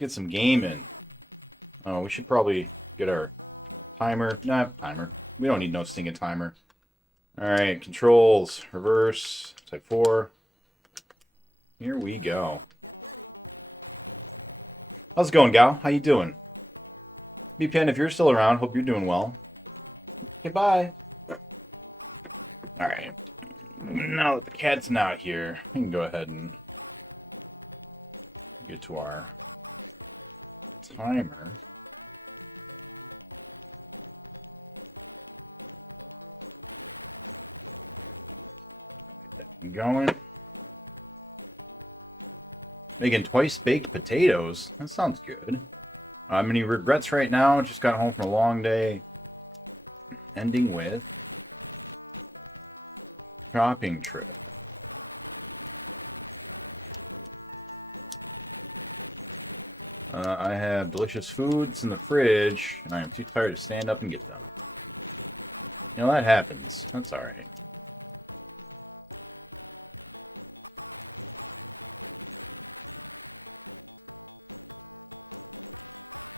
get some game in. Oh, we should probably get our timer. Nah, timer. We don't need no stinking timer. Alright, controls. Reverse. Type 4. Here we go. How's it going, gal? How you doing? BPN, if you're still around, hope you're doing well. Okay, bye. Alright. Now that the cat's not here, we can go ahead and get to our timer. Going. Making twice baked potatoes. That sounds good. Any regrets right now? Just got home from a long day. Ending with shopping trip. I have delicious foods in the fridge, and I'm too tired to stand up and get them. You know, that happens. That's alright.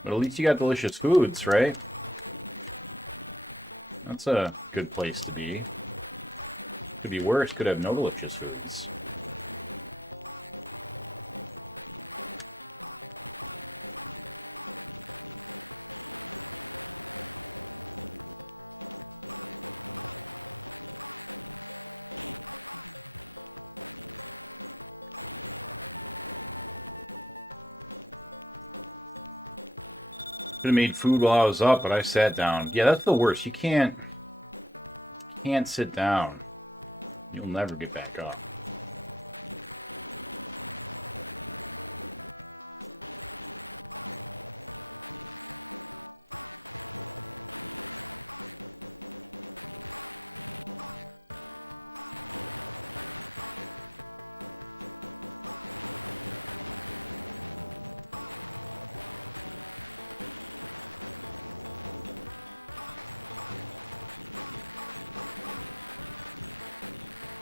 But at least you got delicious foods, right? That's a good place to be. Could be worse, could have no delicious foods. Could have made food while I was up, but I sat down. Yeah, that's the worst. You can't sit down. You'll never get back up.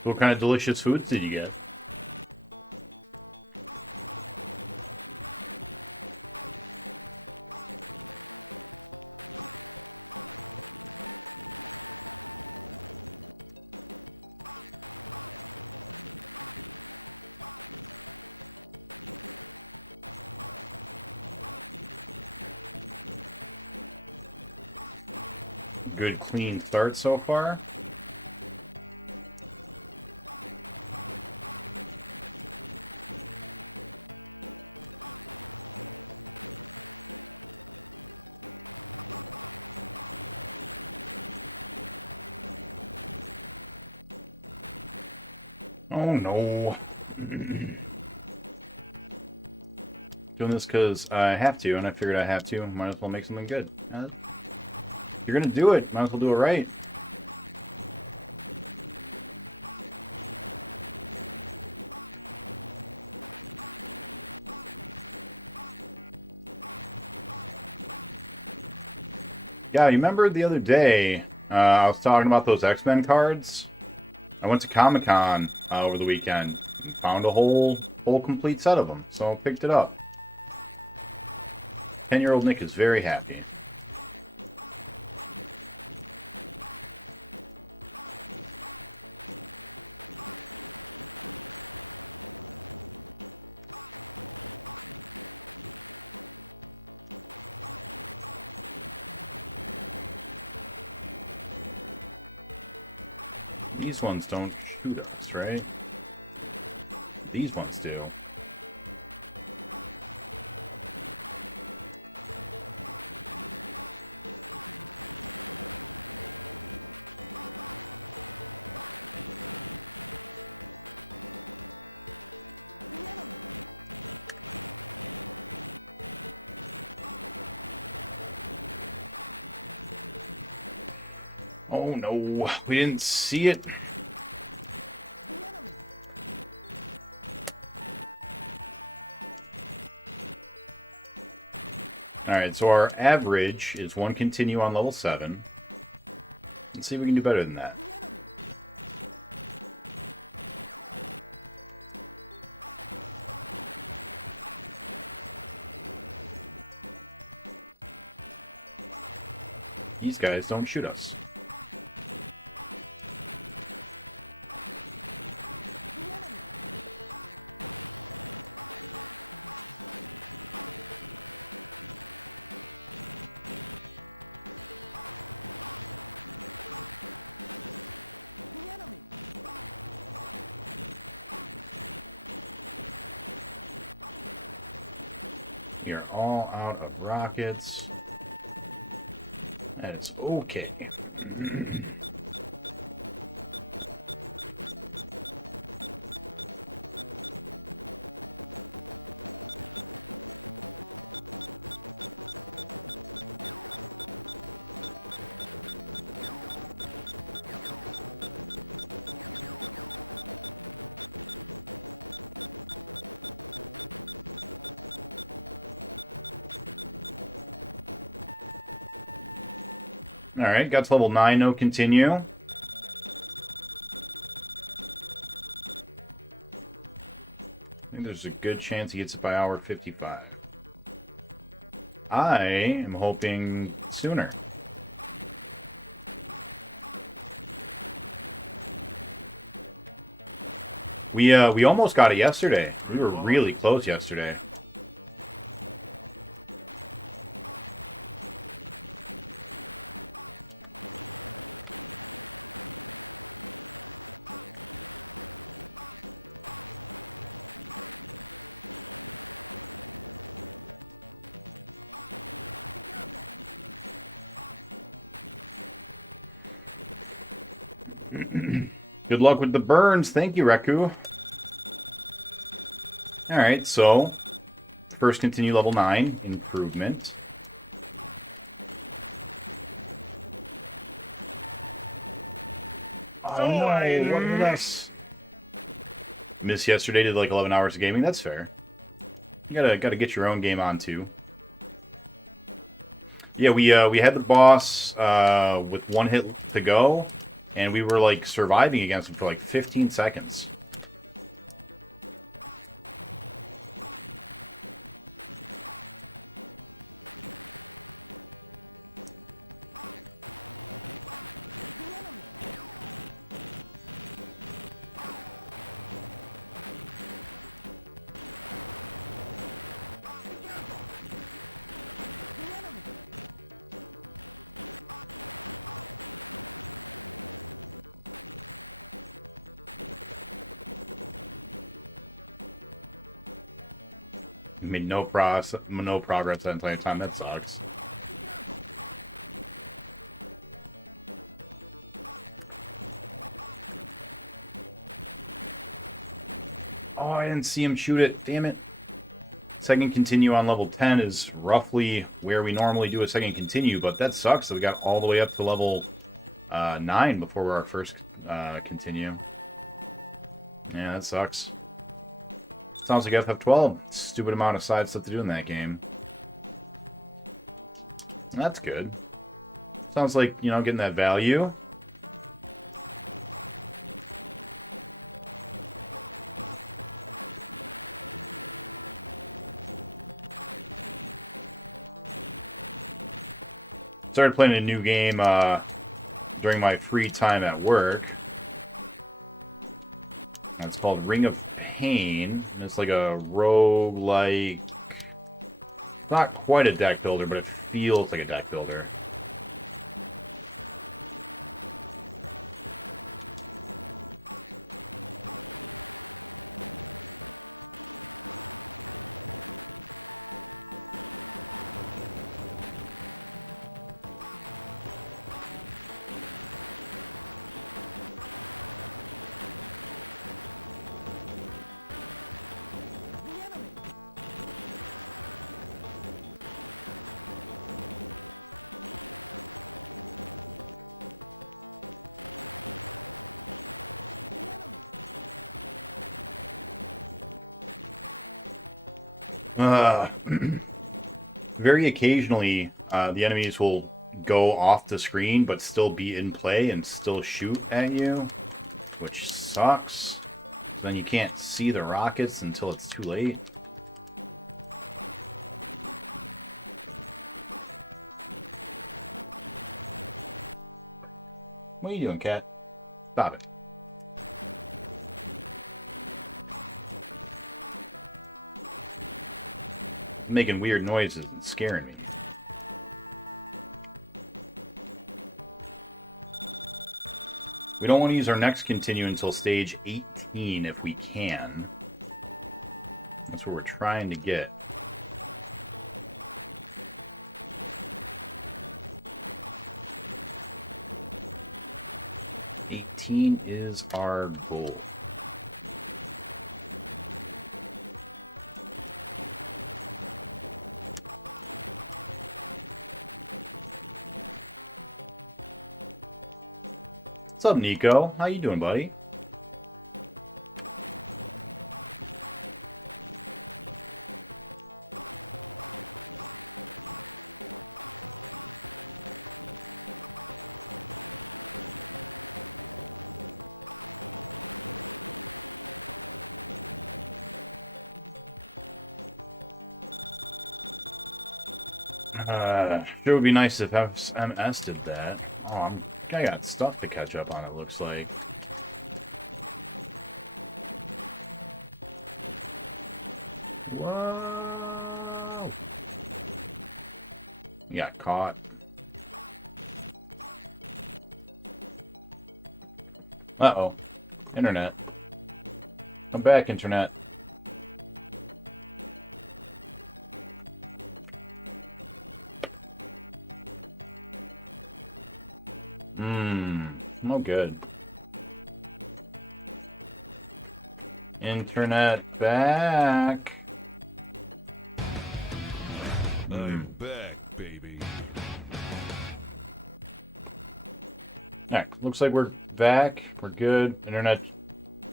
What kind of delicious foods did you get? Good clean start so far. Oh no. Doing this because I have to, and I figured I have to. Might as well make something good. If you're gonna do it, might as well do it right. Yeah, you remember the other day, I was talking about those X-Men cards? I went to Comic-Con over the weekend and found a whole complete set of them, so I picked it up. 10-year-old Nick is very happy. These ones don't shoot us, right? These ones do. Oh no, we didn't see it. Alright, so our average is 1 continue on level 7. Let's see if we can do better than that. These guys don't shoot us. We are all out of rockets. That is okay. Alright, got to level 9, no continue. I think there's a good chance he gets it by hour 55. I am hoping sooner. We almost got it yesterday. We were really close yesterday. Good luck with the burns. Thank you, Reku. Alright, so first continue level 9. Improvement. Oh no, what was this? Missed yesterday, did like 11 hours of gaming. That's fair. You gotta get your own game on too. Yeah, we had the boss with 1 hit to go. And we were, like, surviving against him for, like, 15 seconds. Made no progress that entire time. That sucks. Oh, I didn't see him shoot it. Damn it. Second continue on level 10 is roughly where we normally do a second continue, but that sucks that we got all the way up to level 9 before our first continue. Yeah, that sucks. Sounds like FF12. Stupid amount of side stuff to do in that game. That's good. Sounds like, you know, getting that value. Started playing a new game during my free time at work. It's called Ring of Pain. It's like a roguelike. Not quite a deck builder, but it feels like a deck builder. Very occasionally, the enemies will go off the screen, but still be in play and still shoot at you, which sucks. Then you can't see the rockets until it's too late. What are you doing, cat? Stop it. Making weird noises and scaring me. We don't want to use our next continue until stage 18 if we can. That's what we're trying to get. Is our goal. What's up, Nico? How you doing, buddy? Sure would be nice if MS did that. Oh, I got stuff to catch up on, it looks like. What? You got caught. Uh-oh. Internet. Come back, Internet. Oh, good. Internet back. I'm back, baby. Alright, looks like we're back. We're good. Internet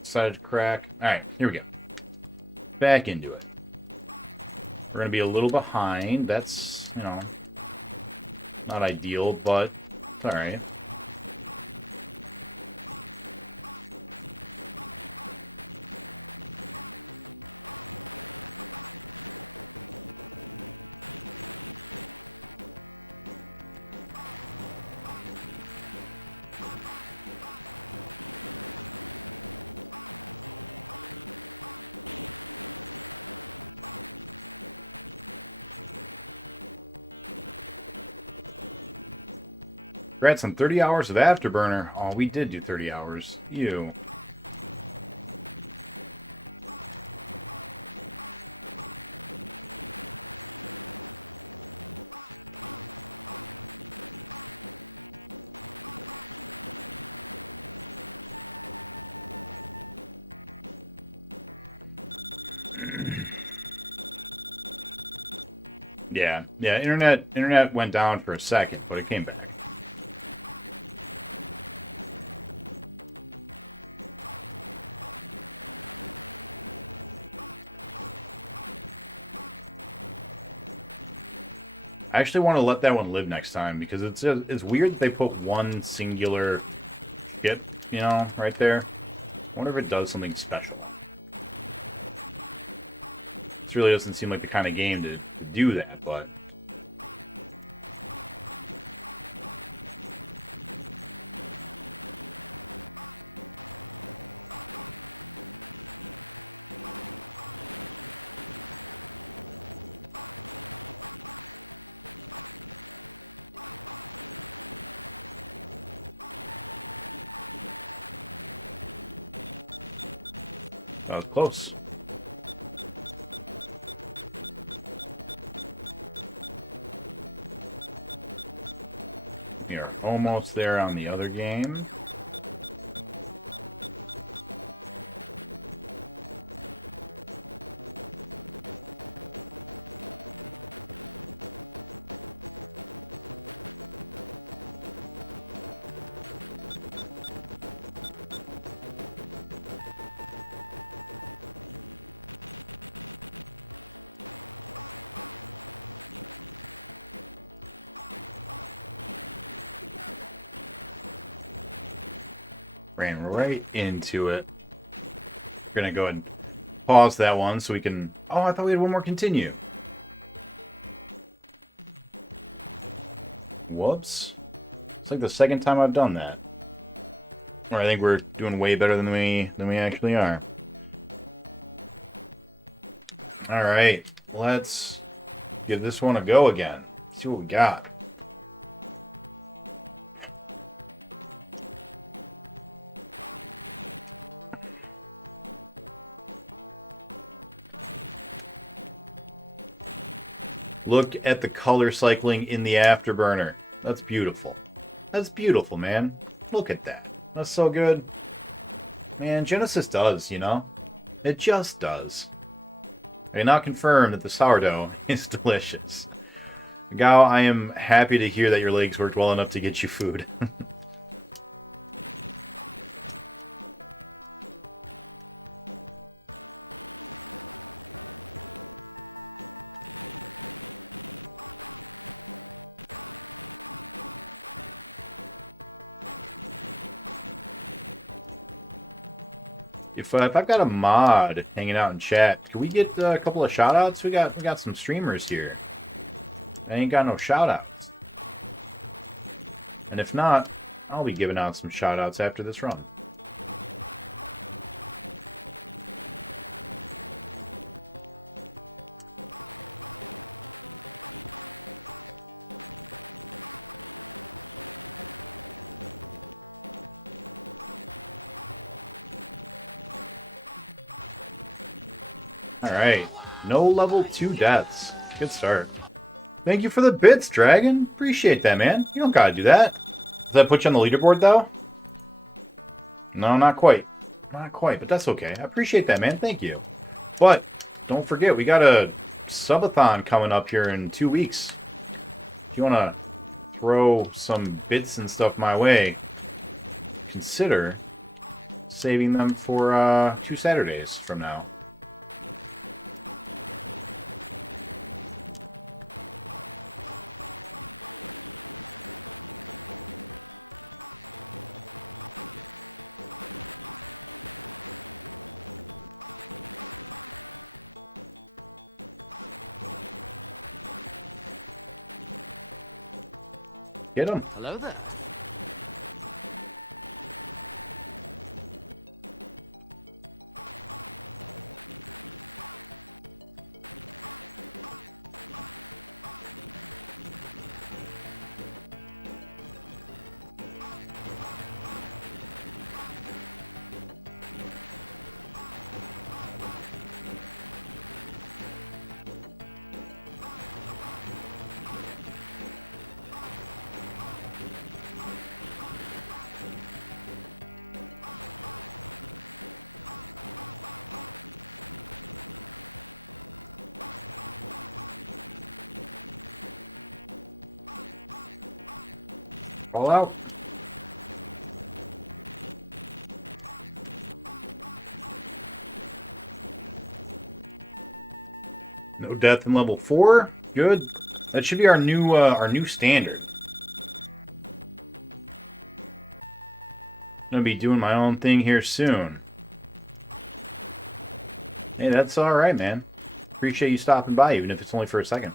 decided to crack. Alright, here we go. Back into it. We're going to be a little behind. That's, you know, not ideal, but it's alright. Congrats on 30 hours of Afterburner. Oh, we did do 30 hours. Ew. Yeah, internet went down for a second, but it came back. I actually want to let that one live next time, because it's weird that they put one singular skip, you know, right there. I wonder if it does something special. This really doesn't seem like the kind of game to do that, but... that was close. We are almost there on the other game. Ran right into it. We're gonna go ahead and pause that one so we can... Oh, I thought we had one more continue. Whoops. It's like the second time I've done that. Or I think we're doing way better than we actually are. Alright, let's give this one a go again. See what we got. Look at the color cycling in the Afterburner. That's beautiful. That's beautiful, man. Look at that. That's so good. Man, Genesis does, you know? It just does. I can now confirm that the sourdough is delicious. Gao, I am happy to hear that your legs worked well enough to get you food. If I've got a mod hanging out in chat, can we get a couple of shoutouts? We got some streamers here. I ain't got no shoutouts. And if not, I'll be giving out some shoutouts after this run. Alright, no level 2 deaths. Good start. Thank you for the bits, Dragon. Appreciate that, man. You don't gotta do that. Does that put you on the leaderboard, though? No, not quite. Not quite, but that's okay. I appreciate that, man. Thank you. But, don't forget, we got a subathon coming up here in 2 weeks. If you want to throw some bits and stuff my way, consider saving them for 2 Saturdays from now. Get him. Hello there. Fall out. No death in level 4. Good. That should be our new standard. I'm gonna be doing my own thing here soon. Hey, that's all right, man. Appreciate you stopping by, even if it's only for a second.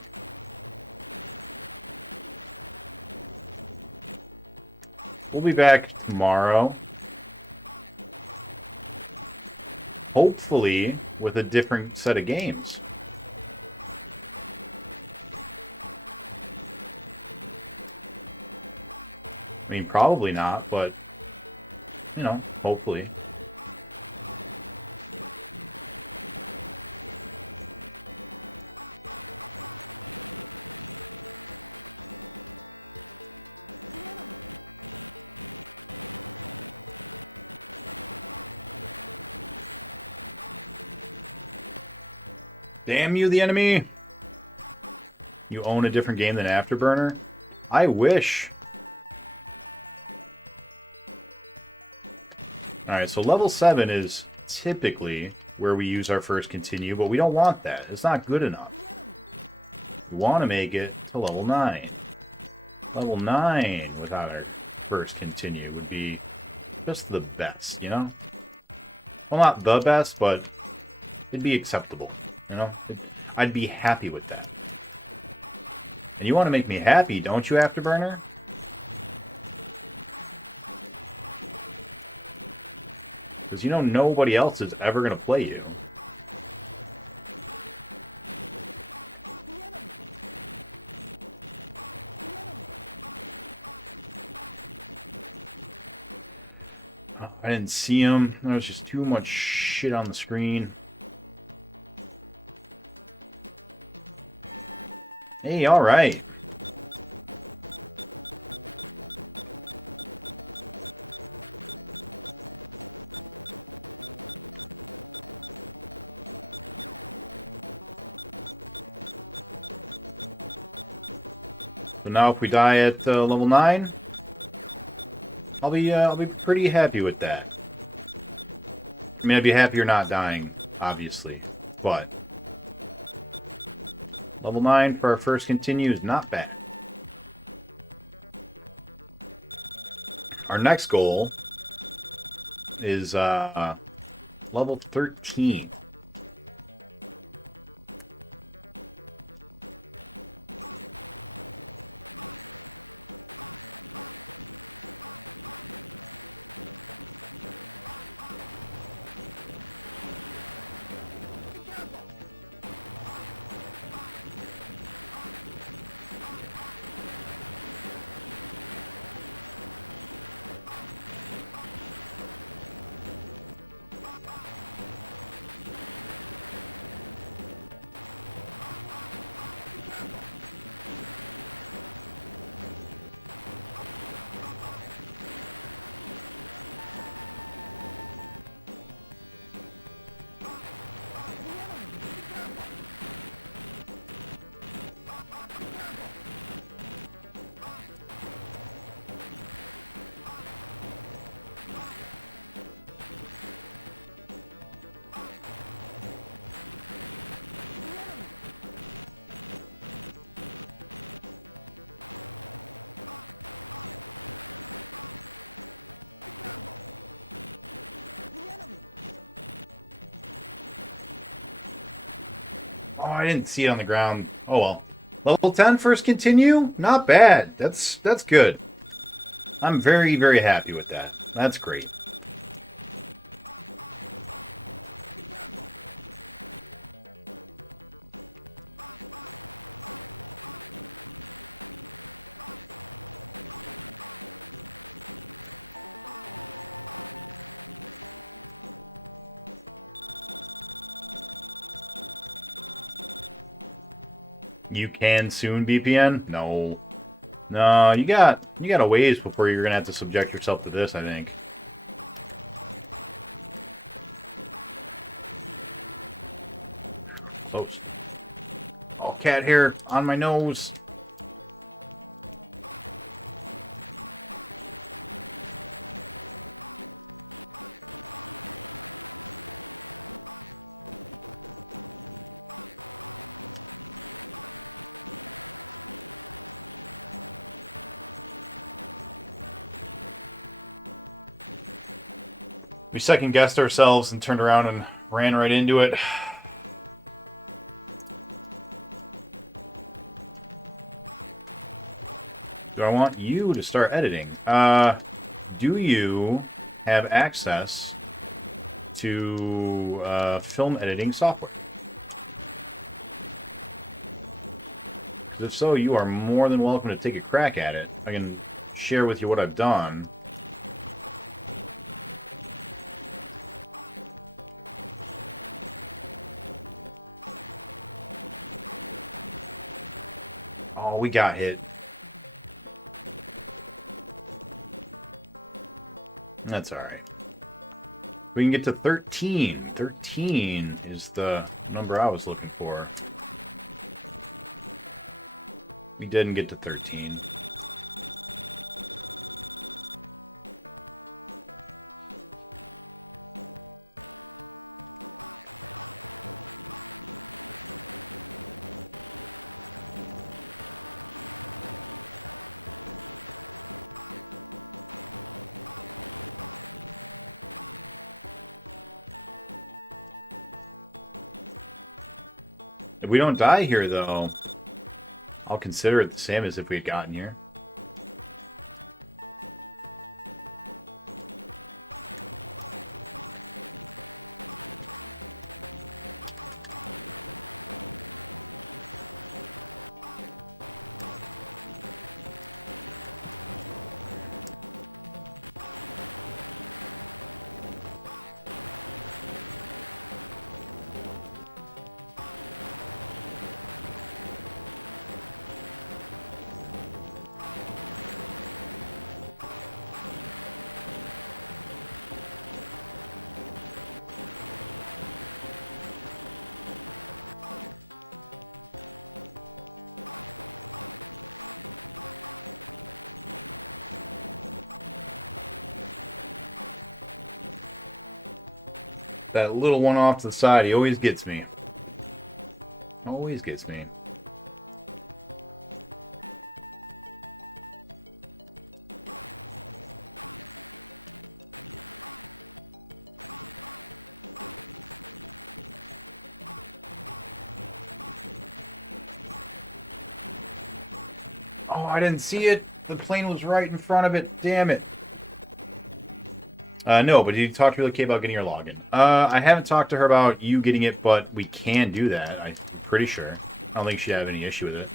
We'll be back tomorrow. Hopefully with a different set of games. I mean, probably not, but, you know, hopefully. Damn you, the enemy! You own a different game than Afterburner? I wish. Alright, so level 7 is typically where we use our first continue, but we don't want that. It's not good enough. We want to make it to level 9. Level 9 without our first continue would be just the best, you know? Well, not the best, but it'd be acceptable, you know? I'd be happy with that. And you want to make me happy, don't you, Afterburner? Because you know nobody else is ever going to play you. I didn't see him. There was just too much shit on the screen. Hey, alright. So now if we die at level 9, I'll be pretty happy with that. I mean, I'd be happier not dying, obviously, but level 9 for our first continue is not bad. Our next goal is level 13. Oh, I didn't see it on the ground. Oh well. Level 10 first continue? Not bad. That's good. I'm very, very happy with that. That's great. You can soon, BPN? No. No, you got a ways before you're gonna have to subject yourself to this, I think. Oops. Oh, cat hair on my nose. We second-guessed ourselves and turned around and ran right into it. So I want you to start editing. Do you have access to film editing software? If so, you are more than welcome to take a crack at it. I can share with you what I've done. Oh, we got hit. That's alright. We can get to 13. 13 is the number I was looking for. We didn't get to 13. If we don't die here, though, I'll consider it the same as if we had gotten here. That little one off to the side, he always gets me. Always gets me. Oh, I didn't see it. The plane was right in front of it. Damn it. No, but you talked to Kay about getting your login. I haven't talked to her about you getting it, but we can do that. I'm pretty sure. I don't think she'd have any issue with it.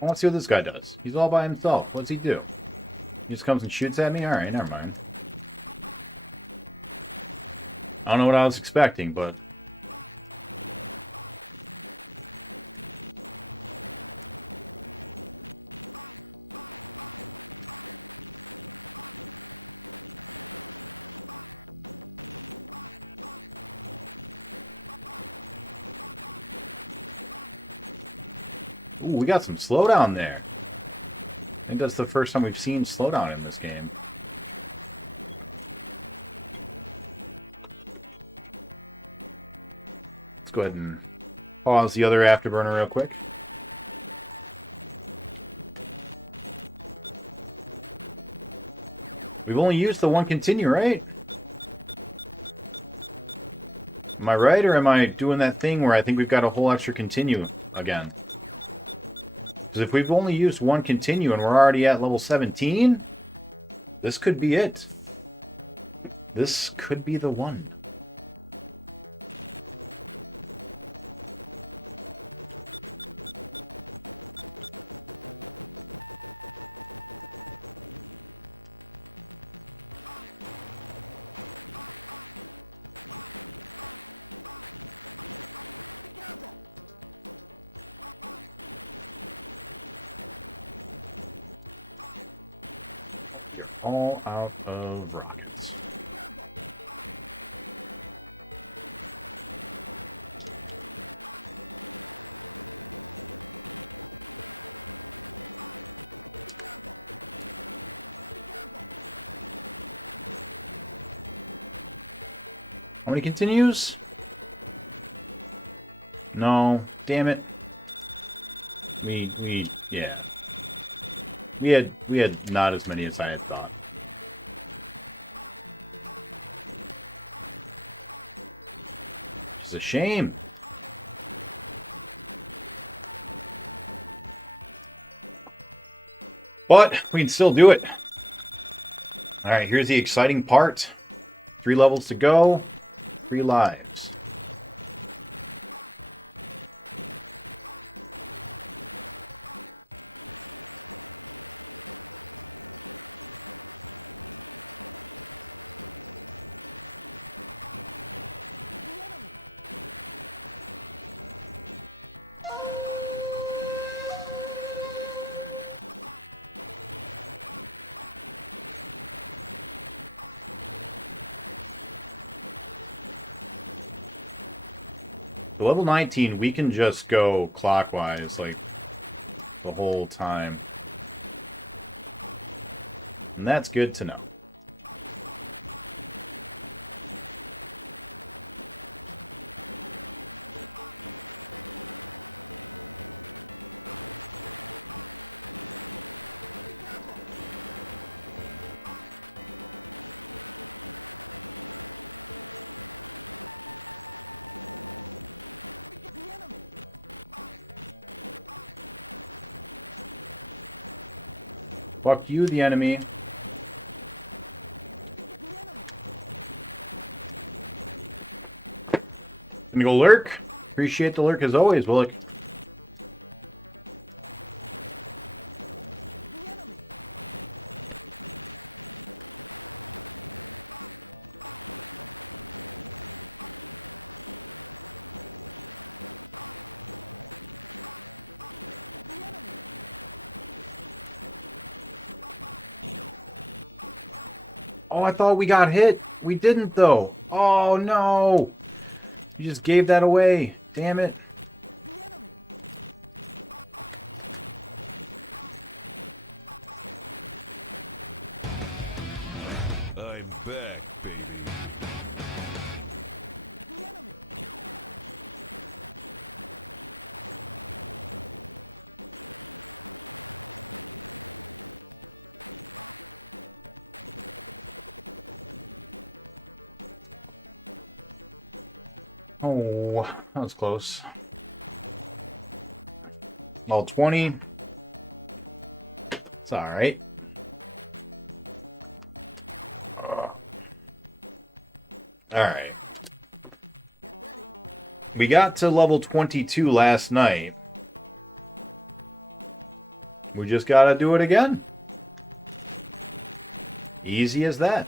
I want to see what this guy does. He's all by himself. What's he do? He just comes and shoots at me? Alright, never mind. I don't know what I was expecting, but... Ooh, we got some slowdown there. I think that's the first time we've seen slowdown in this game. Let's go ahead and pause the other afterburner real quick. We've only used the one continue, right? Am I right, or am I doing that thing where I think we've got a whole extra continue again? Because if we've only used one continue and we're already at level 17, this could be it. This could be the one. All out of rockets. How many continues? No, damn it. Yeah. We had not as many as I had thought. It's a shame. But we can still do it. Alright, here's the exciting part. 3 levels to go, 3 lives. The level 19, we can just go clockwise, like, the whole time. And that's good to know. Fuck you, the enemy. Gonna go lurk. Appreciate the lurk as always, Willick. Oh, I thought we got hit. We didn't, though. Oh, no. You just gave that away. Damn it. I'm back. Oh, that was close. Well, 20. It's alright. Alright. We got to level 22 last night. We just gotta do it again. Easy as that.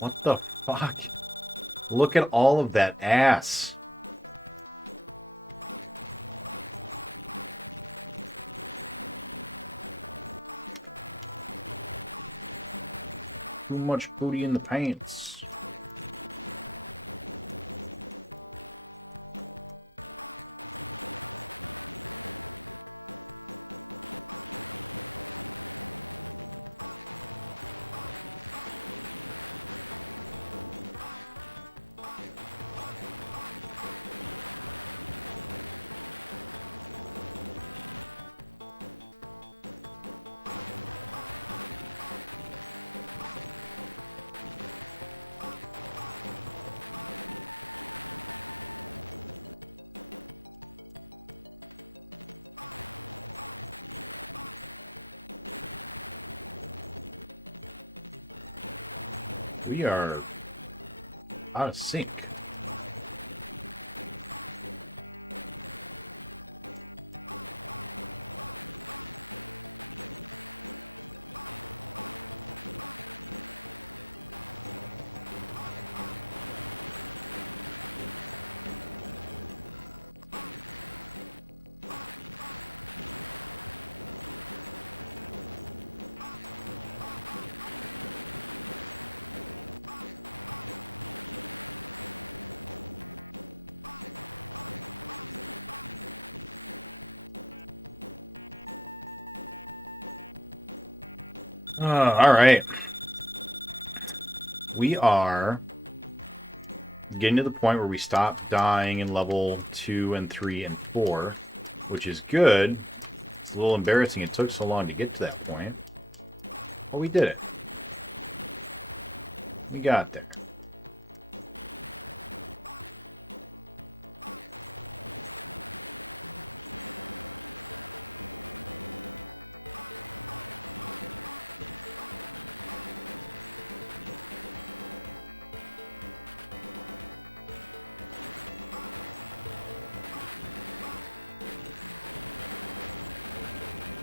What the fuck? Look at all of that ass. Too much booty in the pants. We are out of sync. All right. We are getting to the point where we stop dying in level 2 and 3 and 4, which is good. It's a little embarrassing it took so long to get to that point. But we did it. We got there.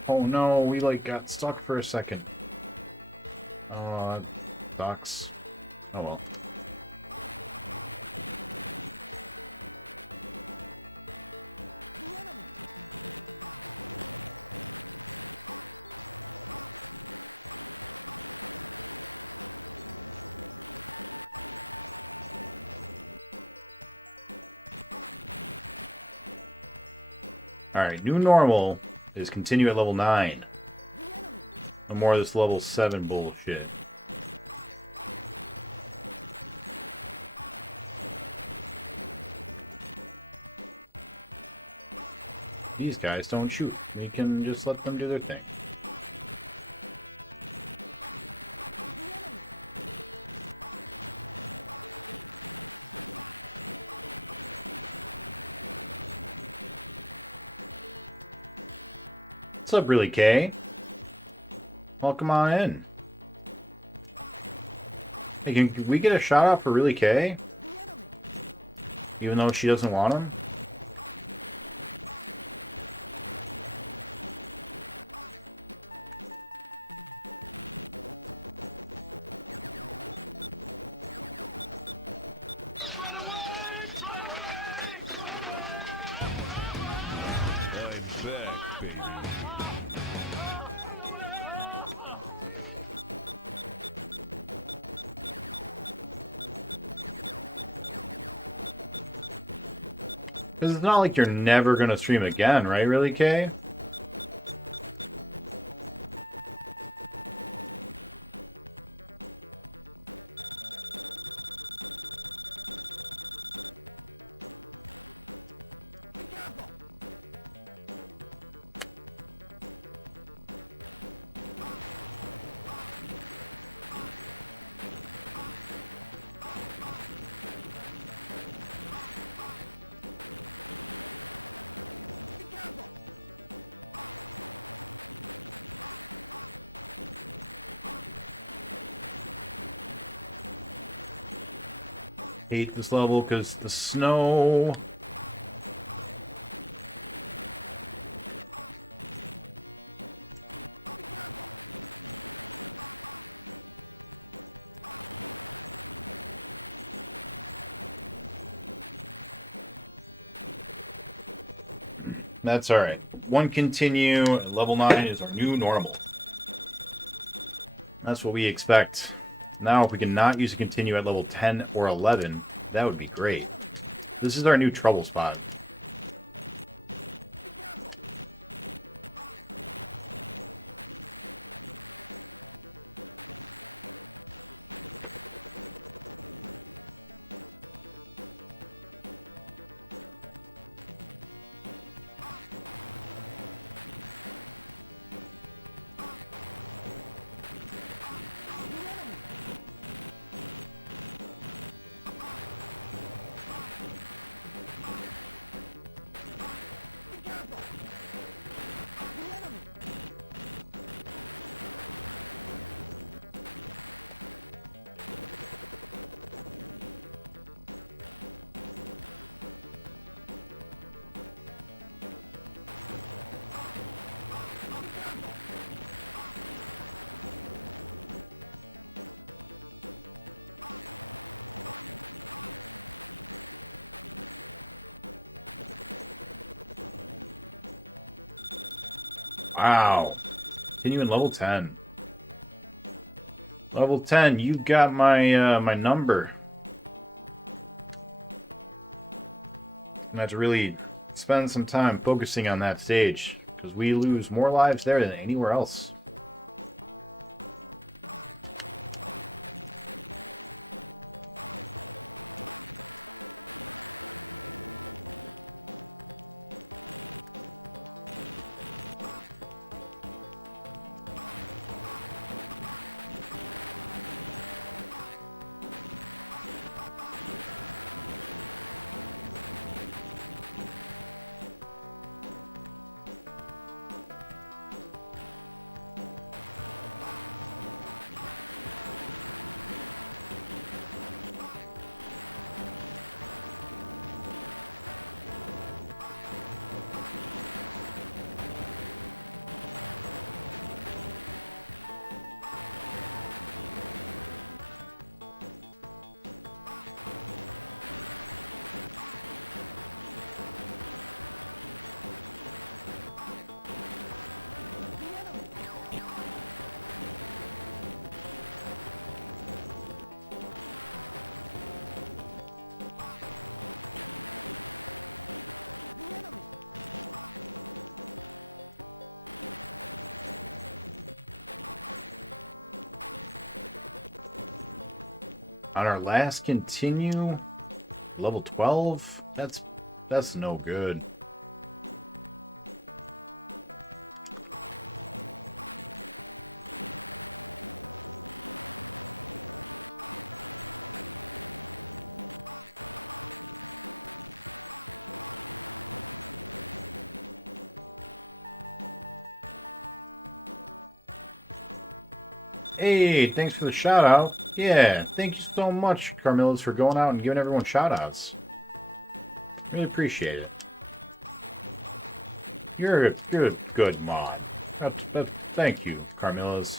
Oh no, we like got stuck for a second. Oh, that sucks. Oh well. Alright, new normal is continue at level 9. No more of this level 7 bullshit. These guys don't shoot. We can just let them do their thing. What's up, Really K? Welcome on in. Hey, can we get a shout out for Really K? Even though she doesn't want him? Because it's not like you're never going to stream again, right, Really K? Hate this level because the snow. That's alright. One continue, level 9 is our new normal. That's what we expect. Now, if we can not use a continue at level 10 or 11, that would be great. This is our new trouble spot. Wow. Continuing level 10. Level 10, you got my my number. I'm gonna have to really spend some time focusing on that stage, because we lose more lives there than anywhere else. On our last continue, level 12? That's no good. Hey, thanks for the shout out. Yeah, thank you so much, Carmillas, for going out and giving everyone shout outs. Really appreciate it. You're a good mom. Thank you, Carmillas.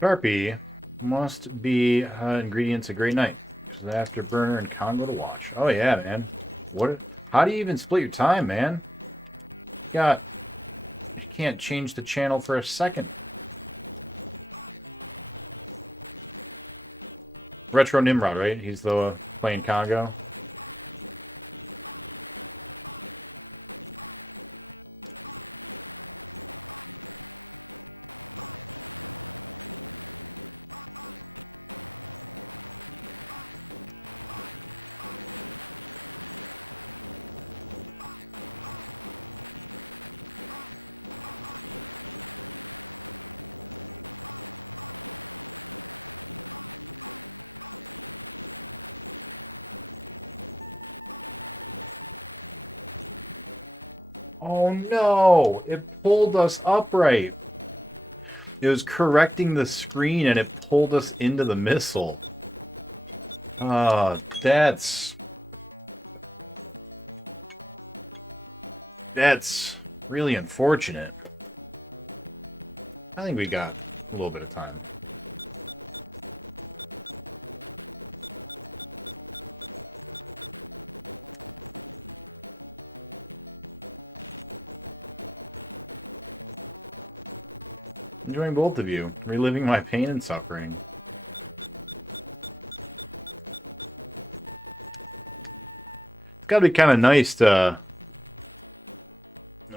Sharpie must be ingredients a great night. So the afterburner and Congo to watch. Oh yeah, man. How do you even split your time, man? You can't change the channel for a second. Retro Nimrod, right? He's the playing Congo. Oh no! It pulled us upright. It was correcting the screen and it pulled us into the missile. That's really unfortunate. I think we got a little bit of time. Enjoying both of you, reliving my pain and suffering. Gotta be kind of nice to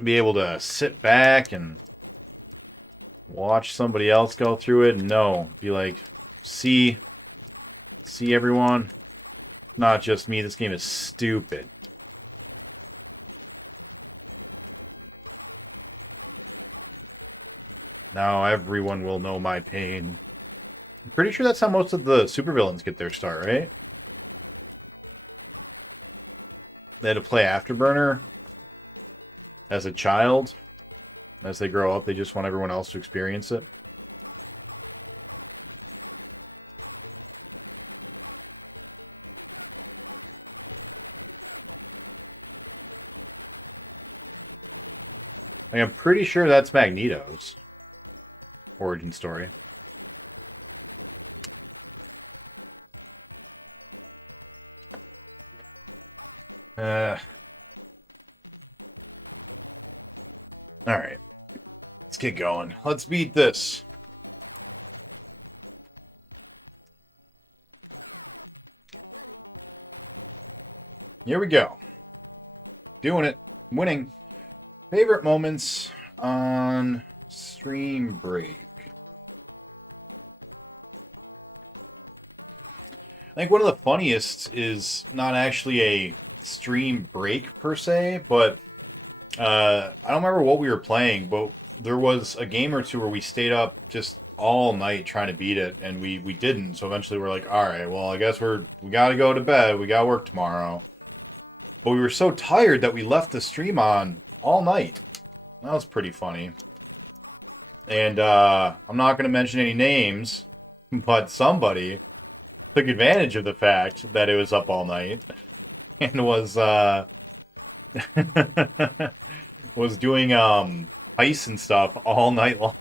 be able to sit back and watch somebody else go through it and be like, see everyone, not just me, this game is stupid. Now everyone will know my pain. Pretty sure that's how most of the supervillains get their start, right? They had to play Afterburner as a child. As they grow up, they just want everyone else to experience it. I'm pretty sure that's Magneto's origin story. Alright. Let's get going. Let's beat this. Here we go. Doing it. Winning. Favorite moments on stream break. I think one of the funniest is not actually a stream break per se, but I don't remember what we were playing, but there was a game or two where we stayed up just all night trying to beat it, and we didn't. So eventually we're like, all right, well, I guess we gotta go to bed. We gotta work tomorrow. But we were so tired that we left the stream on all night. That was pretty funny. And I'm not going to mention any names, but somebody took advantage of the fact that it was up all night and was was doing ice and stuff all night long.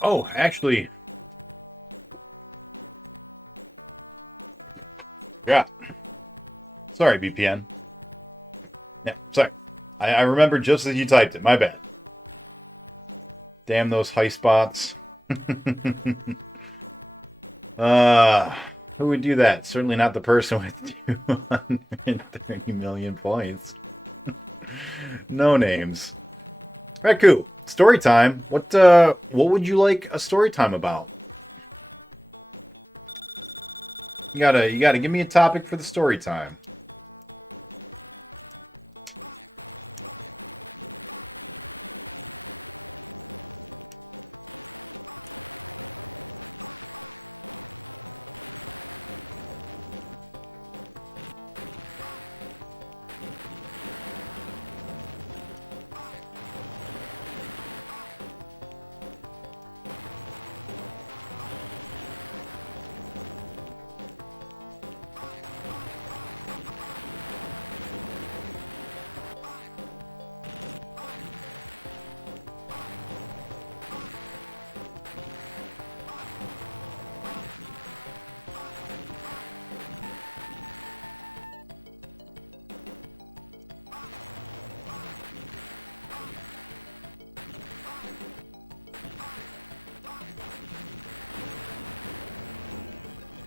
Oh, actually... Yeah. Sorry, BPN. Yeah, sorry. I remembered just as you typed it. My bad. Damn those high spots. Who would do that? Certainly not the person with 230 million points. No names. Raku, story time. What would you like a story time about? You gotta give me a topic for the story time.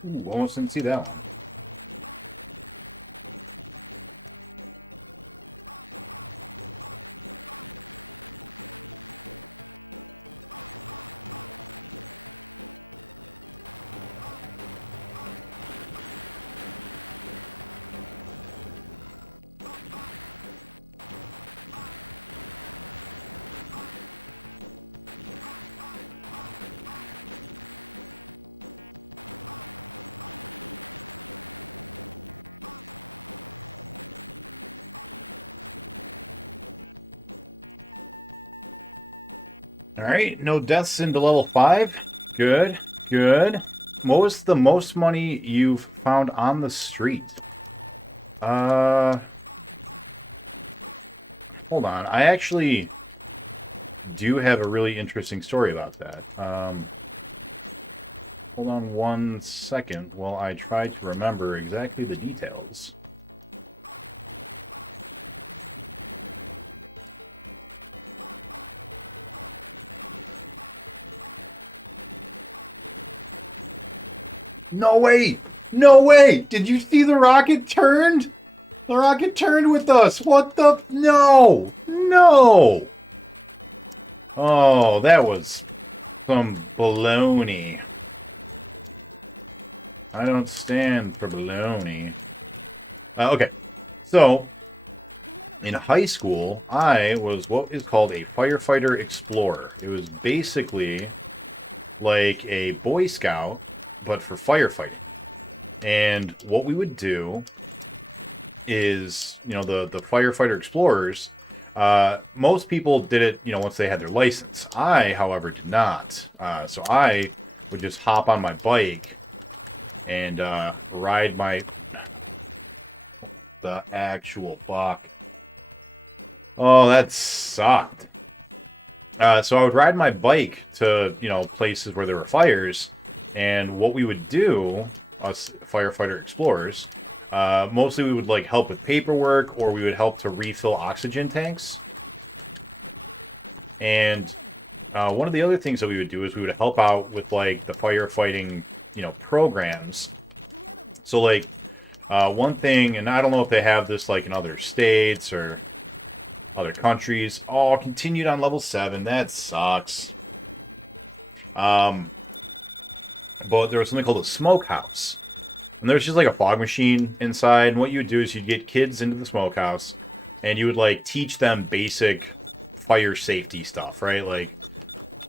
Ooh, almost didn't see that one. Alright, no deaths into level 5. Good, good. What was the most money you've found on the street? Hold on. I actually do have a really interesting story about that. Hold on 1 second while I try to remember exactly the details. No way! No way! Did you see the rocket turned? The rocket turned with us! What the... No! No! Oh, that was some baloney. I don't stand for baloney. Okay, so in high school, I was what is called a firefighter explorer. It was basically like a Boy Scout, but for firefighting. And what we would do is, the firefighter explorers, most people did it, once they had their license. I, however, did not. So I would just hop on my bike and ride the actual fuck. Oh, that sucked. So I would ride my bike to, places where there were fires, and what we would do, us firefighter explorers, mostly we would like help with paperwork, or we would help to refill oxygen tanks. And one of the other things that we would do is we would help out with like the firefighting, programs. So like one thing, and I don't know if they have this like in other states or other countries. Oh, continued on level 7. That sucks. But there was something called a smokehouse. And there's just like a fog machine inside. And what you would do is you'd get kids into the smokehouse and you would like teach them basic fire safety stuff, right? Like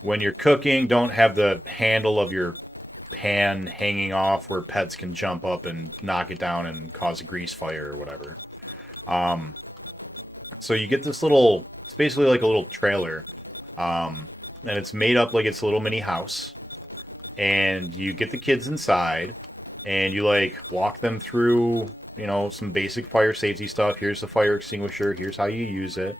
when you're cooking, don't have the handle of your pan hanging off where pets can jump up and knock it down and cause a grease fire or whatever. So you get this little, it's basically like a little trailer, and it's made up like it's a little mini house, and you get the kids inside, and you like walk them through, some basic fire safety stuff. Here's the fire extinguisher, here's how you use it.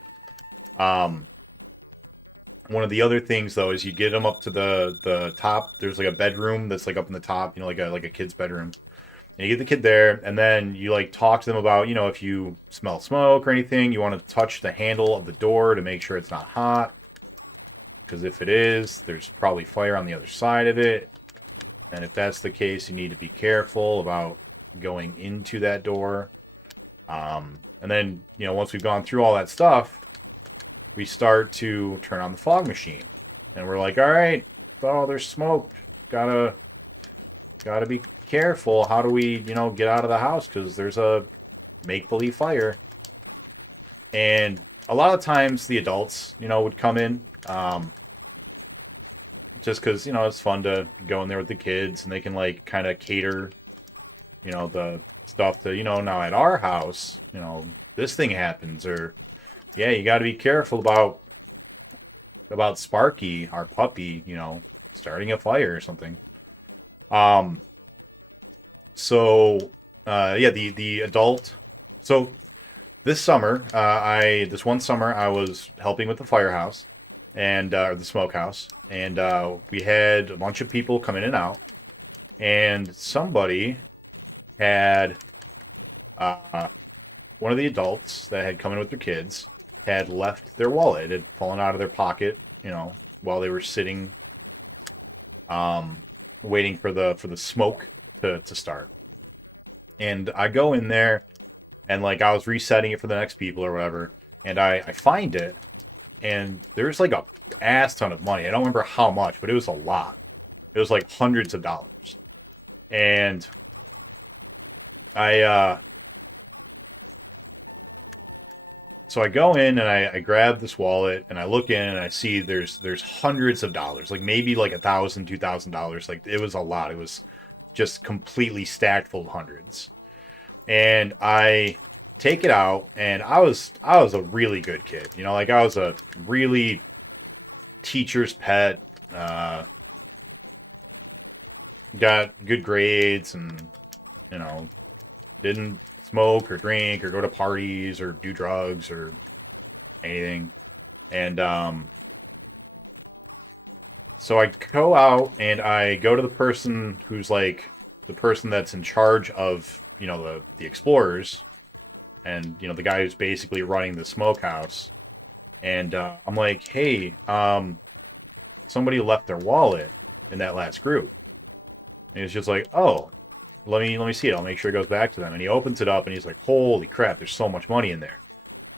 One of the other things though is you get them up to the top. There's like a bedroom that's like up in the top, like a kid's bedroom. And you get the kid there, and then you like talk to them about, if you smell smoke or anything, you want to touch the handle of the door to make sure it's not hot. Because if it is, there's probably fire on the other side of it. And if that's the case, you need to be careful about going into that door. And then, once we've gone through all that stuff, we start to turn on the fog machine. And we're like, all right, oh, there's smoke. Gotta be careful. How do we, get out of the house? Because there's a make-believe fire. And a lot of times the adults, would come in. Just because, it's fun to go in there with the kids. And they can, like, kind of cater, the stuff that, now at our house, this thing happens. Or, yeah, you got to be careful about Sparky, our puppy, starting a fire or something. The adult. So this one summer I was helping with the firehouse and or the smokehouse, and we had a bunch of people come in and out, and somebody had one of the adults that had come in with their kids had left their wallet. It had fallen out of their pocket, while they were sitting waiting for the smoke to start. And I go in there, and like I was resetting it for the next people or whatever, and I find it, and there's like a ass ton of money. I don't remember how much, but it was a lot. It was like hundreds of dollars. And so I go in and I grab this wallet and I look in and I see there's hundreds of dollars, like maybe like $1,000, $2,000. Like it was a lot. It was just completely stacked full of hundreds. And I take it out, and I was a really good kid. Like I was a really teacher's pet. Got good grades, and didn't smoke or drink or go to parties or do drugs or anything. And so I go out and I go to the person who's like the person that's in charge of the explorers, and the guy who's basically running the smokehouse. And I'm like, hey, somebody left their wallet in that last group. And he's just like, oh, let me see it. I'll make sure it goes back to them. And he opens it up and he's like, holy crap, there's so much money in there.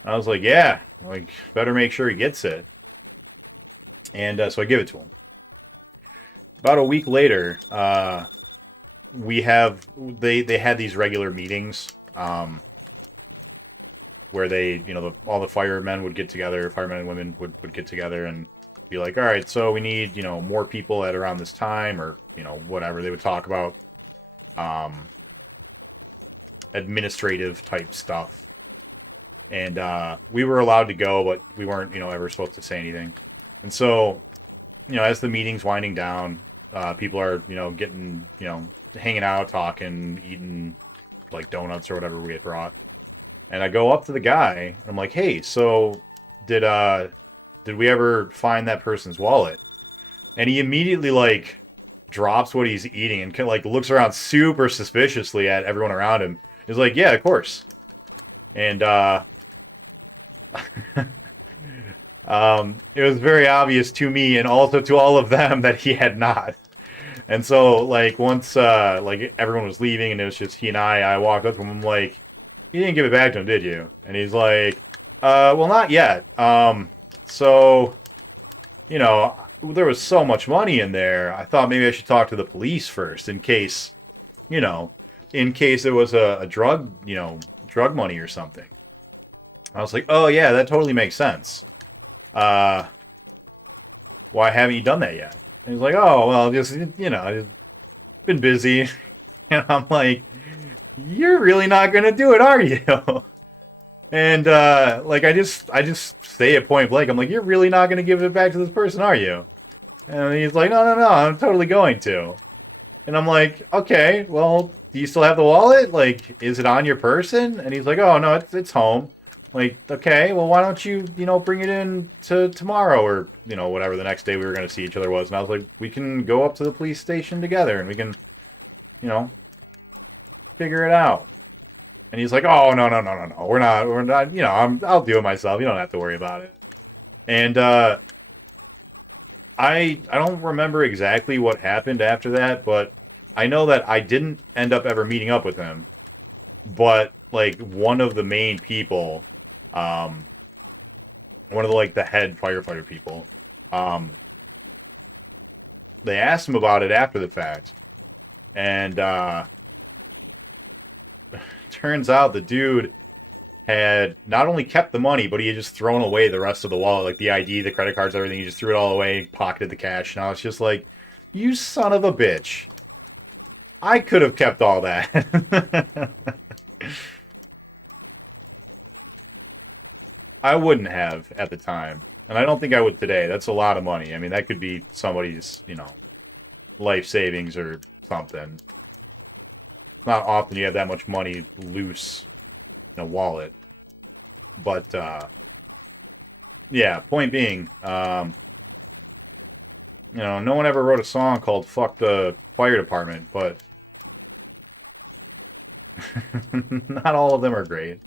And I was like, yeah, like better make sure he gets it. And so I give it to him. About a week later, they had these regular meetings where they, you know, all the firemen would get together, firemen and women would get together and be like, all right, so we need, you know, more people at around this time, or, you know, whatever. They would talk about administrative type stuff. And we were allowed to go, but we weren't, you know, ever supposed to say anything. And so, you know, as the meeting's winding down, people are, you know, getting, you know, hanging out, talking, eating, like, donuts or whatever we had brought. And I go up to the guy, and I'm like, hey, so did we ever find that person's wallet? And he immediately, like, drops what he's eating and, like, looks around super suspiciously at everyone around him. He's like, yeah, of course. And, it was very obvious to me and also to all of them that he had not. And so, like, once, like, everyone was leaving and it was just he and I walked up to him and I'm like, you didn't give it back to him, did you? And he's like, well, not yet. So, you know, there was so much money in there, I thought maybe I should talk to the police first in case, you know, in case it was a drug, you know, drug money or something. I was like, oh yeah, that totally makes sense. Why haven't you done that yet? He was like, oh, well, just, you know, I've been busy. And I'm like, you're really not gonna do it, are you? And, like, I just say it point blank. I'm like, you're really not gonna give it back to this person, are you? And he's like, no, I'm totally going to. And I'm like, okay, well, do you still have the wallet? Like, is it on your person? And he's like, oh, no, it's home. Like, okay, well, why don't you, you know, bring it in to tomorrow or, you know, whatever the next day we were going to see each other was. And I was like, we can go up to the police station together and we can, you know, figure it out. And he's like, oh, no, we're not, you know, I'll do it myself. You don't have to worry about it. And, I don't remember exactly what happened after that, but I know that I didn't end up ever meeting up with him. But, like, one of the main people, one of the, like, the head firefighter people, they asked him about it after the fact. And, turns out the dude had not only kept the money, but he had just thrown away the rest of the wallet, like the ID, the credit cards, everything. He just threw it all away, pocketed the cash, and I was just like, you son of a bitch. I could have kept all that. I wouldn't have at the time, and I don't think I would today. That's a lot of money. I mean, that could be somebody's, you know, life savings or something. It's not often you have that much money loose in a wallet. But, yeah, point being, you know, no one ever wrote a song called Fuck the Fire Department, but not all of them are great.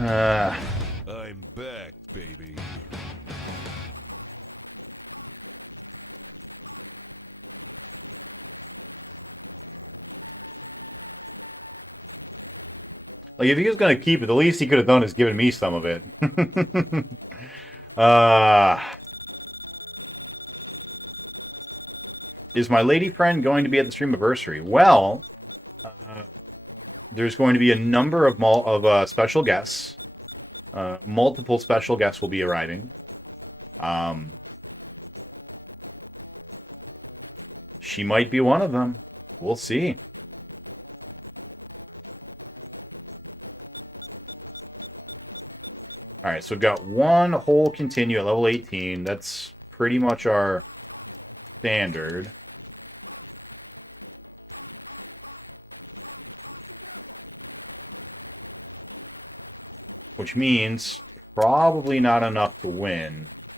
I'm back, baby. Like, if he was gonna keep it, the least he could have done is given me some of it. Is my lady friend going to be at the streamiversary? Well, there's going to be a number of special guests. Multiple special guests will be arriving. She might be one of them. We'll see. Alright, so we've got one whole continue at level 18. That's pretty much our standard. Which means probably not enough to win.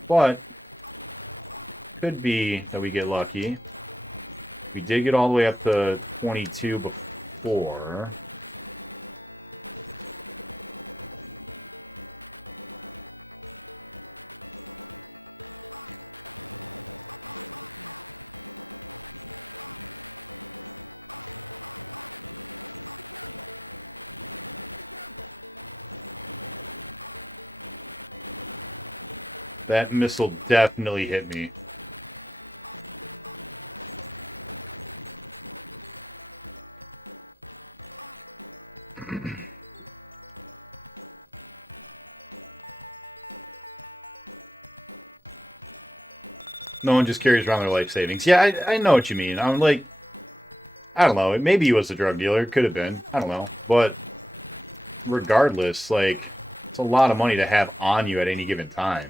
But could be that we get lucky. We did get all the way up to 22 before. That missile definitely hit me. No one just carries around their life savings. Yeah, I know what you mean. I'm like, I don't know. Maybe he was a drug dealer. Could have been. I don't know. But regardless, like, it's a lot of money to have on you at any given time.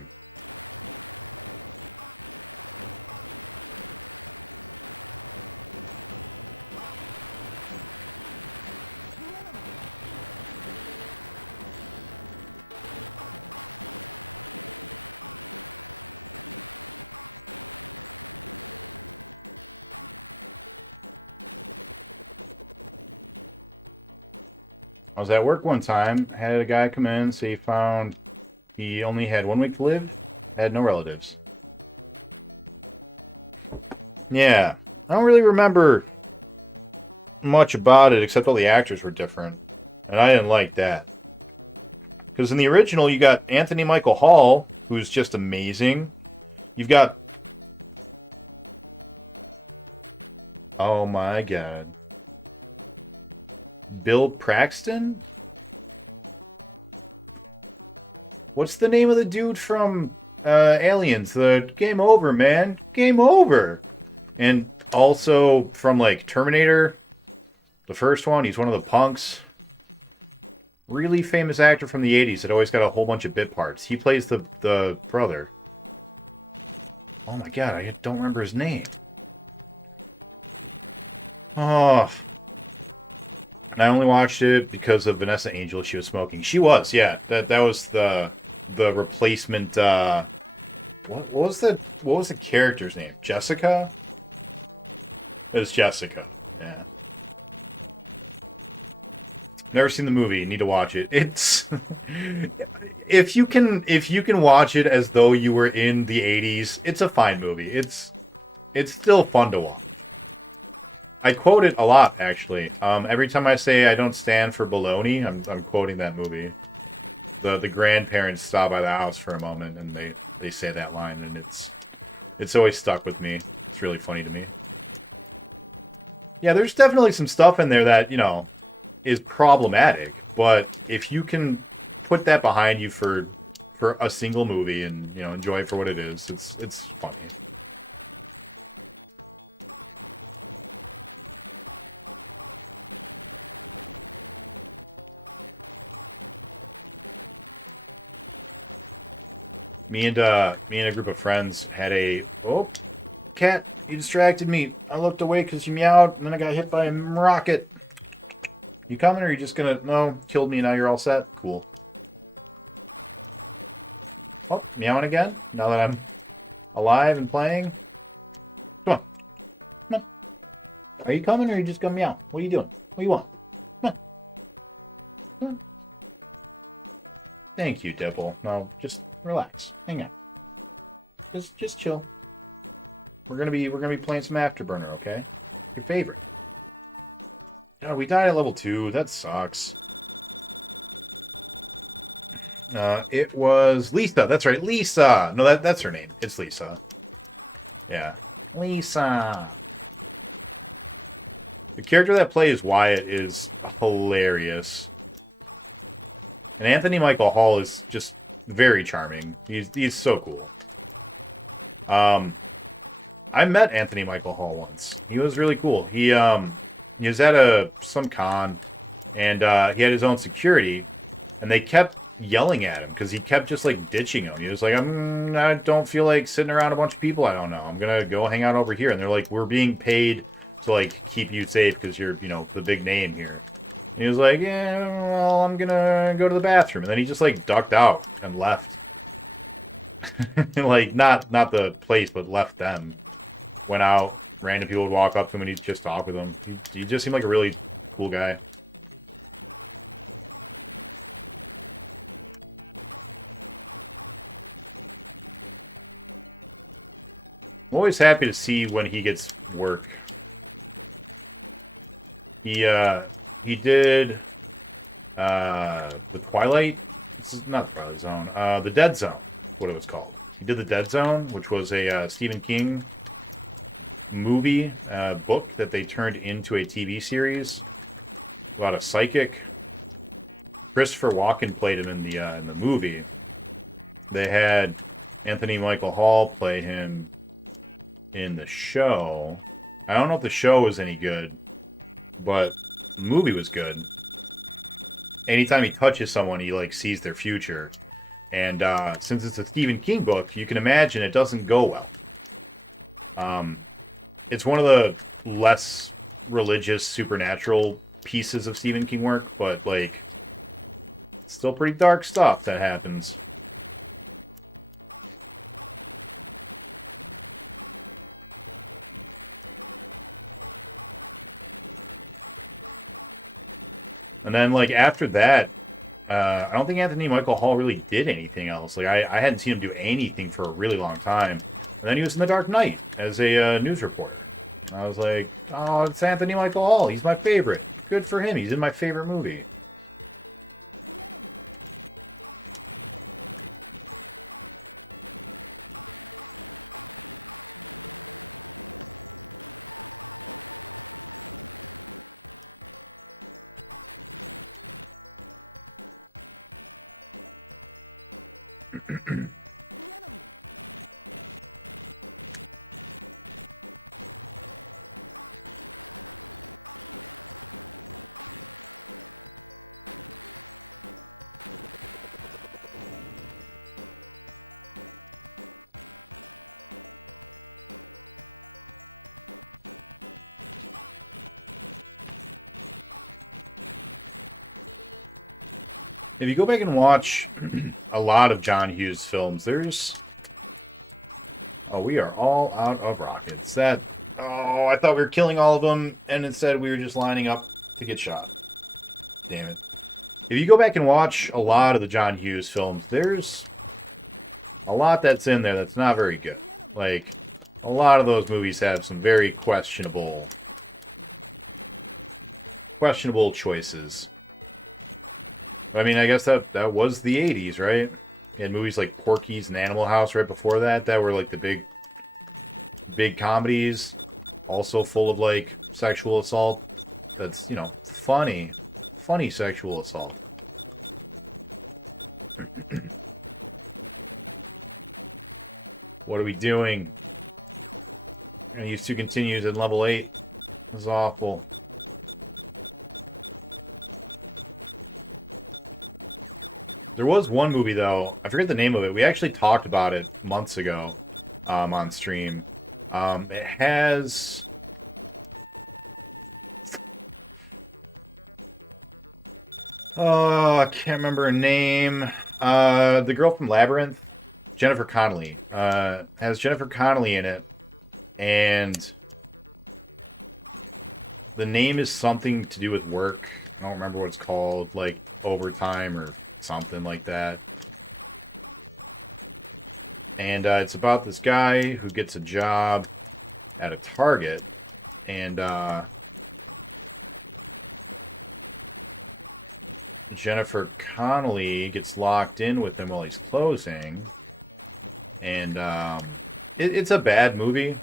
I was at work one time, had a guy come in, say he only had 1 week to live, had no relatives. Yeah, I don't really remember much about it, except all the actors were different. And I didn't like that. Because in the original, you got Anthony Michael Hall, who's just amazing. You've got... Oh my god. Bill Paxton? What's the name of the dude from Aliens? The Game Over, man. Game Over. And also from, like, Terminator. The first one. He's one of the punks. Really famous actor from the 80s that always got a whole bunch of bit parts. He plays the brother. Oh my god, I don't remember his name. Oh... I only watched it because of Vanessa Angel. She was smoking. She was, yeah. That was the replacement. What was the character's name? Jessica. It was Jessica. Yeah. Never seen the movie. Need to watch it. It's if you can watch it as though you were in the 80s, it's a fine movie. It's still fun to watch. I quote it a lot, actually. Every time I say I don't stand for baloney, I'm quoting that movie. The grandparents stop by the house for a moment, and they say that line, and it's always stuck with me. It's really funny to me. Yeah, there's definitely some stuff in there that, you know, is problematic, but if you can put that behind you for a single movie and, you know, enjoy it for what it is, it's fun. Me and a group of friends had a... Oh, cat, you distracted me. I looked away because you meowed, and then I got hit by a rocket. You coming, or are you just gonna... No, killed me, and now you're all set? Cool. Oh, meowing again? Now that I'm alive and playing? Come on. Come on. Are you coming, or are you just gonna meow? What are you doing? What do you want? Come on. Come on. Thank you, Dibble. No, just relax. Hang out. Just chill. We're gonna be playing some Afterburner, okay? Your favorite. Oh, we died at level 2. That sucks. It was Lisa. That's right, Lisa. No, that's her name. It's Lisa. Yeah, Lisa. The character that plays Wyatt is hilarious. And Anthony Michael Hall is just very charming. He's so cool. I met Anthony Michael Hall once. He was really cool. He was at some con, and he had his own security, and they kept yelling at him because he kept just like ditching him. He was like, I don't feel like sitting around a bunch of people I don't know. I'm gonna go hang out over here. And they're like, we're being paid to like keep you safe because you're, you know, the big name here. And he was like, yeah, well, I'm gonna go to the bathroom. And then he just like ducked out and left. Like not the place, but left them. Went out. Random people would walk up to him and he'd just talk with them. He just seemed like a really cool guy. I'm always happy to see when he gets work. He did the Twilight, not the Twilight Zone, the Dead Zone, what it was called. He did the Dead Zone, which was a Stephen King movie book that they turned into a TV series about a psychic. Christopher Walken played him in the movie. They had Anthony Michael Hall play him in the show. I don't know if the show was any good, but the movie was good. Anytime he touches someone, he like sees their future. And since it's a Stephen King book, you can imagine it doesn't go well. It's one of the less religious, supernatural pieces of Stephen King work, but like, it's still pretty dark stuff that happens. And then, like, after that, I don't think Anthony Michael Hall really did anything else. Like, I hadn't seen him do anything for a really long time. And then he was in The Dark Knight as a news reporter. I was like, oh, it's Anthony Michael Hall. He's my favorite. Good for him. He's in my favorite movie. If you go back and watch a lot of John Hughes films, there's... Oh, we are all out of rockets. Oh, I thought we were killing all of them, and instead we were just lining up to get shot. Damn it. If you go back and watch a lot of the John Hughes films, there's a lot that's in there that's not very good. Like, a lot of those movies have some very questionable choices. I mean, I guess that was the 80s, right? And movies like Porky's and Animal House right before that were like the big comedies, also full of like sexual assault. That's, you know, funny sexual assault. What are we doing? And these two continues in level 8. This is awful. There was one movie, though. I forget the name of it. We actually talked about it months ago on stream. It has... Oh, I can't remember her name. The girl from Labyrinth, Jennifer Connelly. Has Jennifer Connelly in it. And the name is something to do with work. I don't remember what it's called. Like, Overtime or something like that. And it's about this guy who gets a job at a Target, and Jennifer Connelly gets locked in with him while he's closing, and it's a bad movie.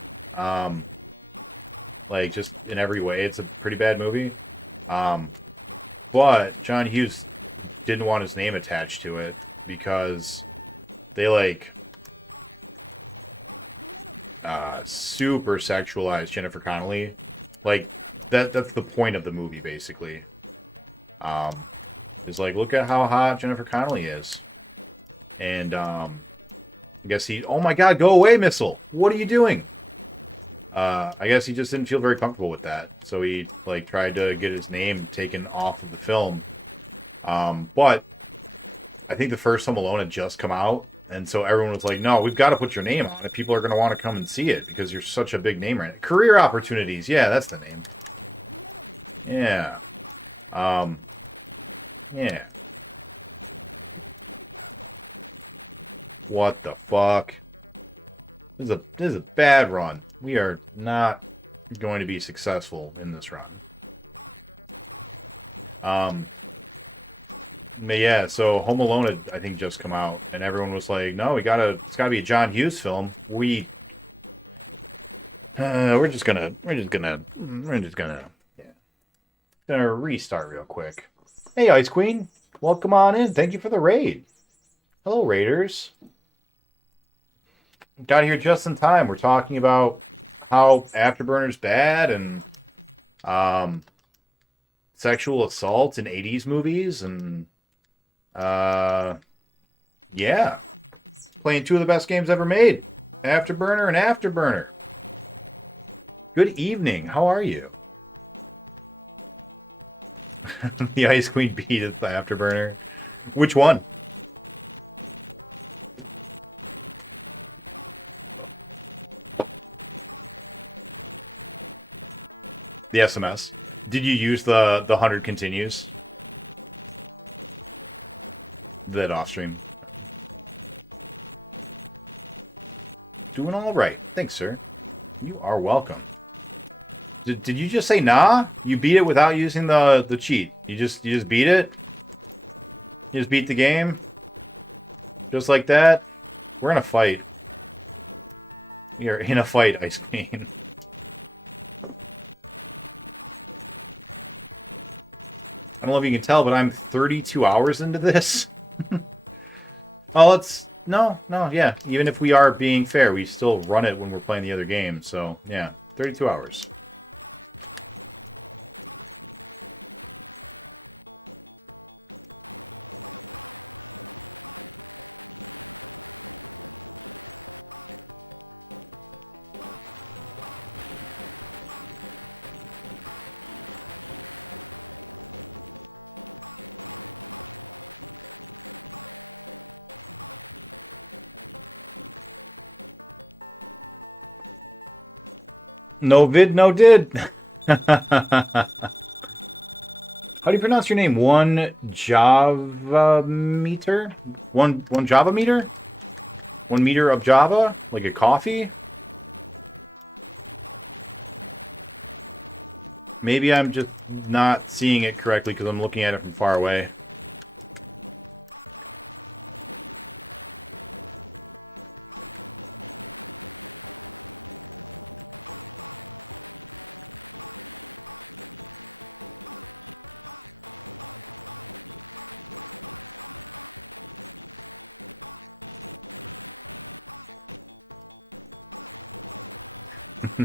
Like, just in every way, it's a pretty bad movie. But John Hughes didn't want his name attached to it because they like super sexualized Jennifer Connelly. Like that's the point of the movie, basically. It's like, look at how hot Jennifer Connelly is, and I guess oh my god, go away, missile! What are you doing? I guess he just didn't feel very comfortable with that, so he like tried to get his name taken off of the film. But I think the first Home Alone had just come out, and so everyone was like, no, we've got to put your name on it. People are going to want to come and see it because you're such a big name right now. Career opportunities. Yeah, that's the name. Yeah. Yeah. What the fuck? This is a bad run. We are not going to be successful in this run. But yeah, so Home Alone had, I think, just come out, and everyone was like, "No, it's gotta be a John Hughes film." We're just gonna restart real quick. Hey, Ice Queen, welcome on in. Thank you for the raid. Hello, Raiders. got here just in time. We're talking about how Afterburner's bad and sexual assault in 80s movies and yeah. Playing two of the best games ever made. Afterburner and Afterburner. Good evening. How are you? The Ice Queen beat is the Afterburner. Which one? The SMS. Did you use the 100 continues? That off stream. Doing all right. Thanks, sir. You are welcome. Did you just say nah? You beat it without using the cheat. You just beat it? You just beat the game? Just like that? We're in a fight. We are in a fight, Ice Queen. I don't know if you can tell, but I'm 32 hours into this. Oh, let's... No, yeah. Even if we are being fair, we still run it when we're playing the other game. So, yeah. 32 hours. No vid, no did. How do you pronounce your name? One Java meter? One Java meter? 1 meter of Java? Like a coffee? Maybe I'm just not seeing it correctly because I'm looking at it from far away.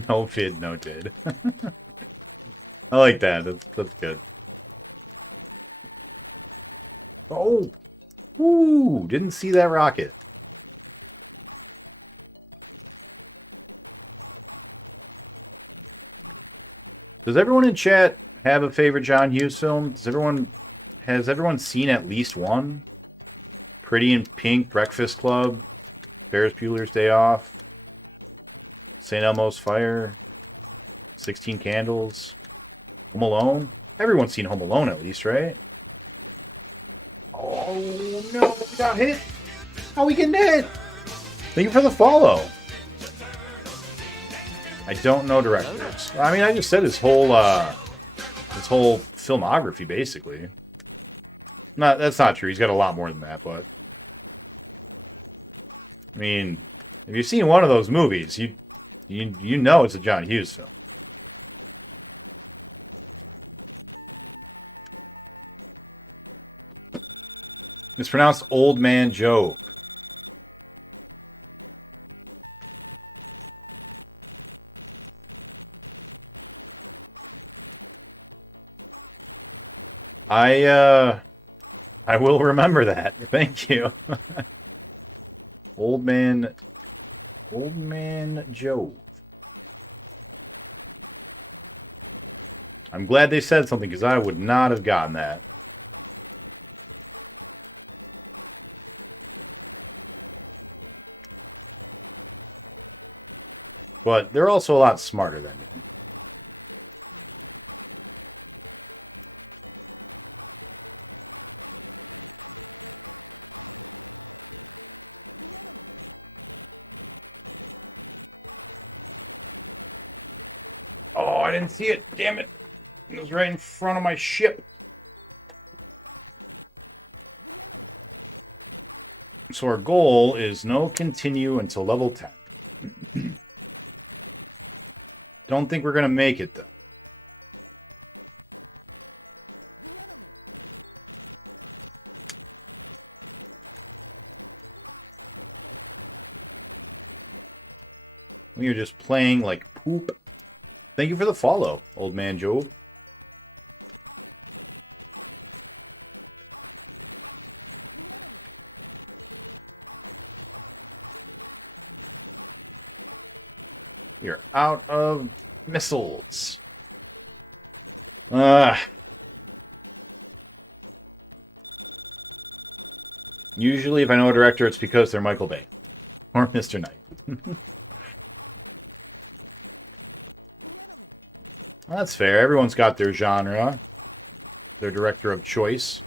No vid, no did. I like that. That's good. Oh! Ooh! Didn't see that rocket. Does everyone in chat have a favorite John Hughes film? Has everyone seen at least one? Pretty in Pink, Breakfast Club, Ferris Bueller's Day Off, St. Elmo's Fire, 16 Candles, Home Alone? Everyone's seen Home Alone at least, right? Oh no, got hit! How we getting hit? Thank you for the follow. I don't know directors. I mean, I just said his whole filmography, basically. That's not true. He's got a lot more than that, but I mean, if you've seen one of those movies, you know it's a John Hughes film. It's pronounced Old Man Joe. I will remember that. Thank you. Old Man Joe. I'm glad they said something because I would not have gotten that. But they're also a lot smarter than me. Oh, I didn't see it. Damn it. It was right in front of my ship. So our goal is no continue until level 10. Don't think we're going to make it, though. We are just playing like poop. Thank you for the follow, old man Joe. You're out of missiles. Usually if I know a director, it's because they're Michael Bay. Or Mr. Knight. That's fair. Everyone's got their genre. Their director of choice.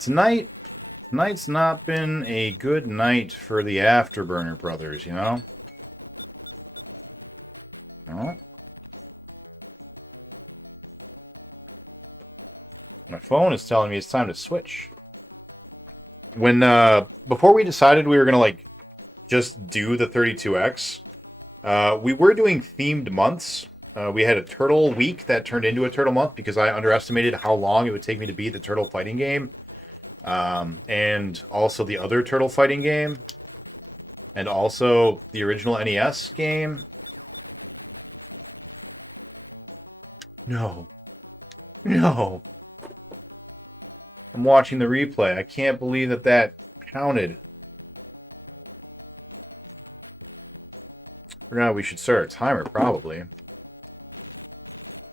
Tonight's not been a good night for the Afterburner brothers, you know? No? My phone is telling me it's time to switch. When, before we decided we were gonna, like, just do the 32X, we were doing themed months. We had a turtle week that turned into a turtle month because I underestimated how long it would take me to beat the turtle fighting game. And also the other turtle fighting game. And also the original NES game. No. No. I'm watching the replay. I can't believe that that counted. Or no, we should start a timer, probably.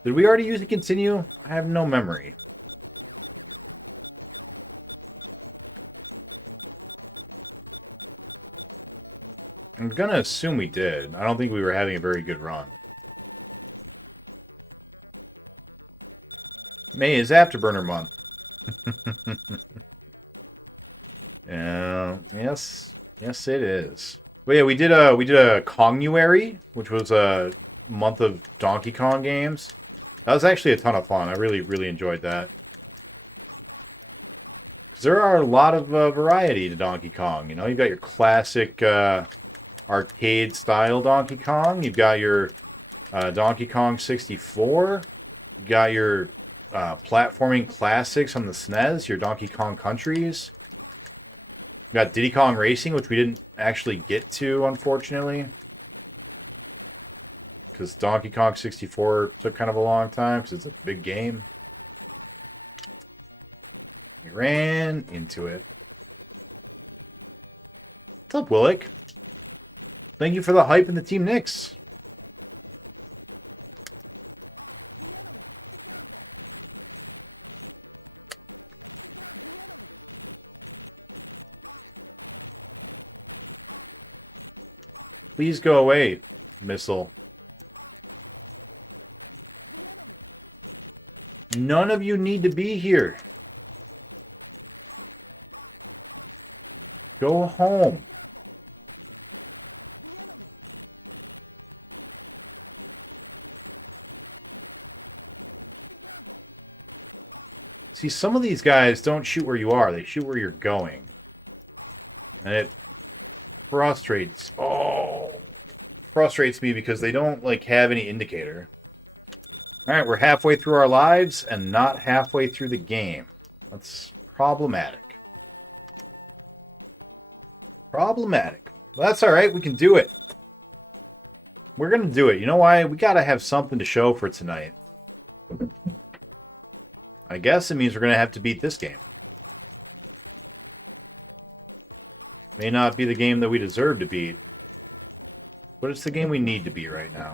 Did we already use the continue? I have no memory. I'm gonna assume we did. I don't think we were having a very good run. May is Afterburner month. Yes it is. But yeah, we did a Konguary, which was a month of Donkey Kong games. That was actually a ton of fun. I really enjoyed that. There are a lot of variety to Donkey Kong. You know, you've got your classic arcade style Donkey Kong. You've got your Donkey Kong 64. You've got your platforming classics on the SNES, your Donkey Kong Countries. You've got Diddy Kong Racing, which we didn't actually get to, unfortunately. Because Donkey Kong 64 took kind of a long time, because it's a big game. Ran into it. What's up, Willick? Thank you for the hype in the Team Knicks. Please go away, missile. None of you need to be here. Go home. See, some of these guys don't shoot where you are, they shoot where you're going. And it frustrates. Oh, frustrates me because they don't like have any indicator. Alright, we're halfway through our lives and not halfway through the game. That's problematic. Problematic. Well, that's alright, we can do it. We're gonna do it. You know why? We gotta have something to show for tonight. I guess it means we're gonna have to beat this game. May not be the game that we deserve to beat, but it's the game we need to beat right now.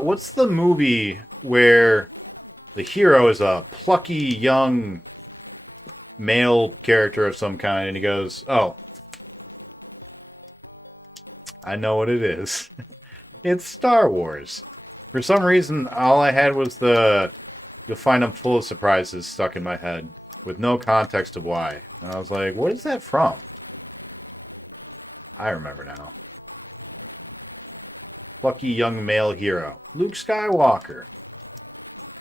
What's the movie where the hero is a plucky young male character of some kind, and he goes, "Oh, I know what it is. It's Star Wars." For some reason, all I had was the find I'm full of surprises stuck in my head, with no context of why. And I was like, what is that from? I remember now. Plucky young male hero. Luke Skywalker.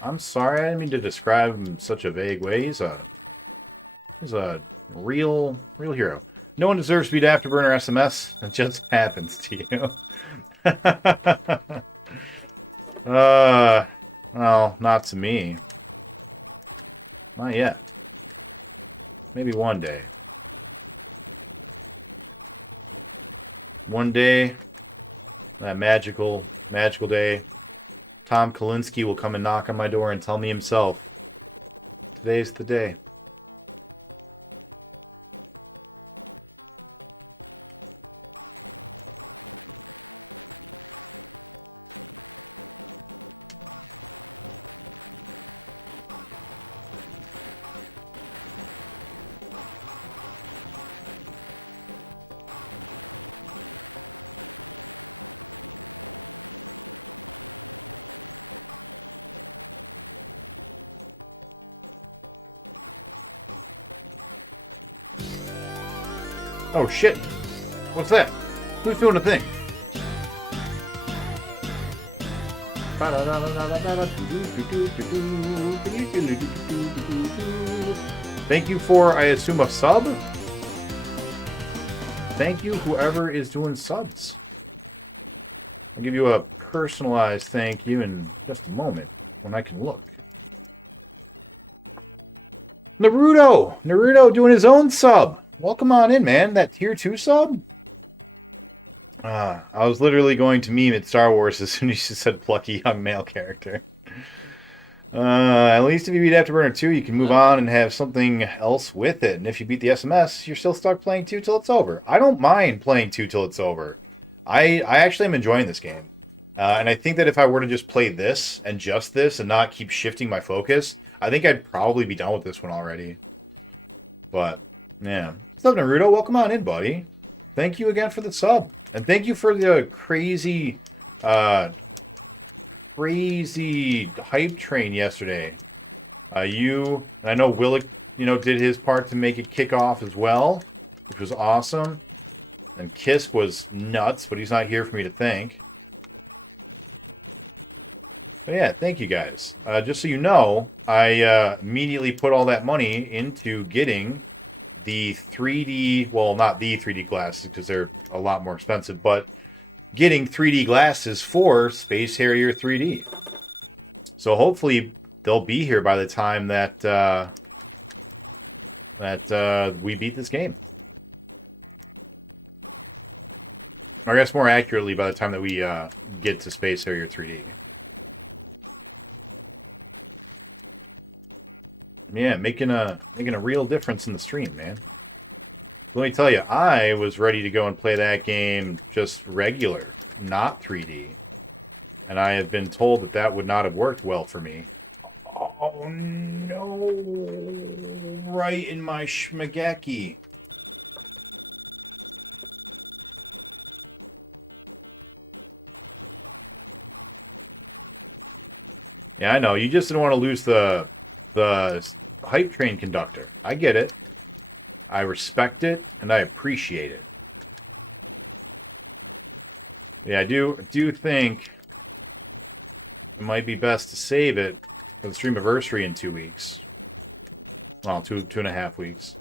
I'm sorry, I didn't mean to describe him in such a vague way. He's a real hero. No one deserves to be the Afterburner SMS. It just happens to you. Well, not to me. Not yet. Maybe one day. One day, that magical day, Tom Kalinske will come and knock on my door and tell me himself, today's the day. Oh shit! What's that? Who's doing a thing? Thank you for, I assume, a sub? Thank you, whoever is doing subs. I'll give you a personalized thank you in just a moment when I can look. Naruto! Naruto doing his own sub! Welcome on in, man. That tier 2 sub? I was literally going to meme at Star Wars as soon as you said plucky young male character. At least if you beat Afterburner 2, you can move on and have something else with it. And if you beat the SMS, you're still stuck playing 2 till it's over. I don't mind playing 2 till it's over. I actually am enjoying this game. And I think that if I were to just play this and just this and not keep shifting my focus, I think I'd probably be done with this one already. But, yeah. What's up, Naruto? Welcome on in, buddy. Thank you again for the sub. And thank you for the crazy hype train yesterday. You, and I know Willick, did his part to make it kick off as well. It was awesome. And Kiss was nuts, but he's not here for me to thank. But yeah, thank you guys. Just so you know, I immediately put all that money into getting the 3D, well, not the 3D glasses, because they're a lot more expensive, but getting 3D glasses for Space Harrier 3D. So hopefully they'll be here by the time that we beat this game. Or I guess more accurately, by the time that we get to Space Harrier 3D. Yeah, making a real difference in the stream, man. Let me tell you, I was ready to go and play that game just regular, not 3D. And I have been told that that would not have worked well for me. Oh no! Right in my schmageki. Yeah, I know. You just didn't want to lose the hype train conductor. I get it. I respect it, and I appreciate it. Yeah, I do think it might be best to save it for the streamiversary in 2 weeks. Well, two and a half weeks.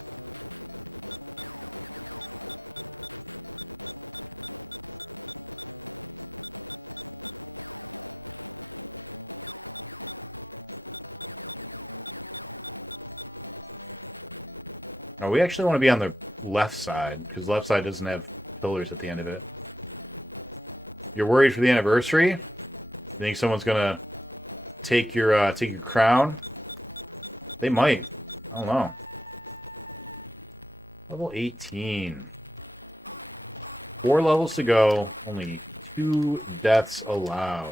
Oh, we actually want to be on the left side, because the left side doesn't have pillars at the end of it. You're worried for the anniversary? You think someone's gonna take your crown? They might. I don't know. Level 18. 4 levels to go. Only 2 deaths allowed.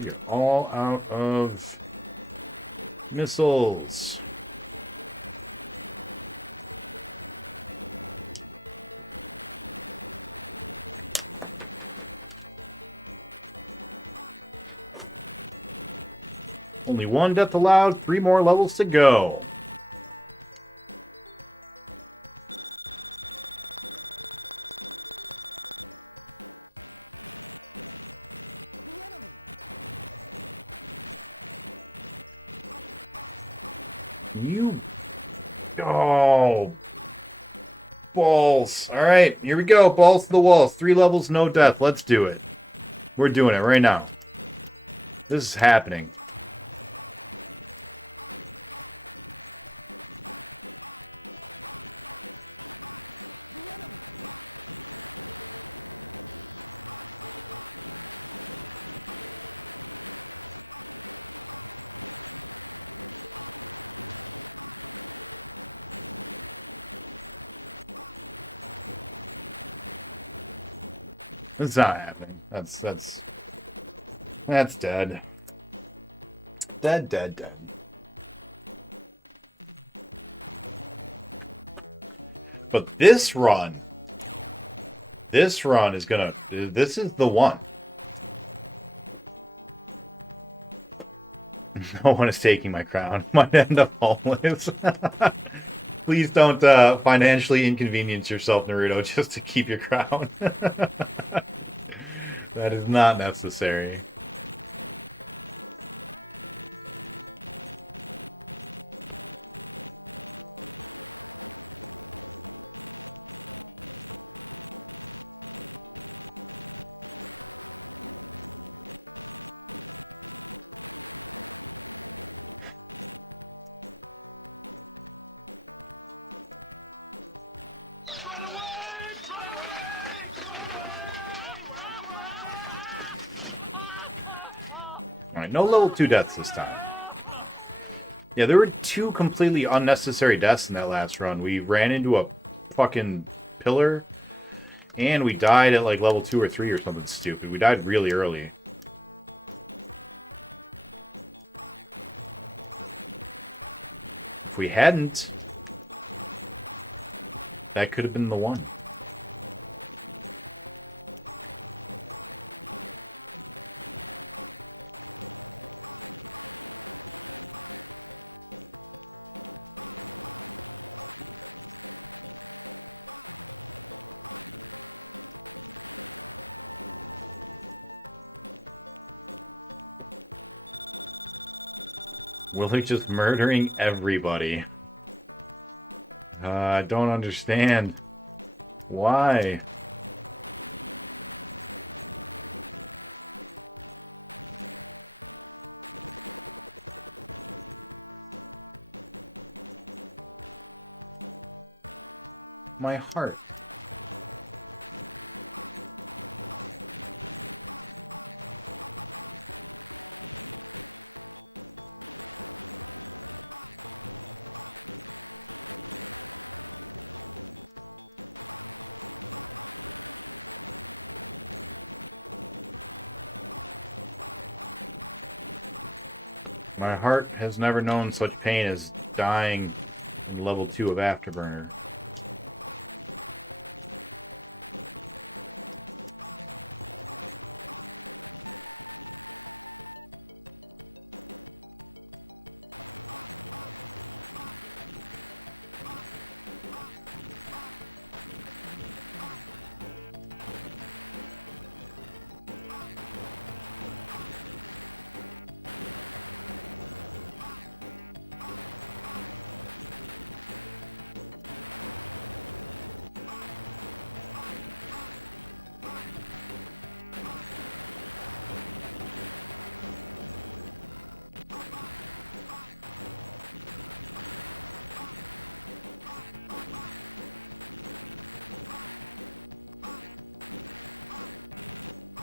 You're all out of missiles. Only one death allowed, 3 more levels to go. Oh, balls. All right, here we go. Balls to the walls. 3 levels, no death. Let's do it. We're doing it right now. This is happening. That's not happening. That's dead. Dead. But this run is gonna. This is the one. No one is taking my crown. Might end up homeless. Please don't financially inconvenience yourself, Naruto, just to keep your crown. That is not necessary. Alright, no level 2 deaths this time. Yeah, there were 2 completely unnecessary deaths in that last run. We ran into a fucking pillar, and we died at like level 2 or 3 or something stupid. We died really early. If we hadn't, that could have been the one. Willie just murdering everybody. I don't understand. Why? My heart. My heart has never known such pain as dying in level 2 of Afterburner.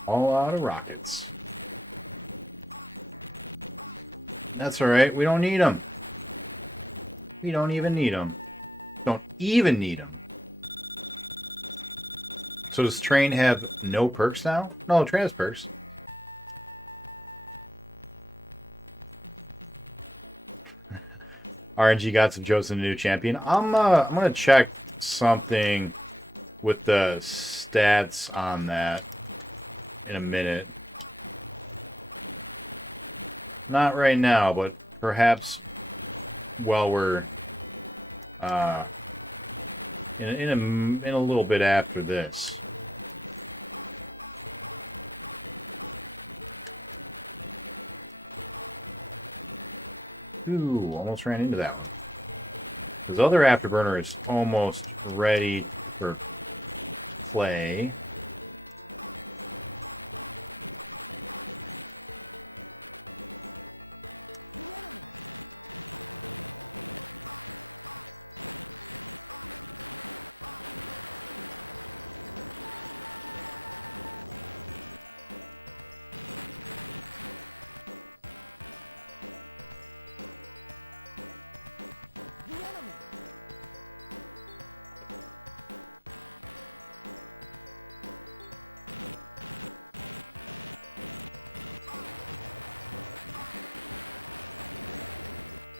All out of rockets. That's alright, we don't need them. We don't even need them. Don't even need them. So does Train have no perks now? No, Train has perks. RNG got some Joe's the new champion. I'm gonna check something with the stats on that in a minute. Not right now, but perhaps while we're in a little bit after this. Ooh, almost ran into that one. His other afterburner is almost ready for play.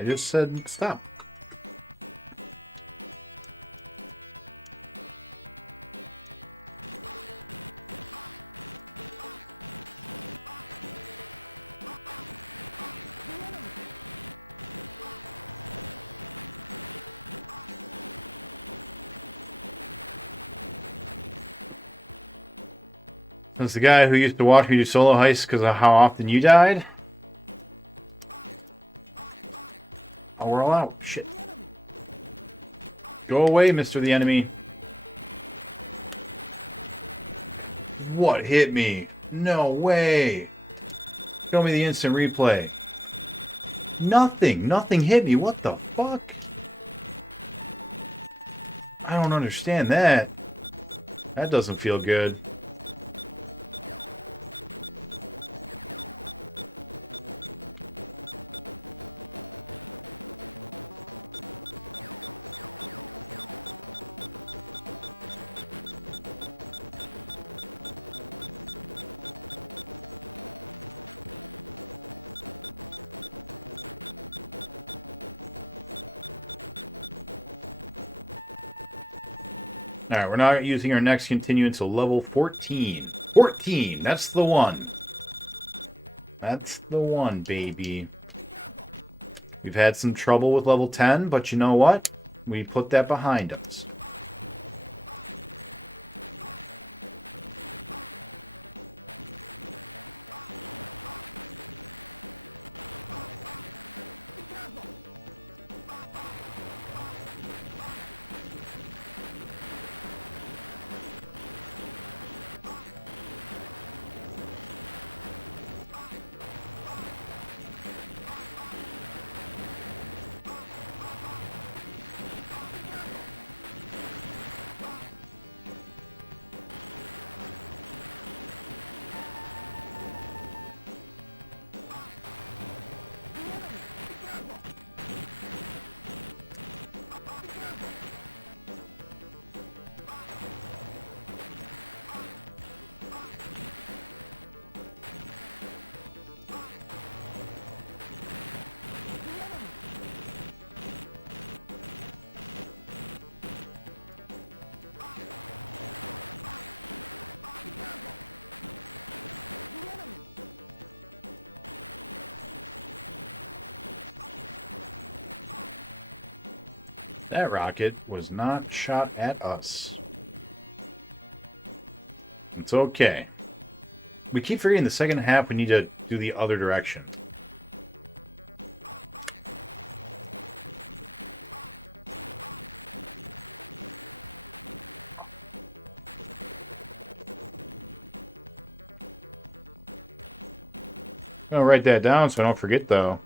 I just said stop. Since the guy who used to watch me do solo heists because of how often you died. Oh, we're all out. Shit. Go away, Mr. the Enemy. What hit me? No way. Show me the instant replay. Nothing. Nothing hit me. What the fuck? I don't understand that. That doesn't feel good. Alright, we're not using our next continuance of level 14. 14! That's the one. That's the one, baby. We've had some trouble with level 10, but you know what? We put that behind us. That rocket was not shot at us. It's okay. We keep forgetting the second half we need to do the other direction. I'll write that down so I don't forget though.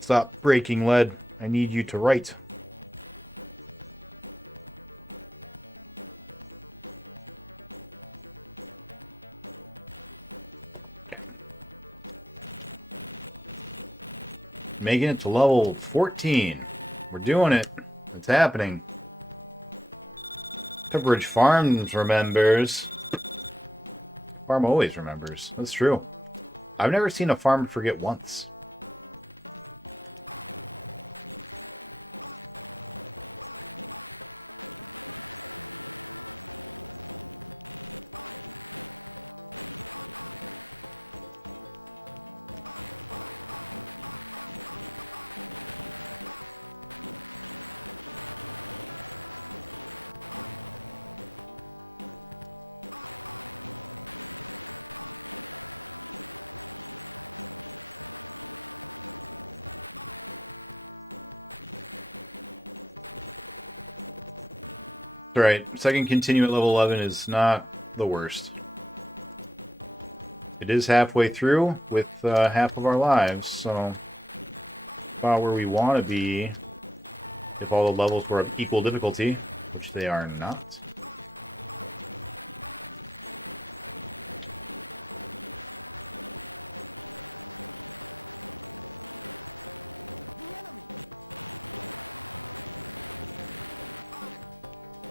Stop breaking lead. I need you to write. Okay. Making it to level 14. We're doing it. It's happening. Pepperidge Farms remembers. Farm always remembers. That's true. I've never seen a farm forget once. Right, second continue at level 11 is not the worst. It is halfway through with half of our lives, so about where we want to be if all the levels were of equal difficulty, which they are not.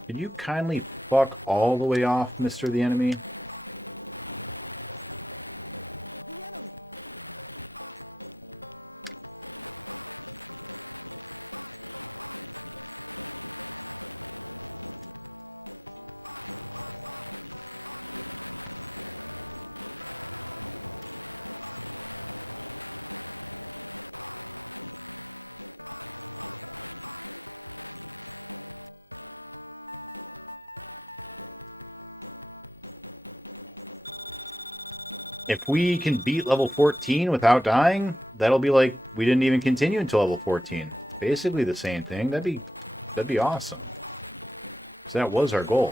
Can you kindly fuck all the way off, Mr. the Enemy? If we can beat level 14 without dying, that'll be like we didn't even continue until level 14. Basically the same thing. That'd be awesome. So that was our goal.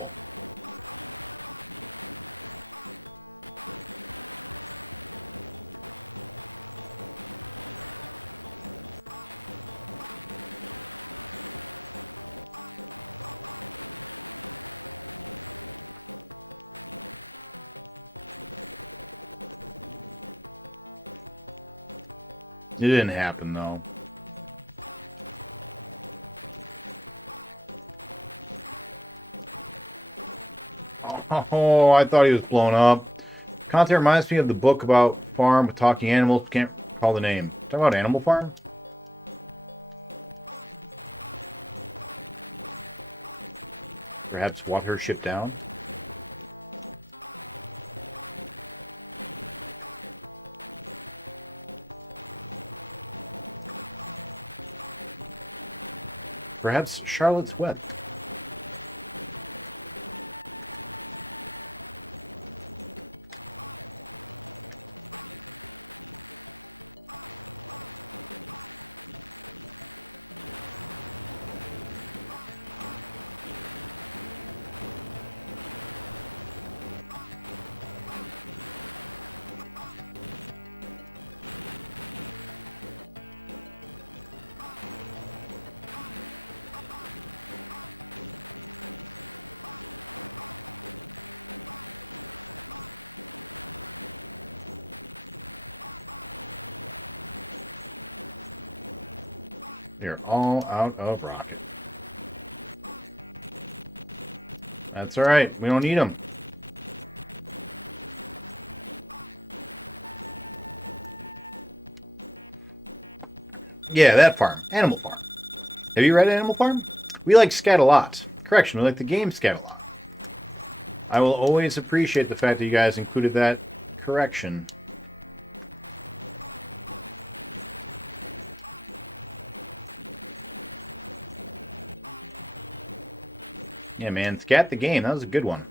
It didn't happen, though. Oh, I thought he was blown up. Content reminds me of the book about farm with talking animals. Can't recall the name. Talk about Animal Farm? Perhaps water ship down? Perhaps Charlotte's Web. They're all out of rocket. That's alright. We don't need them. Yeah, that farm. Animal Farm. Have you read Animal Farm? We like Scat a lot. Correction, we like the game Scat a lot. I will always appreciate the fact that you guys included that correction. Yeah, man, Scat the game. That was a good one.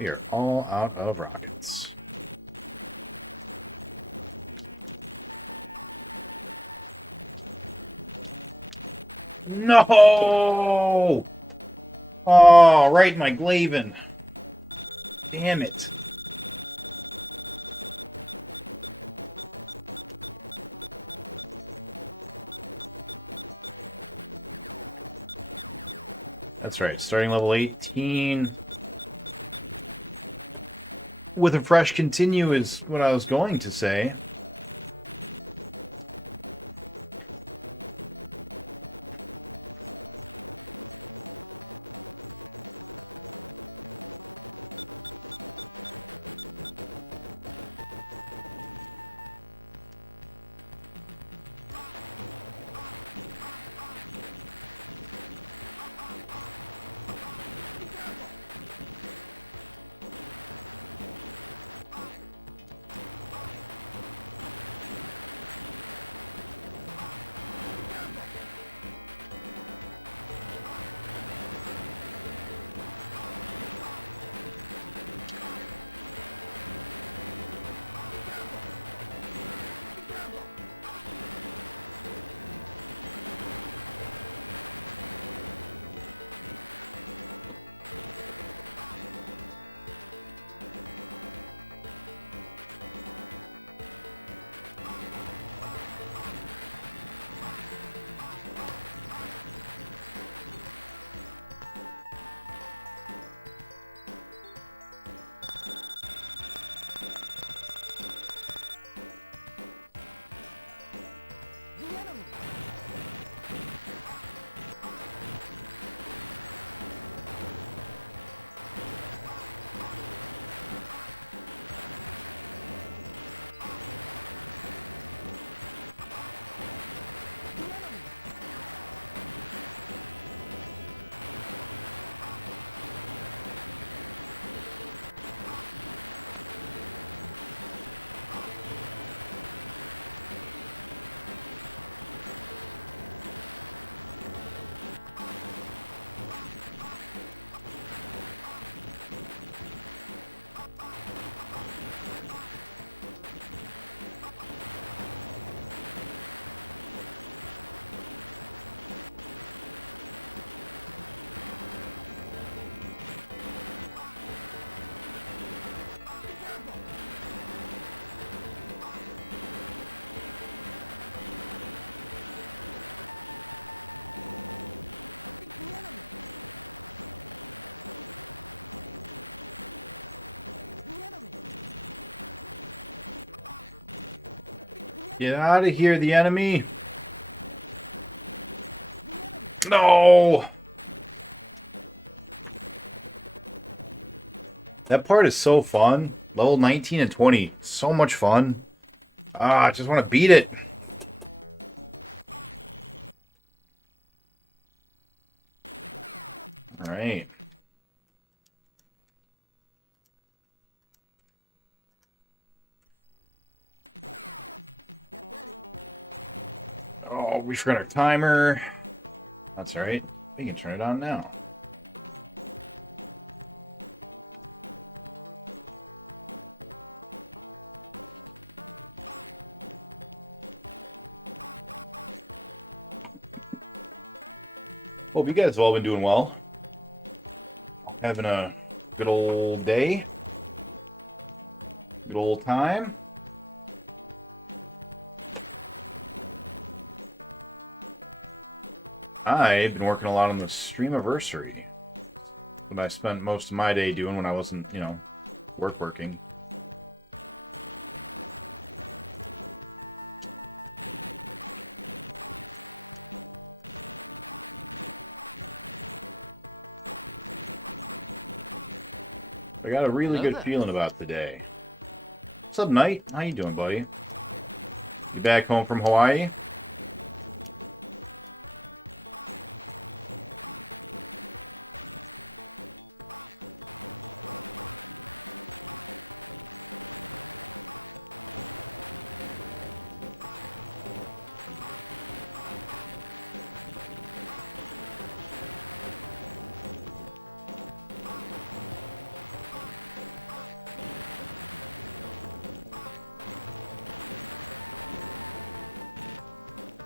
We are all out of rockets. No! Oh, right in my Glaven. Damn it. That's right. Starting level 18. With a fresh continue is what I was going to say. Get out of here, the enemy! No! That part is so fun. Level 19 and 20. So much fun. Ah, I just want to beat it. Alright. Oh, we forgot our timer. That's alright. We can turn it on now. Hope you guys have all been doing well. Having a good old day. Good old time. I've been working a lot on the Streamiversary. What I spent most of my day doing when I wasn't, you know, working. I got a really good feeling about the day. What's up, Knight? How you doing, buddy? You back home from Hawaii?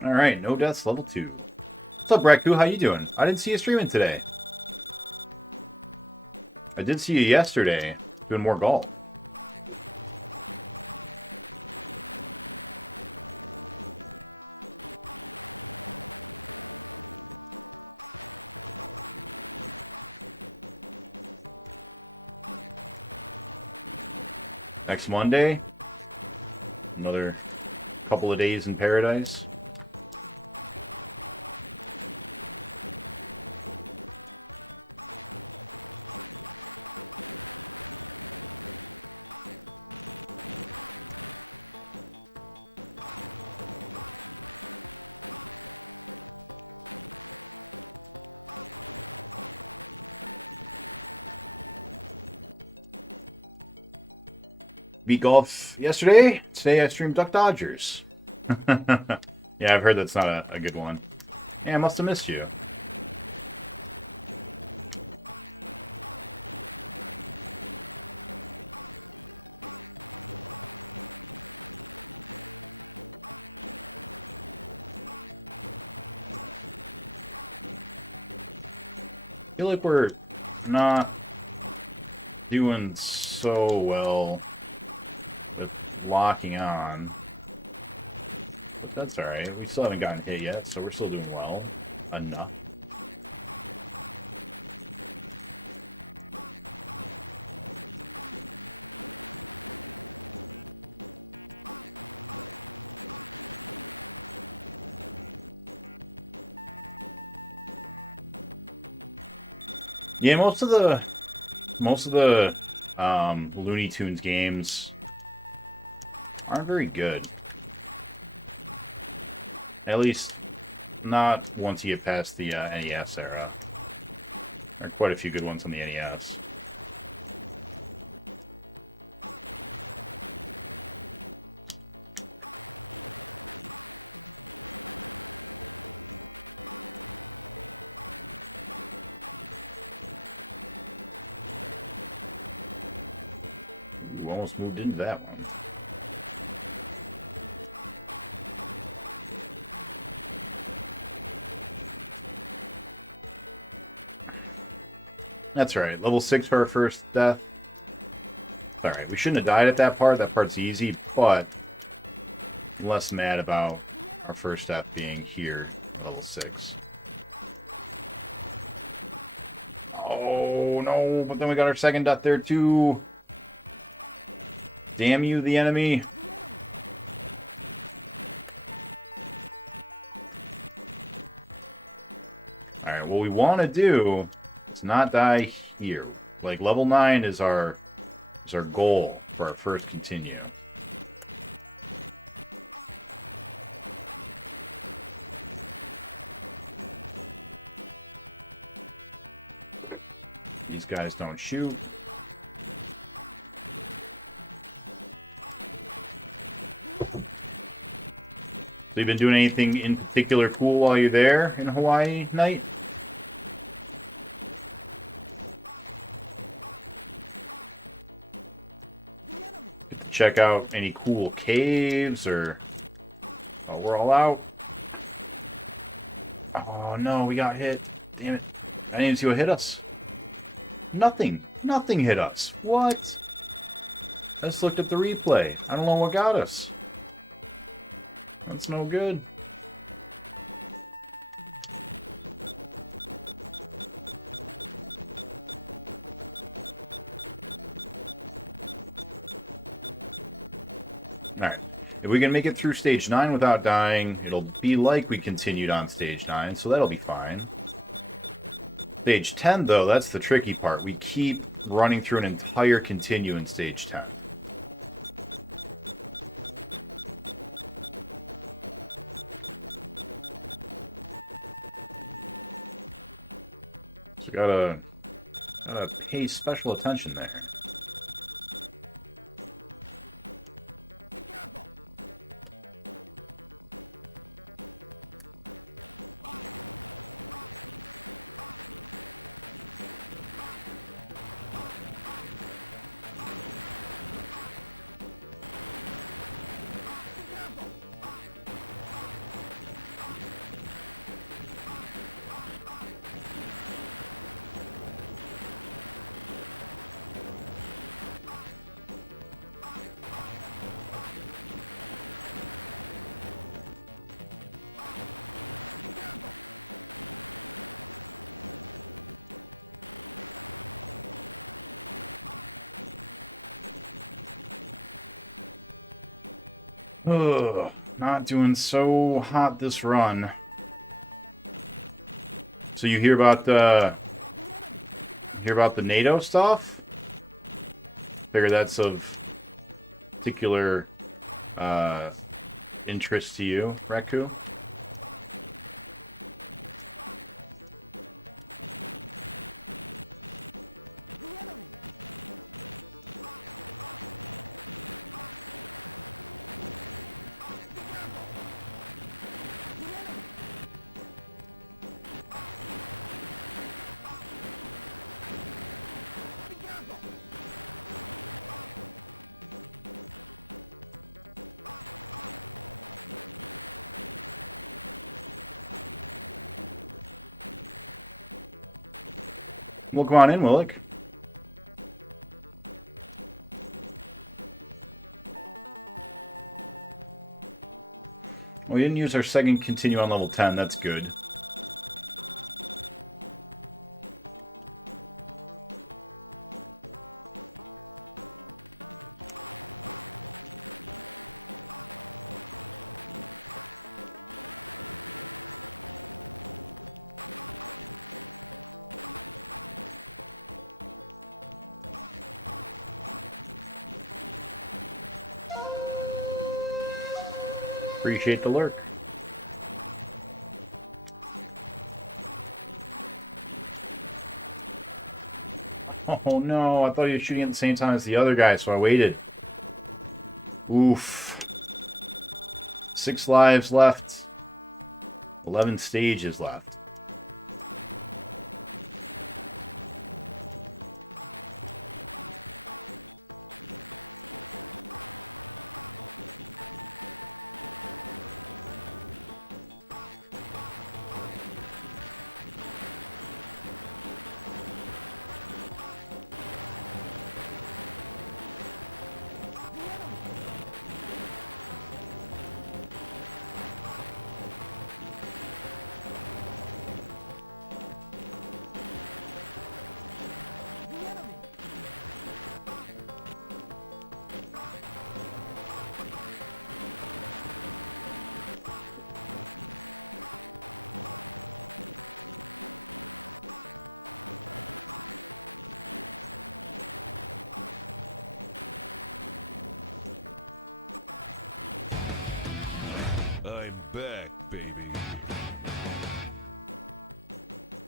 Alright, no deaths, level 2. What's up, Raku? How you doing? I didn't see you streaming today. I did see you yesterday, doing more golf. Next Monday, another couple of days in paradise. Beat golf yesterday. Today I streamed Duck Dodgers. Yeah, I've heard that's not a good one. Yeah, I must have missed you. I feel like we're not doing so well with locking on. That's alright. We still haven't gotten hit yet, so we're still doing well. Enough. Yeah, most of the Looney Tunes games aren't very good. At least, not once you get past the NES era. There are quite a few good ones on the NES. You almost moved into that one. That's right. Level 6 for our first death. Alright, we shouldn't have died at that part. That part's easy, but I'm less mad about our first death being here, level 6. Oh, no, but then we got our second death there, too. Damn you, the enemy. Alright, what we want to do is not die here. Like, level 9 is our goal for our first continue. These guys don't shoot. So you've been doing anything in particular cool while you're there in Hawaii, Knight? Check out any cool caves or... Oh, we're all out. Oh no, we got hit. Damn it. I didn't even see what hit us. Nothing. Nothing hit us. What? Let's look at the replay. I don't know what got us. That's no good. Alright. If we can make it through stage 9 without dying, it'll be like we continued on stage 9, so that'll be fine. Stage 10, though, that's the tricky part. We keep running through an entire continue in stage 10. So gotta pay special attention there. Ugh, not doing so hot this run. So you hear about the NATO stuff? Figure that's of particular interest to you, Raku? Well, come on in, Willick. We didn't use our second continue on level 10. That's good. Appreciate the lurk. Oh no, I thought he was shooting at the same time as the other guy, so I waited. Oof. 6 lives left. 11 stages left.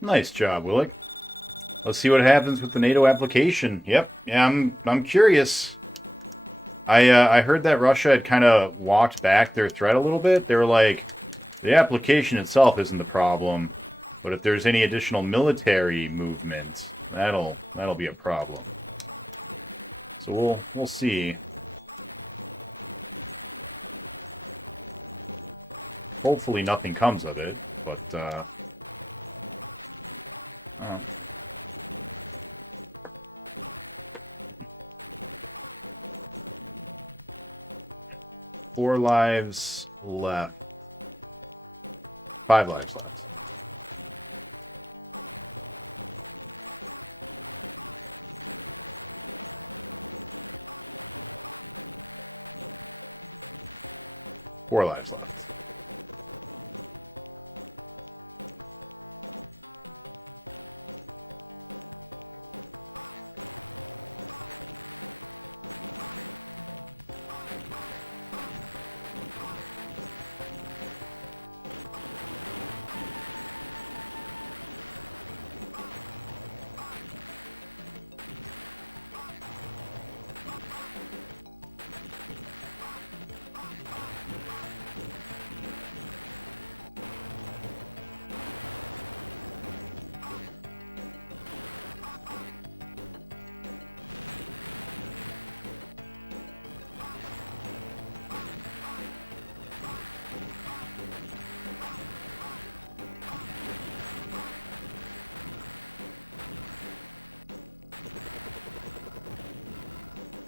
Nice job, Willick. Let's see what happens with the NATO application. Yep, yeah, I'm curious. I heard that Russia had kind of walked back their threat a little bit. They were like, the application itself isn't the problem, but if there's any additional military movement, that'll be a problem. So we'll see. Hopefully nothing comes of it, but 4 lives left. 5 lives left. Four lives left.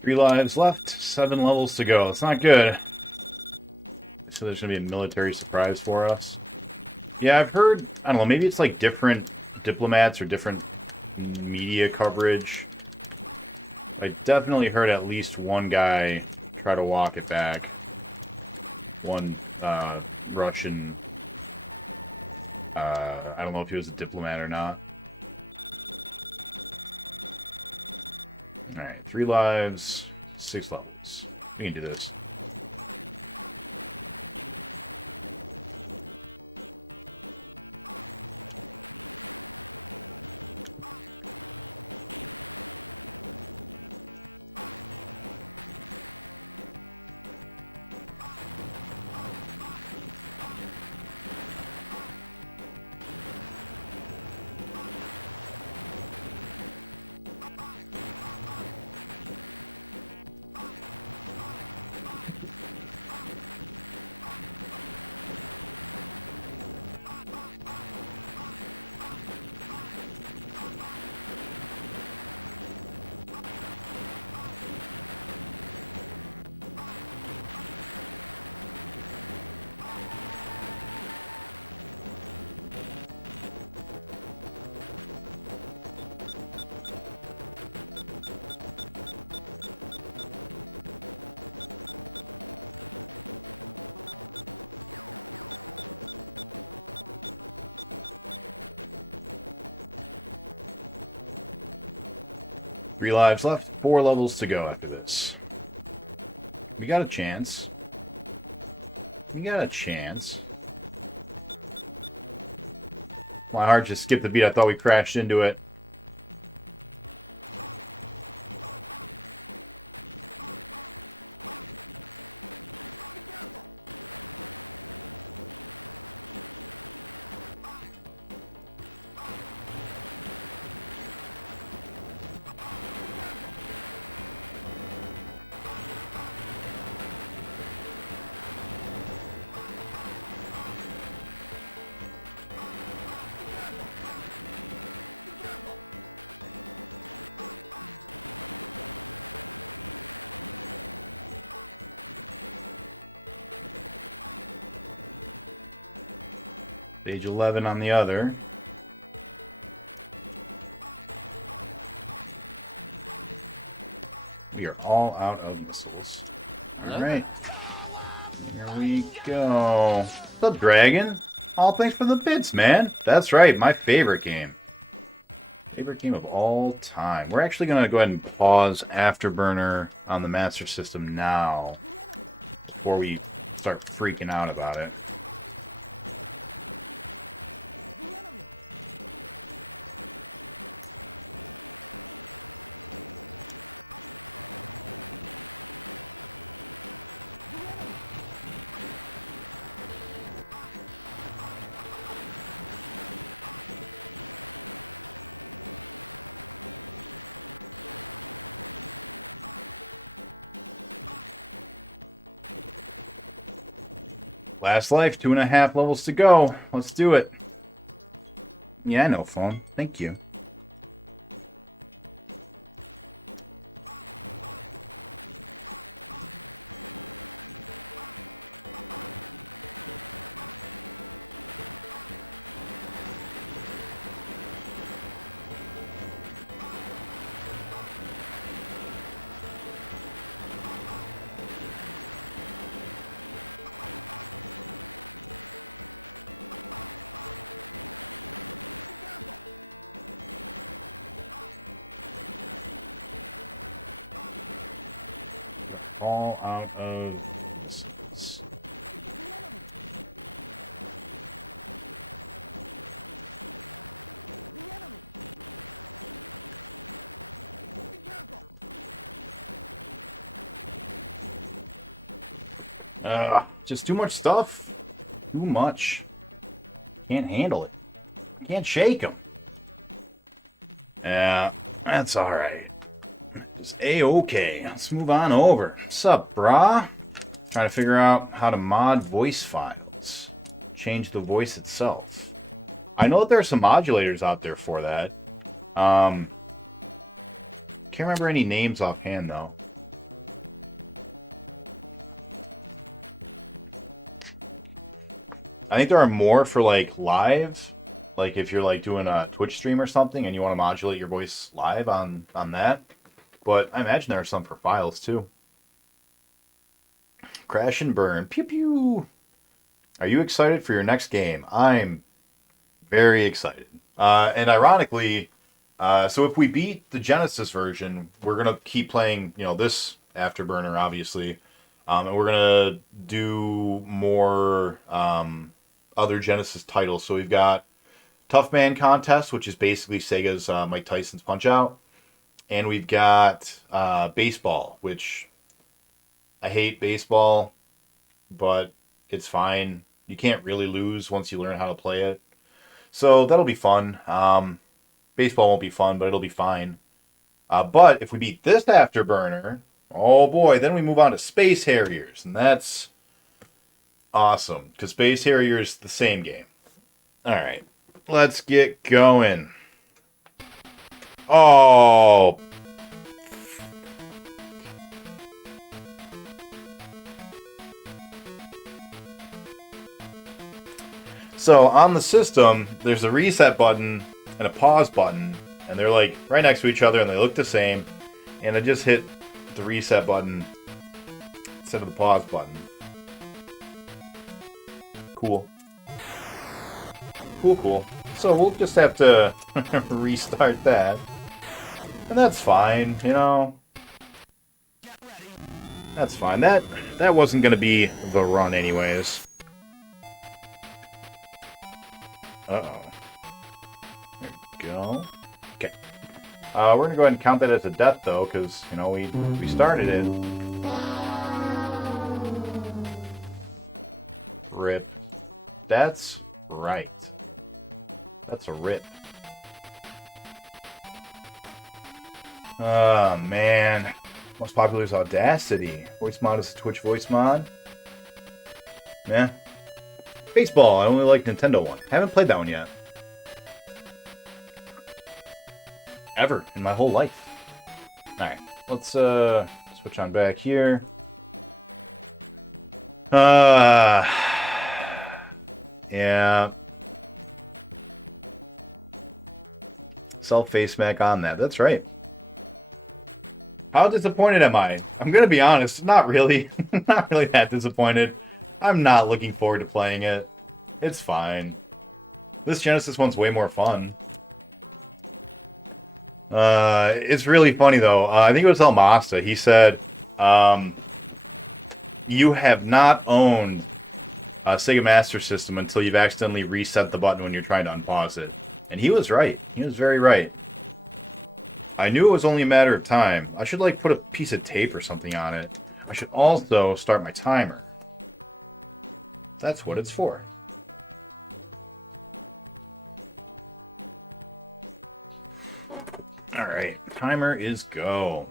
Three lives left, 7 levels to go. It's not good. So there's going to be a military surprise for us. Yeah, I've heard, I don't know, maybe it's like different diplomats or different media coverage. I definitely heard at least one guy try to walk it back. one Russian, I don't know if he was a diplomat or not. Alright, 3 lives, 6 levels. We can do this. Three lives left, 4 levels to go after this. We got a chance. We got a chance. My heart just skipped the beat. I thought we crashed into it. Stage 11 on the other. We are all out of missiles. Alright. Here we go. What's up, Dragon? All thanks for the bits, man. That's right, my favorite game. Favorite game of all time. We're actually going to go ahead and pause Afterburner on the Master System now, before we start freaking out about it. Last life, 2.5 levels to go. Let's do it. Yeah, I know, phone. Thank you. All out of missiles. Just too much stuff. Too much. Can't handle it. Can't shake them. Yeah, that's alright. It's A-okay. Let's move on over. What's up, brah? Trying to figure out how to mod voice files. Change the voice itself. I know that there are some modulators out there for that. Can't remember any names offhand, though. I think there are more for, like, live. Like, if you're, like, doing a Twitch stream or something and you want to modulate your voice live on that. But I imagine there are some for files, too. Crash and burn. Pew pew. Are you excited for your next game? I'm very excited. And ironically, so if we beat the Genesis version, we're gonna keep playing, this Afterburner, obviously, and we're gonna do more other Genesis titles. So we've got Tough Man Contest, which is basically Sega's Mike Tyson's Punch Out, and we've got baseball, which I hate baseball, but it's fine. You can't really lose once you learn how to play it. So that'll be fun. Baseball won't be fun, but it'll be fine. But if we beat this Afterburner, oh boy, then we move on to Space Harriers. And that's awesome, because Space Harriers is the same game. Alright, let's get going. Oh, so on the system, there's a reset button and a pause button, and they're like right next to each other, and they look the same. And I just hit the reset button instead of the pause button. Cool. Cool. So we'll just have to restart that, and that's fine. That's fine. That wasn't gonna be the run anyways. Uh-oh. There we go. Okay. We're going to go ahead and count that as a death, though, because, we started it. Rip. That's right. That's a rip. Oh, man. Most popular is Audacity. Voice mod is a Twitch voice mod. Yeah. Baseball, I only like Nintendo one. Haven't played that one yet. Ever in my whole life. Alright, let's switch on back here. Yeah. Self-face smack on that. That's right. How disappointed am I? I'm gonna be honest, not really. Not really that disappointed. I'm not looking forward to playing it. It's fine. This Genesis one's way more fun. It's really funny, though. I think it was El Masta. He said, you have not owned a Sega Master System until you've accidentally reset the button when you're trying to unpause it. And he was right. He was very right. I knew it was only a matter of time. I should, put a piece of tape or something on it. I should also start my timer. That's what it's for. Alright, timer is go.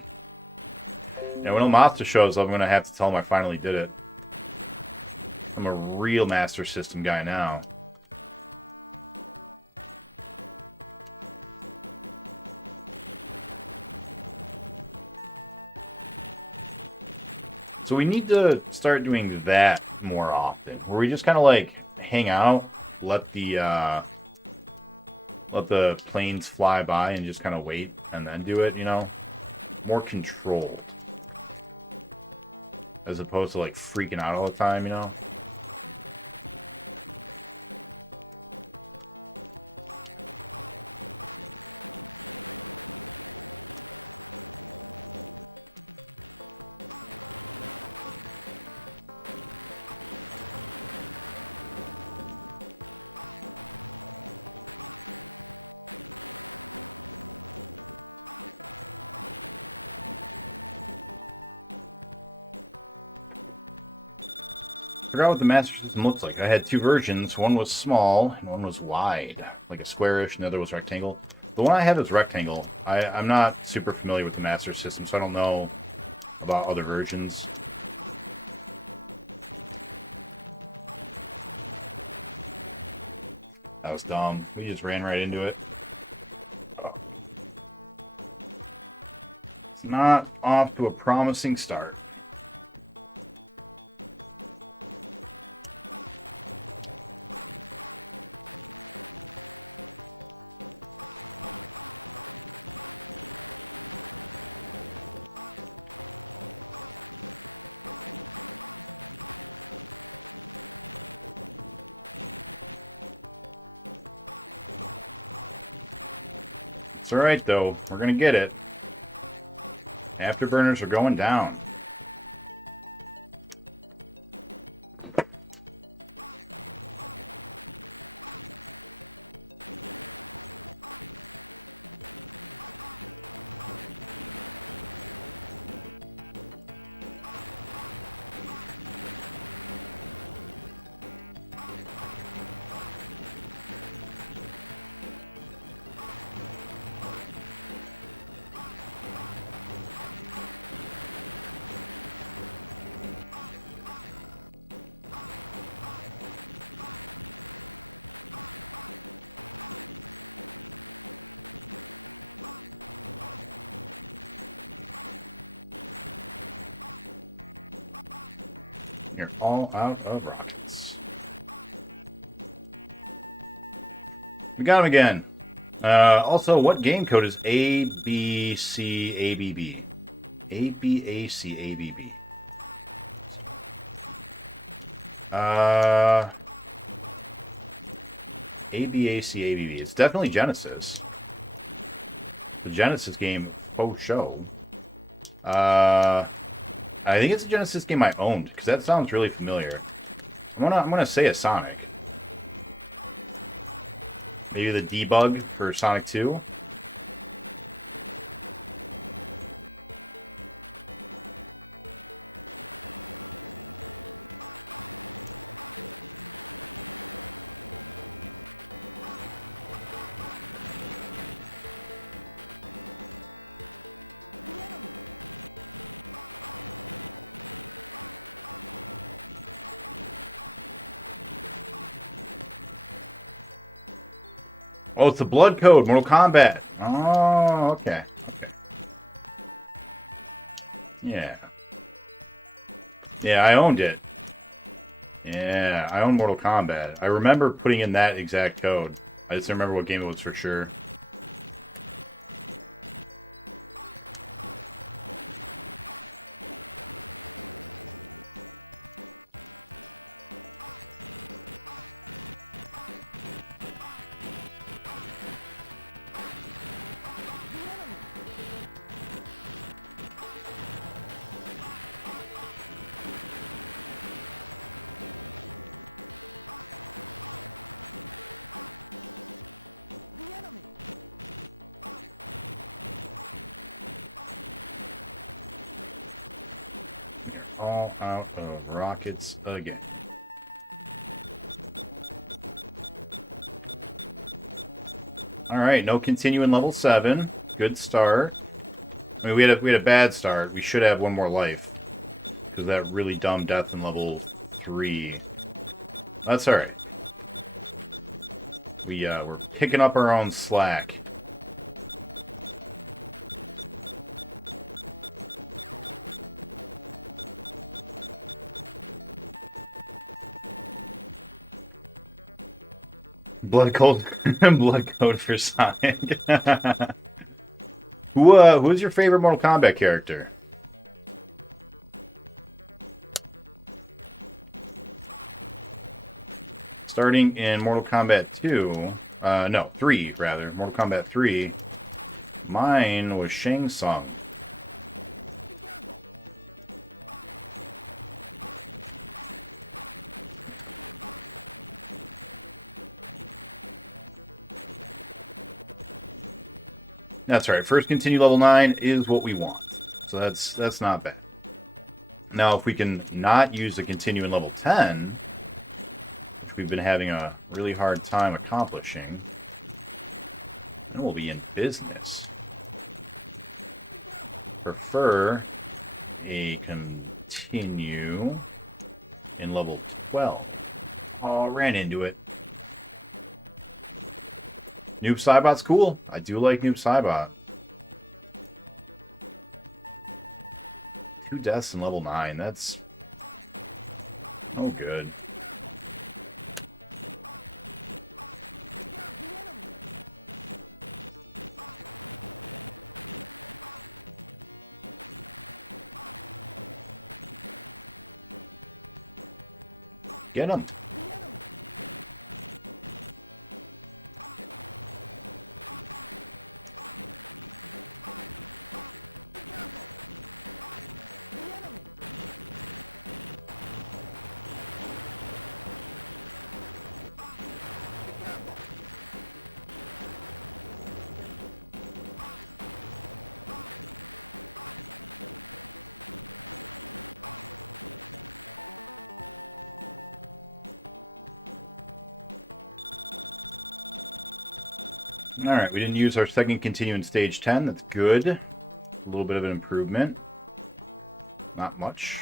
Now when El Masta shows up, I'm going to have to tell him I finally did it. I'm a real Master System guy now. So we need to start doing that more often, where we just kind of hang out, let the planes fly by and just kind of wait and then do it, more control, as opposed to freaking out all the time, I forgot what the Master System looks like. I had two versions. One was small, and one was wide, like a squarish, and the other was rectangle. The one I have is rectangle. I'm not super familiar with the Master System, so I don't know about other versions. That was dumb. We just ran right into it. It's not off to a promising start. It's alright, though. We're gonna get it. Afterburners are going down. You're all out of rockets. We got him again. Also, what game code is ABCABB? ABACABB. ABACABB. It's definitely Genesis. The Genesis game, faux show. I think it's a Genesis game I owned, because that sounds really familiar. I'm gonna say a Sonic. Maybe the debug for Sonic 2. Oh, it's the blood code, Mortal Kombat. Oh, okay. Yeah. Yeah, I owned it. Yeah, I own Mortal Kombat. I remember putting in that exact code. I just don't remember what game it was for sure. All out of rockets again. Alright, no continuing level 7. Good start. I mean, we had a bad start. We should have one more life. Because that really dumb death in level 3. That's alright. We're picking up our own slack. Blood code for Sonic. Who's your favorite Mortal Kombat character? Starting in Mortal Kombat 2, no, 3 rather, Mortal Kombat 3, mine was Shang Tsung. That's right. First continue level 9 is what we want. So that's not bad. Now, if we can not use the continue in level 10, which we've been having a really hard time accomplishing, then we'll be in business. Prefer a continue in level 12. Oh, ran into it. Noob Saibot's cool. I do like Noob Saibot. 2 deaths in level 9. That's no good. Get him. Alright, we didn't use our second continue in stage 10. That's good. A little bit of an improvement. Not much.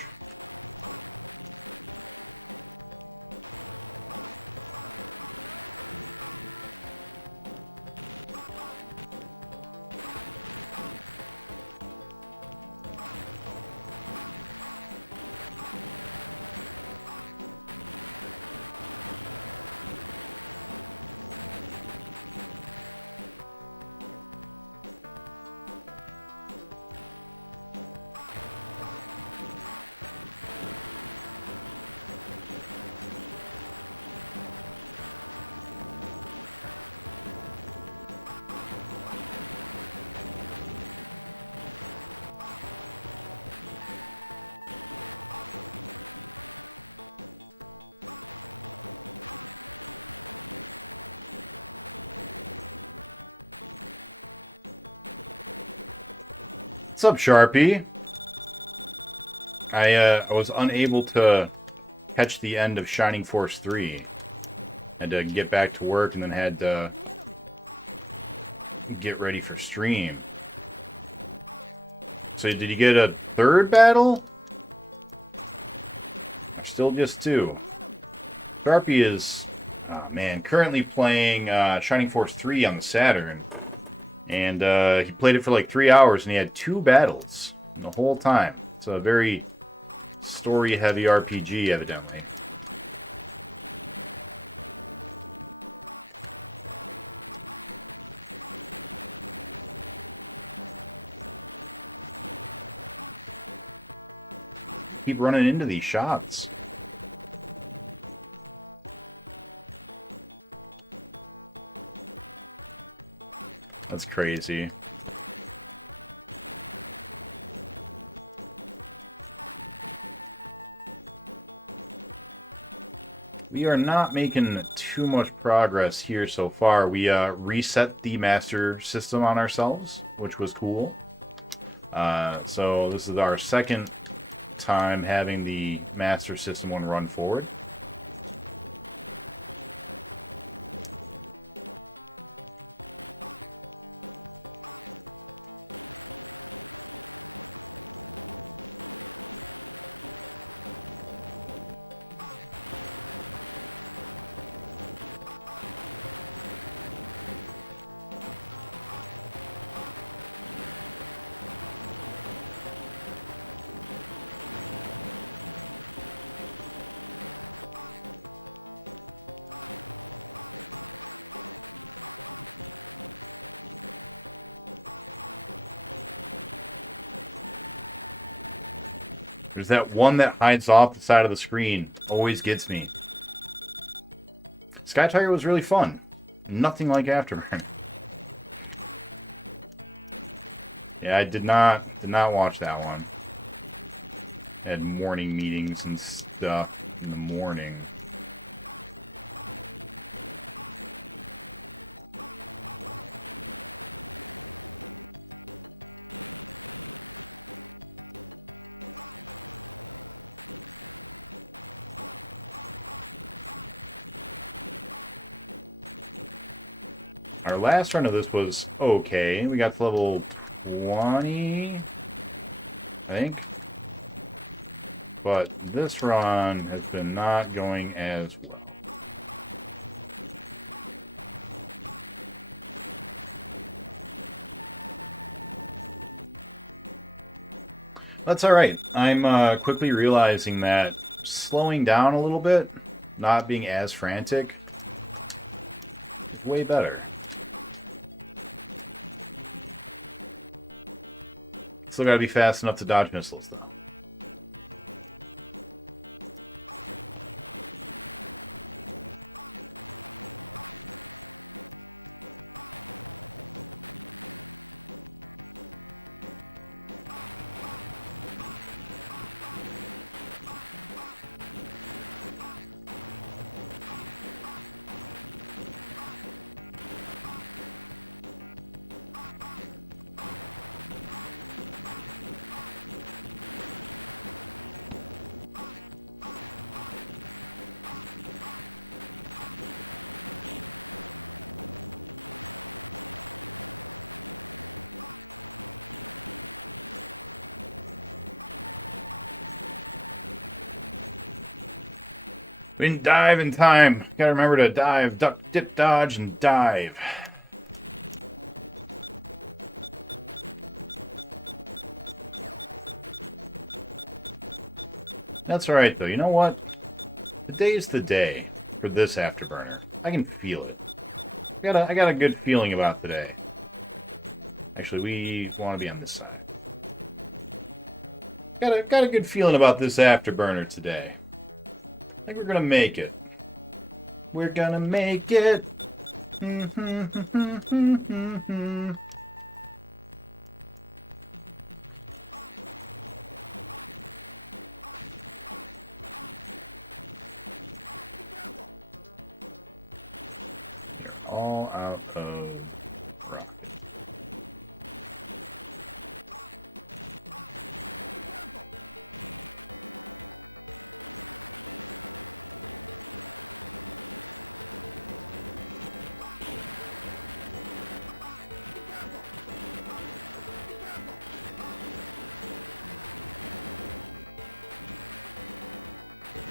What's up, Sharpie? I was unable to catch the end of Shining Force 3. Had to get back to work and then had to get ready for stream. So did you get a third battle? Or still just two? Sharpie is, oh man, currently playing Shining Force 3 on the Saturn. And he played it for like 3 hours, and he had 2 battles the whole time. It's a very story-heavy RPG, evidently. Keep running into these shots. That's crazy. We are not making too much progress here so far. We reset the master system on ourselves, which was cool. So this is our second time having the master system one run forward. There's that one that hides off the side of the screen. Always gets me. Sky Tiger was really fun. Nothing like Afterburn. Yeah, I did not watch that one. Had morning meetings and stuff in the morning. Our last run of this was okay. We got to level 20, I think. But this run has been not going as well. That's alright. I'm quickly realizing that slowing down a little bit, not being as frantic, way better. Still gotta be fast enough to dodge missiles, though. We didn't dive in time. Gotta remember to dive, duck, dip, dodge, and dive. That's alright, though. You know what? Today's the day for this afterburner. I can feel it. I got a good feeling about today. Actually, we want to be on this side. Got a good feeling about this afterburner today. I think we're gonna make it. We're gonna make it. All out of.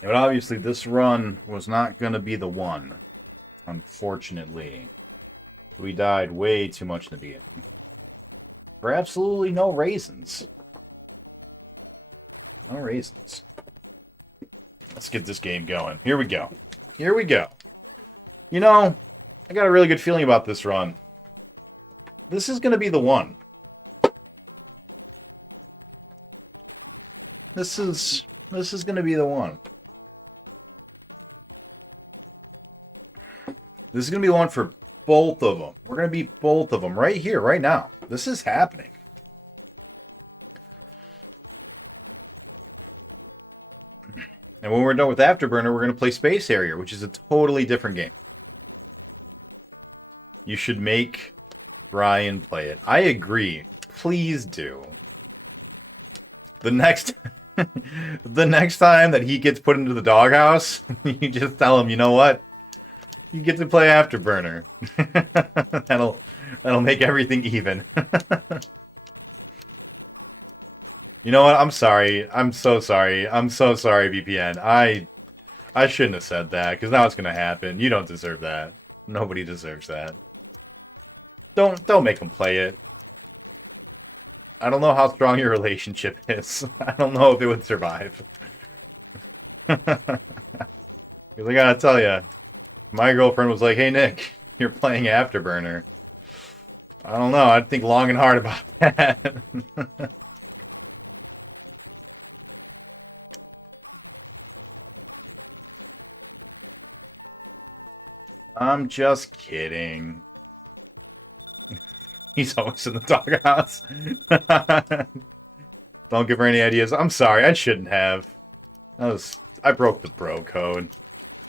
But obviously this run was not going to be the one. Unfortunately. We died way too much in the beginning. For absolutely no reasons. No reasons. Let's get this game going. Here we go. Here we go. You know, I got a really good feeling about this run. This is going to be the one. This is going to be the one. This is going to be the one for both of them. We're going to beat both of them right here, right now. This is happening. And when we're done with Afterburner, we're going to play Space Harrier, which is a totally different game. You should make Ryan play it. I agree. Please do. The next time that he gets put into the doghouse, you just tell him, you know what? You get to play Afterburner. that'll make everything even. You know what? I'm sorry. I'm so sorry. I'm so sorry, VPN. I shouldn't have said that, because now it's gonna happen. You don't deserve that. Nobody deserves that. Don't make them play it. I don't know how strong your relationship is. I don't know if it would survive. Because I gotta tell you, my girlfriend was like, "Hey Nick, you're playing Afterburner." I don't know. I'd think long and hard about that. I'm just kidding. He's always in the doghouse. Don't give her any ideas. I'm sorry, I shouldn't have. I broke the bro code.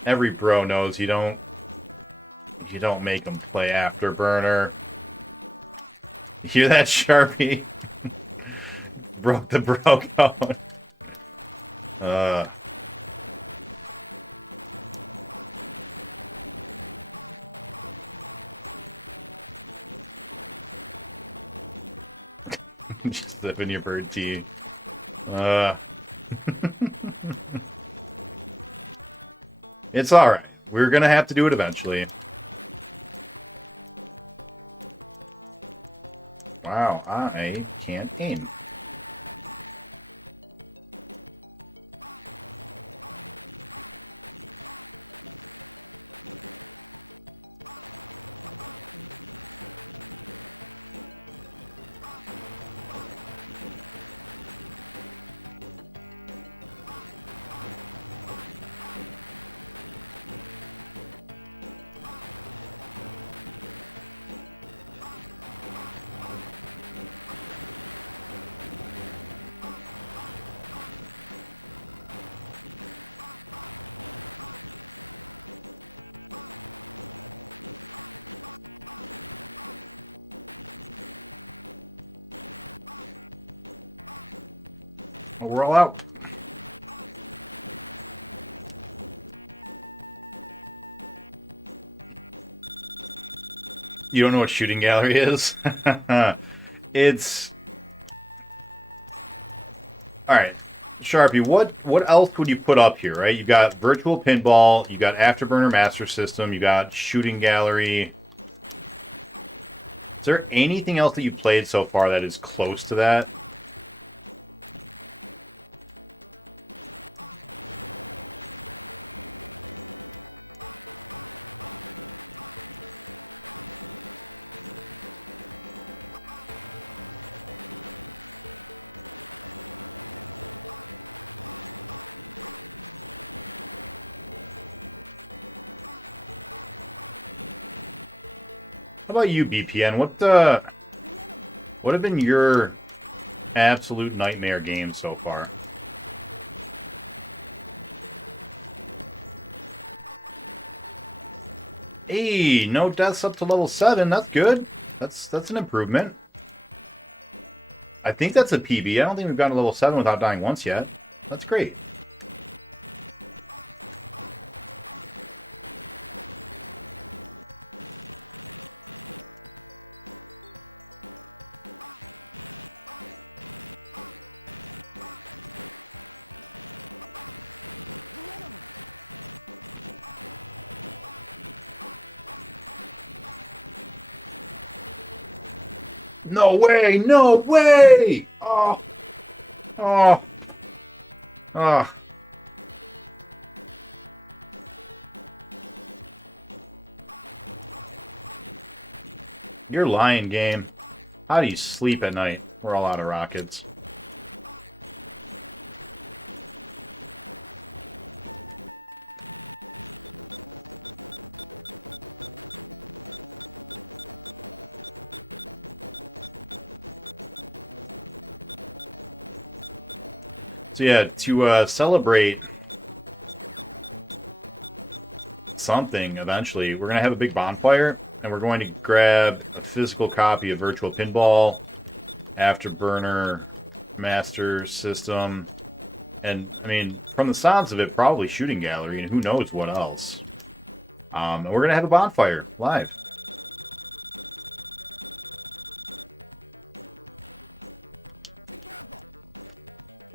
Every bro knows you don't make them play Afterburner. Hear that, Sharpie? Broke the bro code. Just sipping your bird tea. It's alright. We're gonna have to do it eventually. Wow, I can't aim. We're all out. You don't know what shooting gallery is? It's... Alright. Sharpie, what else would you put up here, right? You got Virtual Pinball, you got Afterburner Master System, you got Shooting Gallery. Is there anything else that you played so far that is close to that? How about you, BPN? What have been your absolute nightmare games so far? Hey, no deaths up to level 7. That's good. That's an improvement. I think that's a PB. I don't think we've gotten to level 7 without dying once yet. That's great. No way! No way! Oh! Oh! Oh! You're lying, game. How do you sleep at night? We're all out of rockets. So yeah, to celebrate something eventually, we're going to have a big bonfire, and we're going to grab a physical copy of Virtual Pinball, Afterburner, Master System, and, I mean, from the sounds of it, probably Shooting Gallery, and who knows what else. And we're going to have a bonfire, live.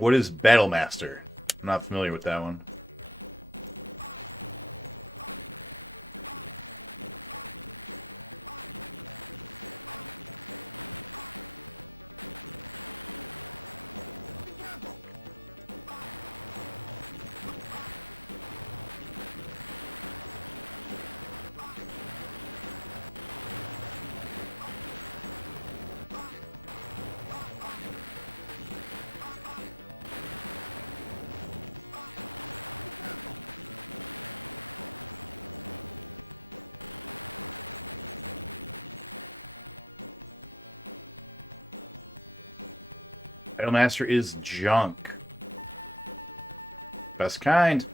What is Battle Master? I'm not familiar with that one. Master is junk. Best kind.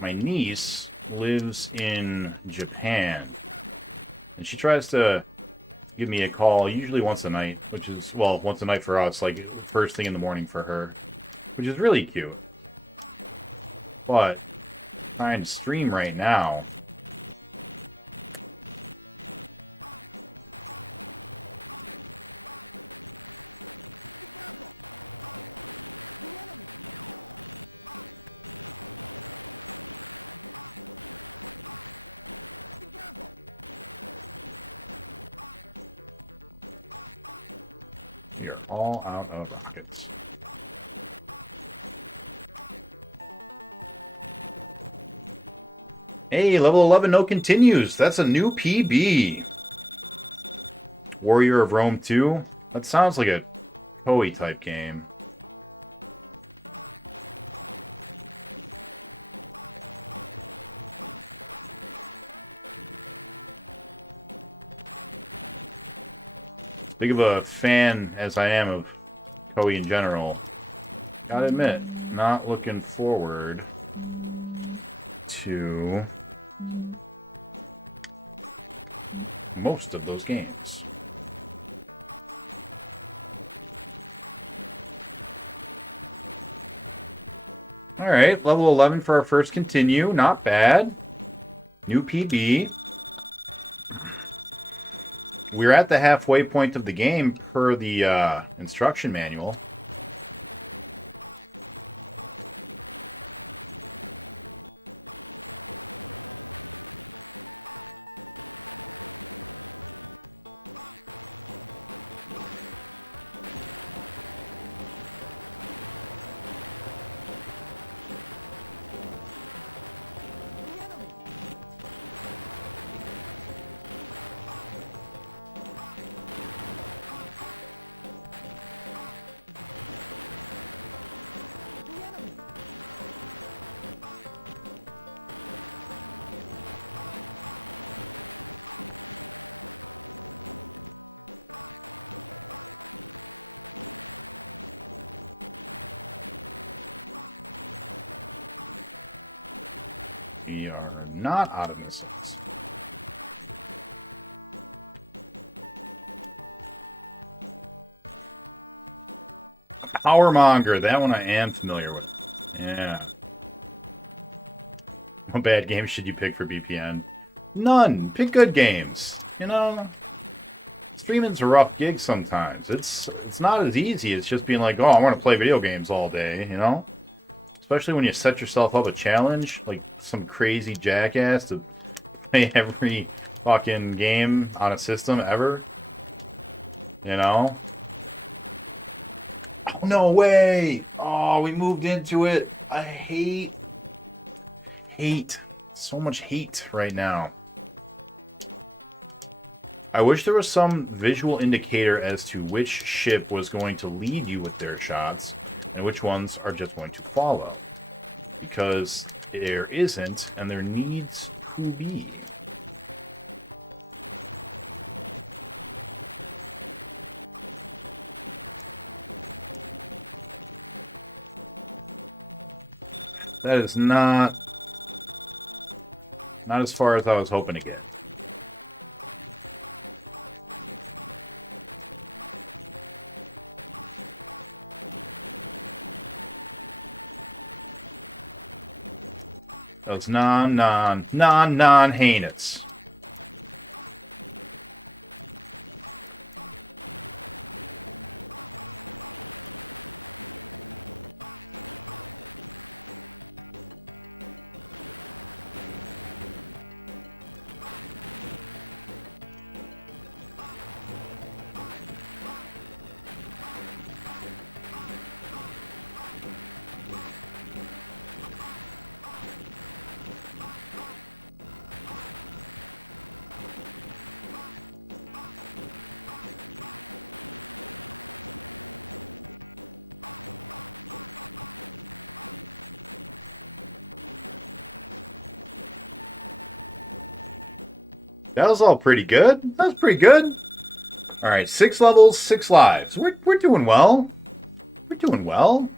My niece lives in Japan, and she tries to give me a call usually once a night, which is, well, once a night for us, like first thing in the morning for her, which is really cute. But I'm trying to stream right now. All out of rockets. Hey, level 11 no continues. That's a new PB. Warrior of Rome 2? That sounds like a Koei type game. Big of a fan as I am of Koei in general, gotta admit, not looking forward to most of those games. Alright, level 11 for our first continue, not bad. New PB. we're at the halfway point of the game per the instruction manual. We are not out of missiles. Powermonger, that one I am familiar with. Yeah. What bad games should you pick for BPN? None. Pick good games. You know, streaming's a rough gig sometimes. It's not as easy as just being like, oh, I want to play video games all day, you know? Especially when you set yourself up a challenge, like some crazy jackass to play every fucking game on a system ever. You know? Oh, no way! Oh, we moved into it. I hate so much hate right now. I wish there was some visual indicator as to which ship was going to lead you with their shots and which ones are just going to follow. Because there isn't, and there needs to be. That is not as far as I was hoping to get. Those non-heinous. That was all pretty good. That was pretty good. Alright, 6 levels, 6 lives. We're doing well. We're doing well.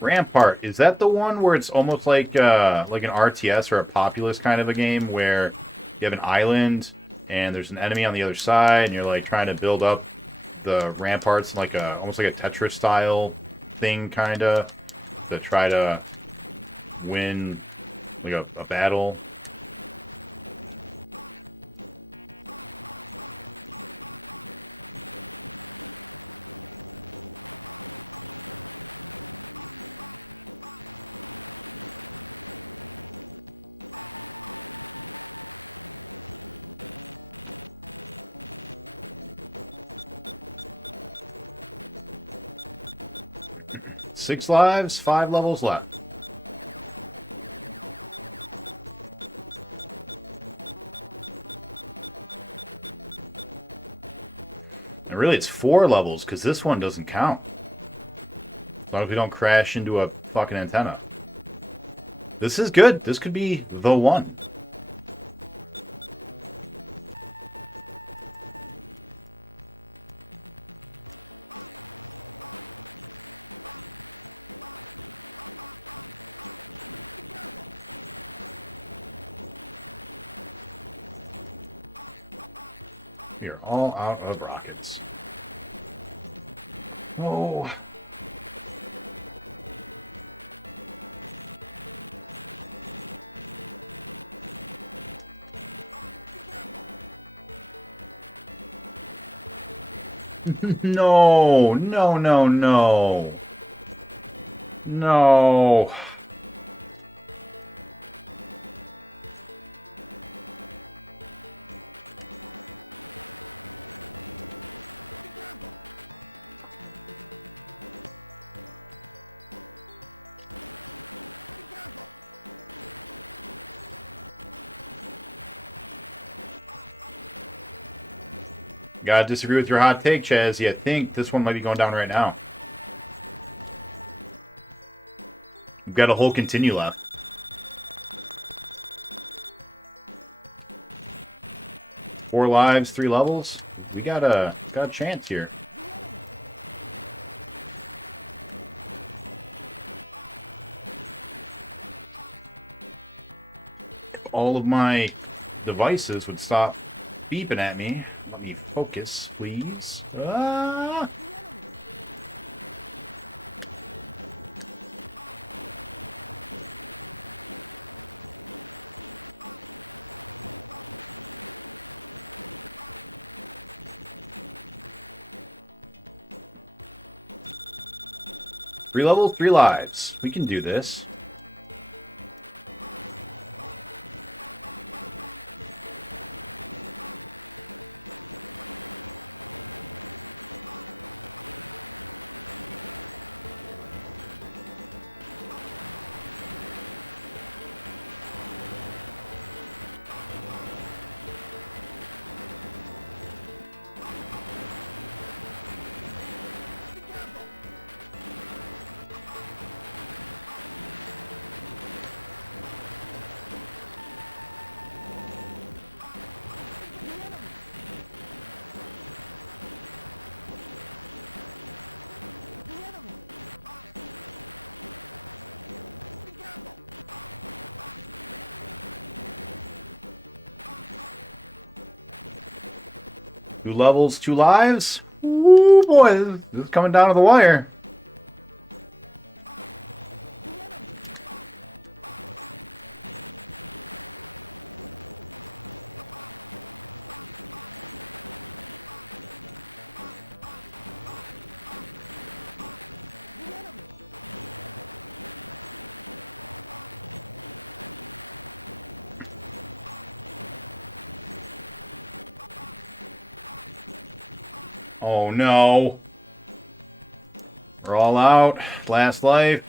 Rampart, is that the one where it's almost like an RTS or a Populous kind of a game where you have an island and there's an enemy on the other side, and you're like trying to build up the ramparts like almost like a Tetris style thing, kinda, to try to win like a battle? Six lives, 5 levels left. And really, it's 4 levels, because this one doesn't count. As long as we don't crash into a fucking antenna. This is good. This could be the one. We are all out of rockets. Oh. No, no, no, no. No. Gotta disagree with your hot take, Chaz. I think this one might be going down right now. We've got a whole continue left. Four lives, 3 levels. We got a chance here. If all of my devices would stop beeping at me. Let me focus, please. Ah! Three levels, 3 lives. We can do this. Two levels, 2 lives. Ooh, boy, this is coming down to the wire. Oh no. We're all out. Last life.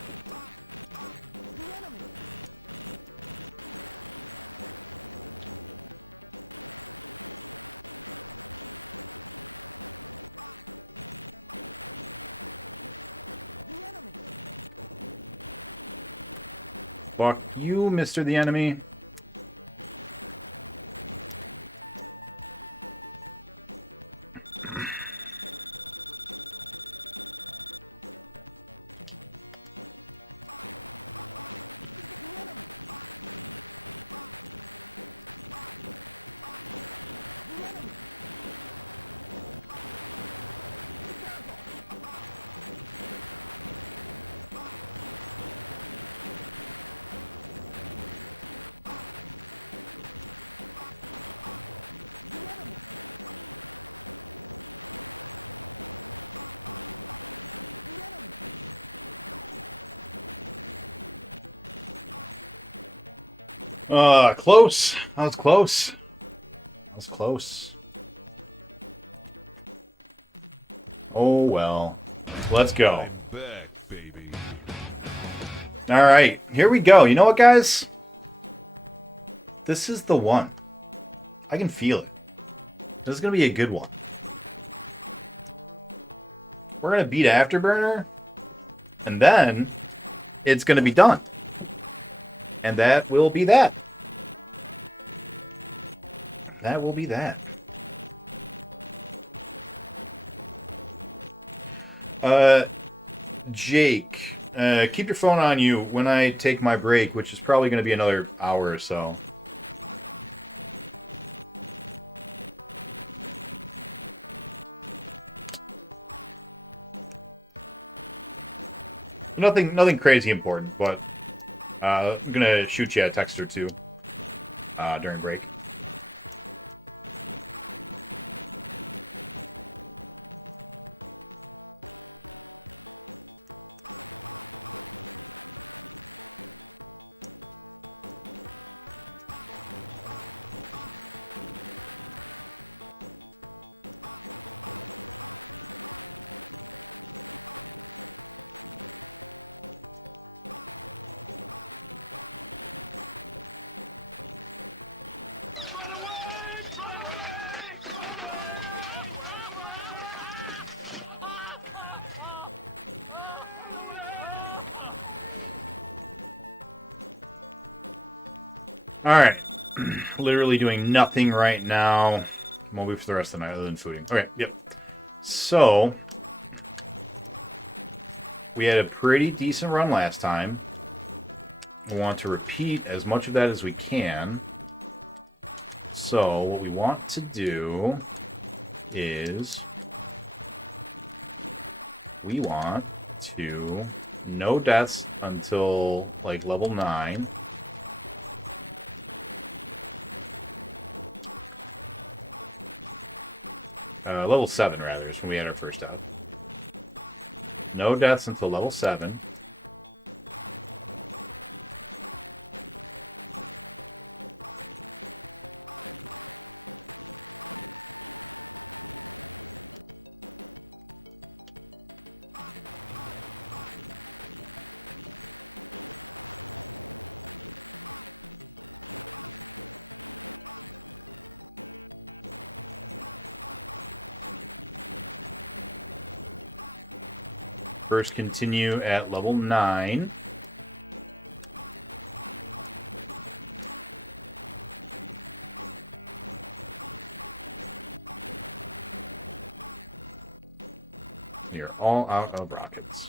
Fuck you, Mr. the Enemy. Close. That was close. That was close. Oh well. Let's go. Back, baby. Alright, here we go. You know what, guys? This is the one. I can feel it. This is going to be a good one. We're going to beat Afterburner, and then it's going to be done. And that will be that. That will be that. Jake, keep your phone on you when I take my break, which is probably going to be another hour or so. Nothing crazy important, but I'm gonna shoot you a text or two during break. Alright. Literally doing nothing right now. We'll wait for the rest of the night other than fooding. Okay, yep. So, we had a pretty decent run last time. We want to repeat as much of that as we can. So, what we want to do is we want to no deaths until like level 9. Level 7 rather is when we had our first death. No deaths until level 7. First continue at level 9. You're all out of rockets.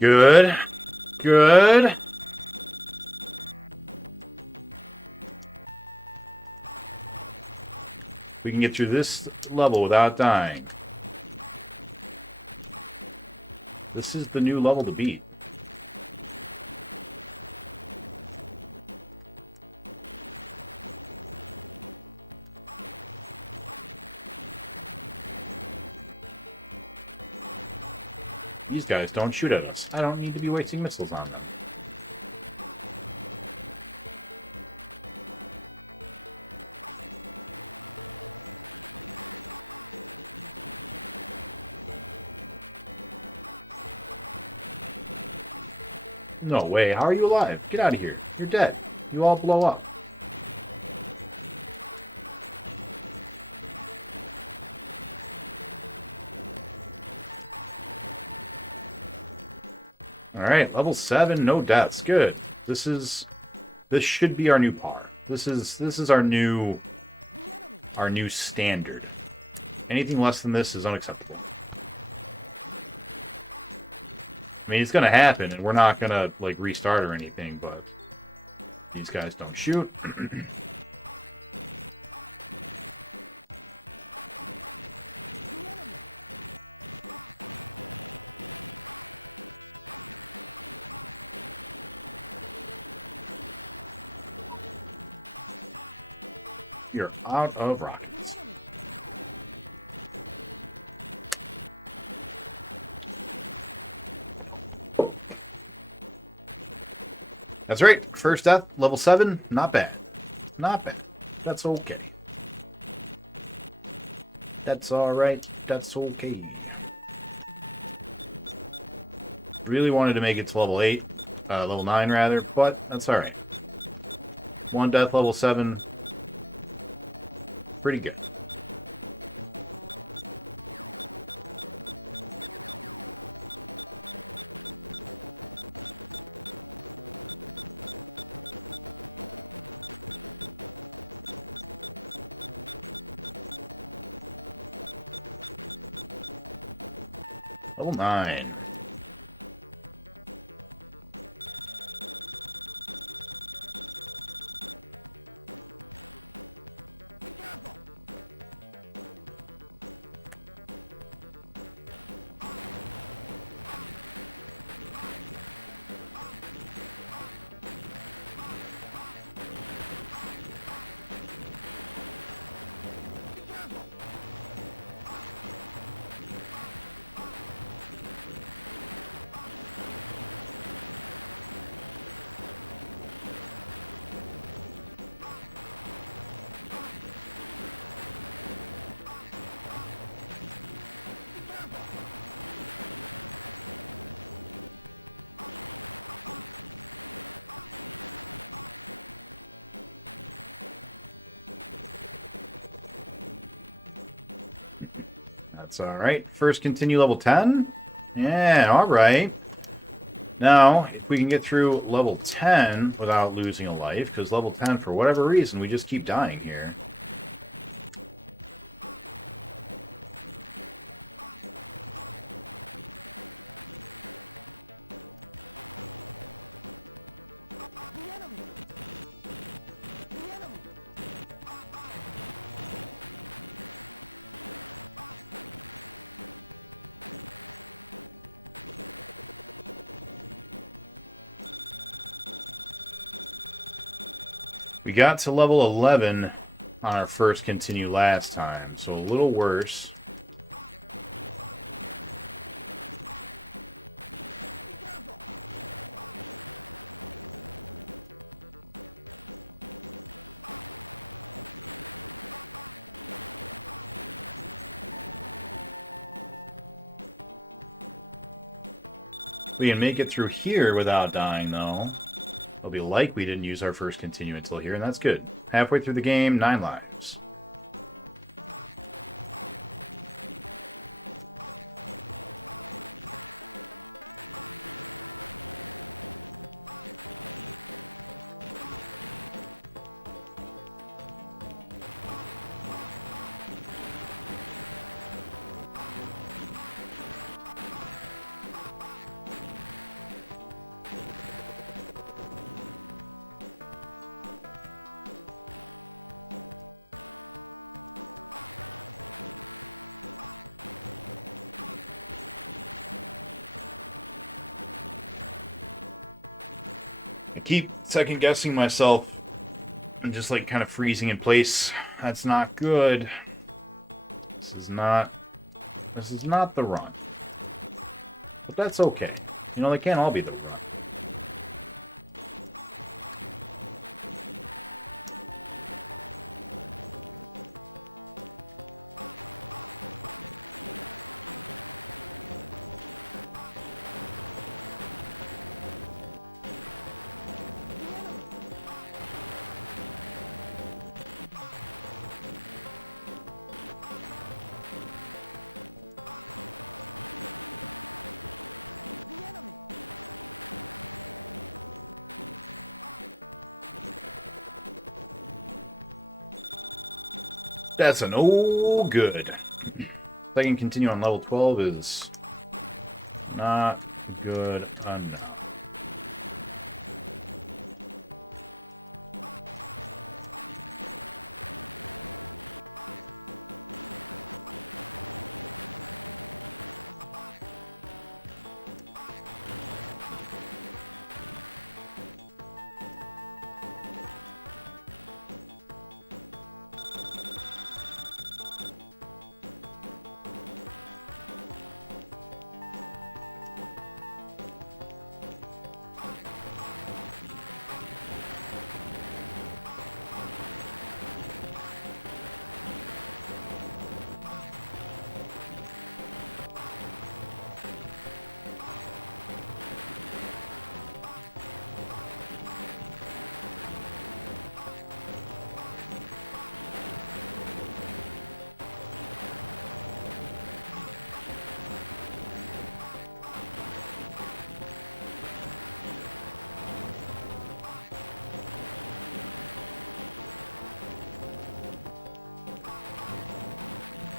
Good. Good. We can get through this level without dying. This is the new level to beat. These guys don't shoot at us. I don't need to be wasting missiles on them. No way. How are you alive? Get out of here. You're dead. You all blow up. Alright, level 7, no deaths. Good. This should be our new par. This is our new standard. Anything less than this is unacceptable. I mean, it's gonna happen, and we're not gonna, like, restart or anything, but these guys don't shoot. You're out of rockets. That's right. First death, level 7. Not bad. Not bad. That's okay. That's alright. That's okay. Really wanted to make it to level 8. Level 9 rather, but that's alright. One death, level 7. Pretty good. Level 9. That's alright. First continue level 10? Yeah, alright. Now, if we can get through level 10 without losing a life, because level 10, for whatever reason, we just keep dying here. We got to level 11 on our first continue last time, so a little worse. We can make it through here without dying, though. It'll be like we didn't use our first continue until here, and that's good. Halfway through the game, 9 lives. Keep second guessing myself and just like kind of freezing in place. That's not good. This is not the run. But that's okay. You know, they can't all be the run. That's an oh good. Second continue on level 12 is not good enough.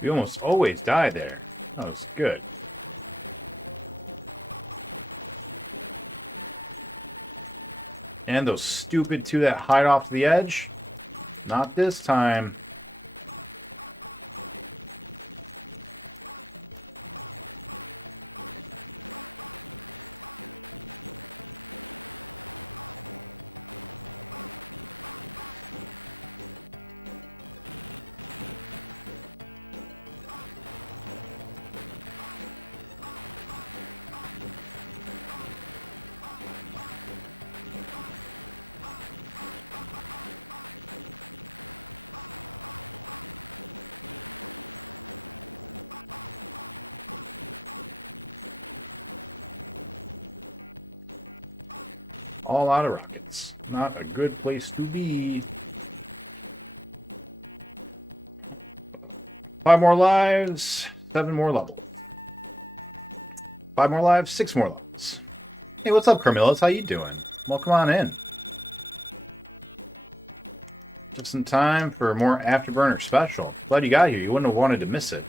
You almost always die there. That was good. And those stupid two that hide off the edge. Not this time. All out of rockets. Not a good place to be. 5 more lives, 7 more levels. 5 more lives, 6 more levels. Hey, what's up, Carmillas? How you doing? Well, come on in. Took some time for a more Afterburner special. Glad you got here. You wouldn't have wanted to miss it.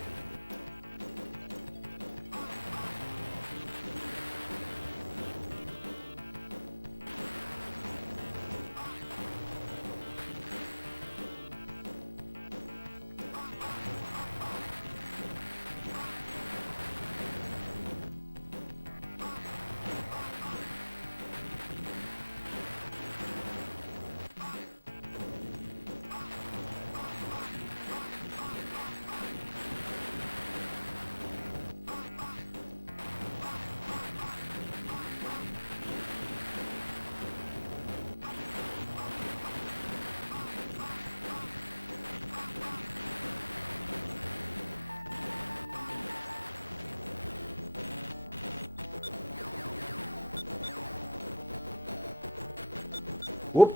Whoop.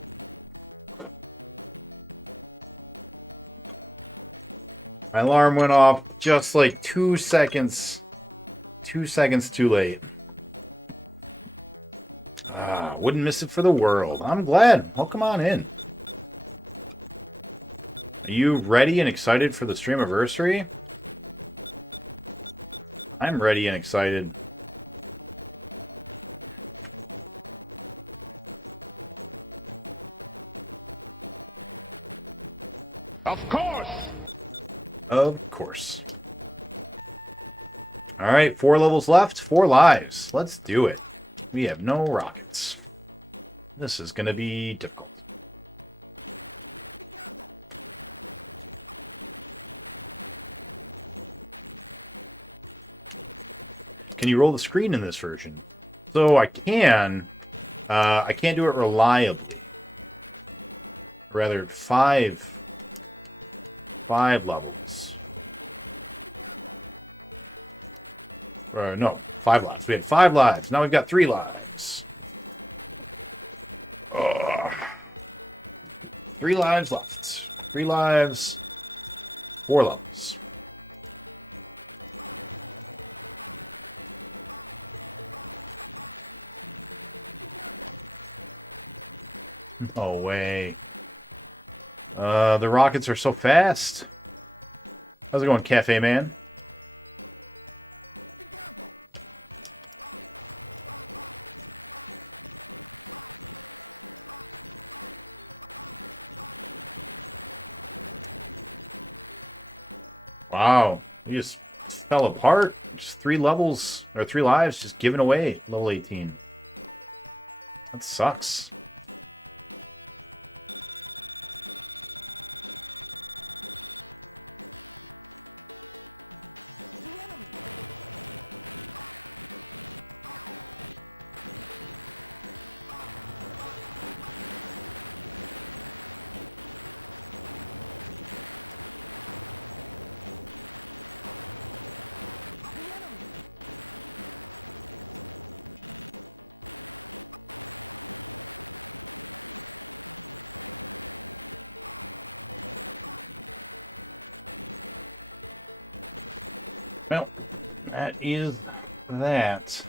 My alarm went off just like 2 seconds. 2 seconds too late. Wouldn't miss it for the world. I'm glad. Well, come on in. Are you ready and excited for the streamiversary? I'm ready and excited. Of course! Of course. Alright, 4 levels left, 4 lives. Let's do it. We have no rockets. This is going to be difficult. Can you roll the screen in this version? So I can. I can't do it reliably. Rather, 5 levels. No, 5 lives. We had 5 lives. Now we've got 3 lives. 3 lives left. 3 lives. 4 levels. No way. The rockets are so fast. How's it going, Cafe Man? Wow, you just fell apart. Just 3 levels, or 3 lives just given away, level 18. That sucks. Well, that is that.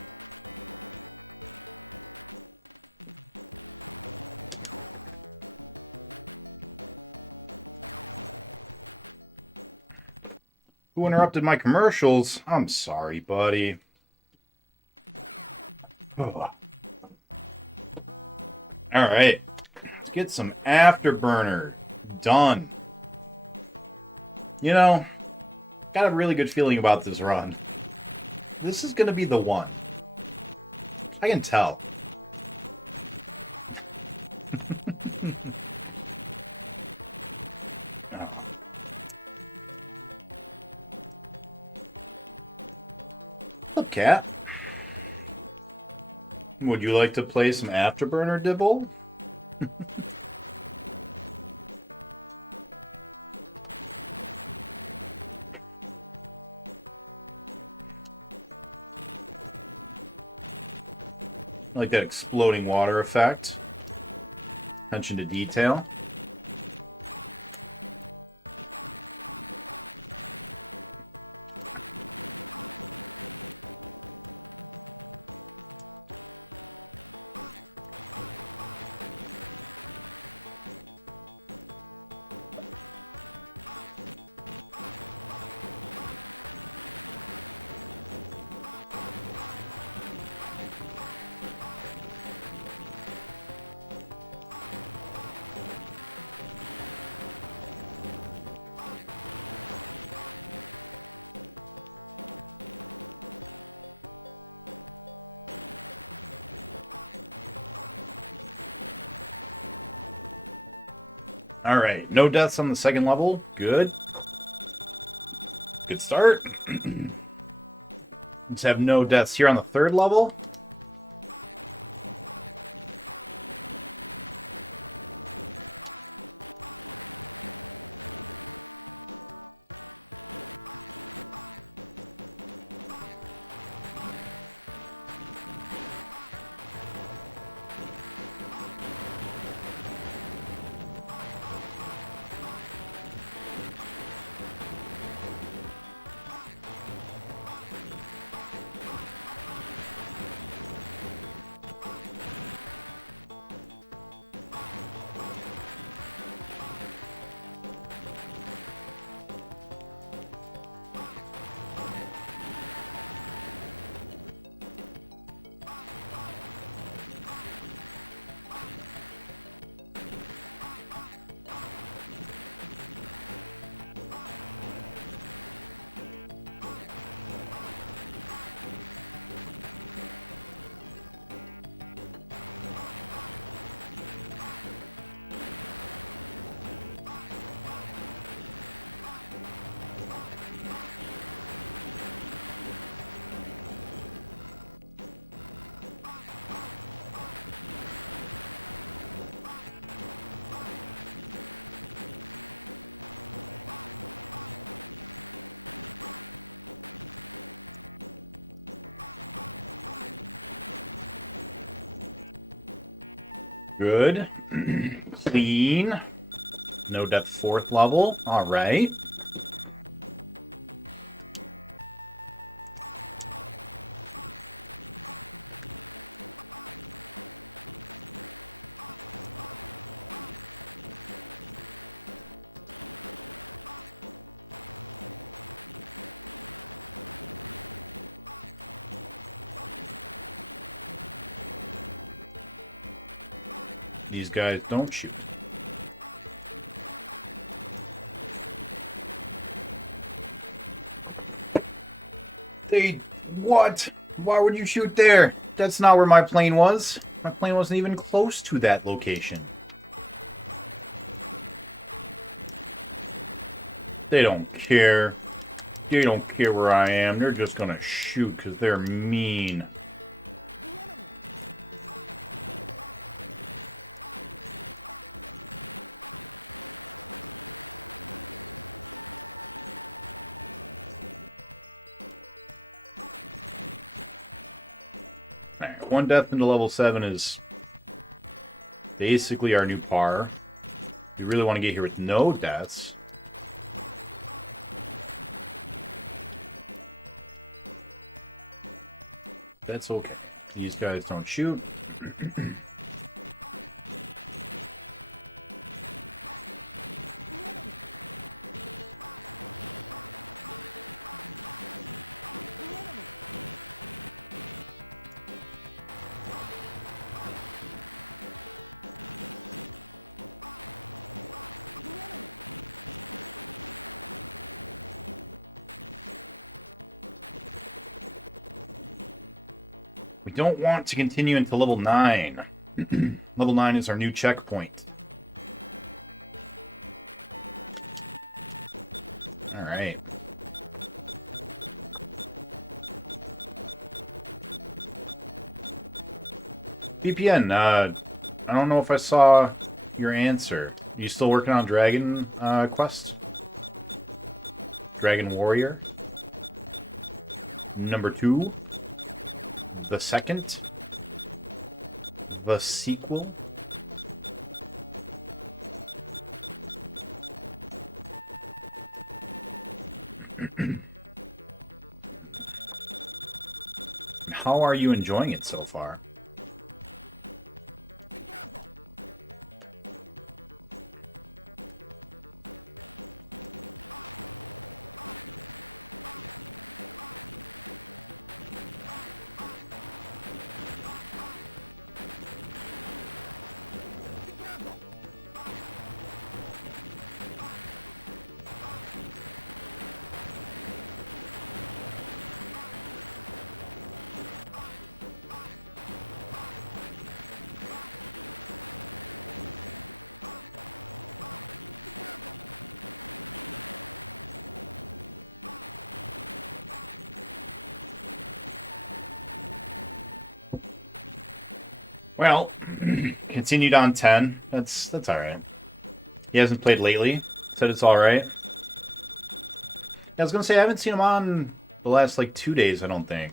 Who interrupted my commercials? I'm sorry, buddy. Ugh. Alright. Let's get some afterburner. Done. You know, got a really good feeling about this run. This is going to be the one. I can tell. Look, cat. Would you like to play some Afterburner, Dibble? I like that exploding water effect. Attention to detail. Alright, no deaths on the second level. Good. Good start. Let's have no deaths here on the third level. Good. Clean. No depth fourth level. Alright. These guys don't shoot. What? Why would you shoot there? That's not where my plane was. My plane wasn't even close to that location. They don't care. They don't care where I am. They're just gonna shoot because they're mean. Alright, one death into level 7 is basically our new par. You really want to get here with no deaths. That's okay. These guys don't shoot. don't want to continue into level 9. Level 9 is our new checkpoint. Alright. VPN, I don't know if I saw your answer. Are you still working on Dragon Quest? Dragon Warrior? Number 2? The second? The sequel? How are you enjoying it so far? Well, continued on 10. That's alright. He hasn't played lately. Said it's alright. I was gonna say, I haven't seen him on the last, like, 2 days, I don't think.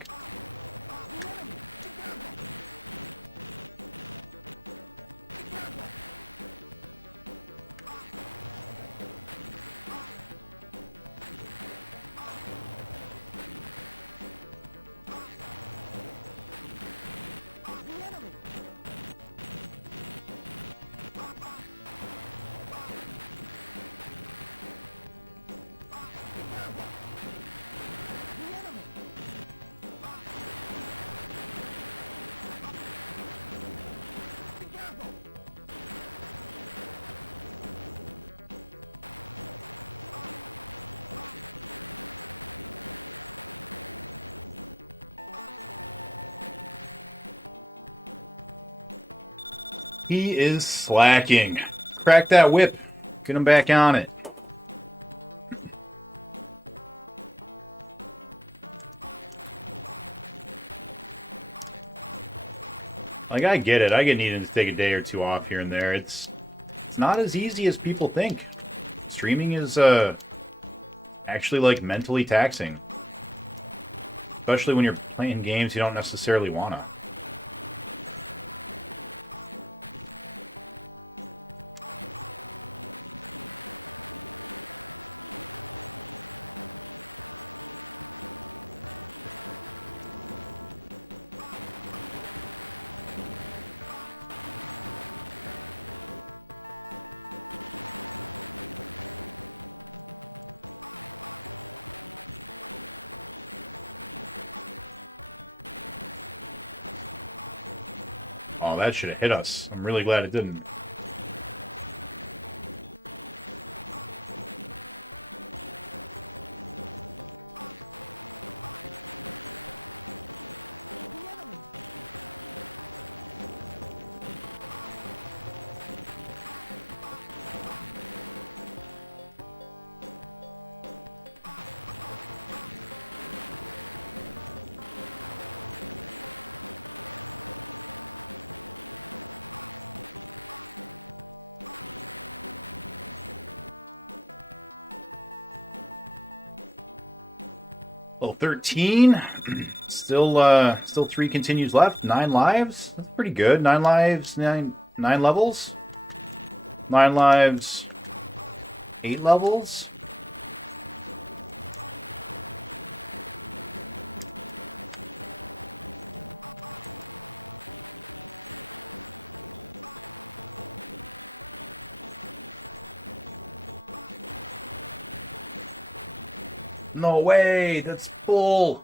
He is slacking. Crack that whip. Get him back on it. Like, I get it. I get needing to take a day or two off here and there. It's not as easy as people think. Streaming is, actually, like, mentally taxing. Especially when you're playing games you don't necessarily want to. Oh, that should have hit us. I'm really glad it didn't. Level 13. Still 3 continues left. 9 lives. That's pretty good. 9 lives, 9 levels. 9 lives, 8 levels. No way! That's full!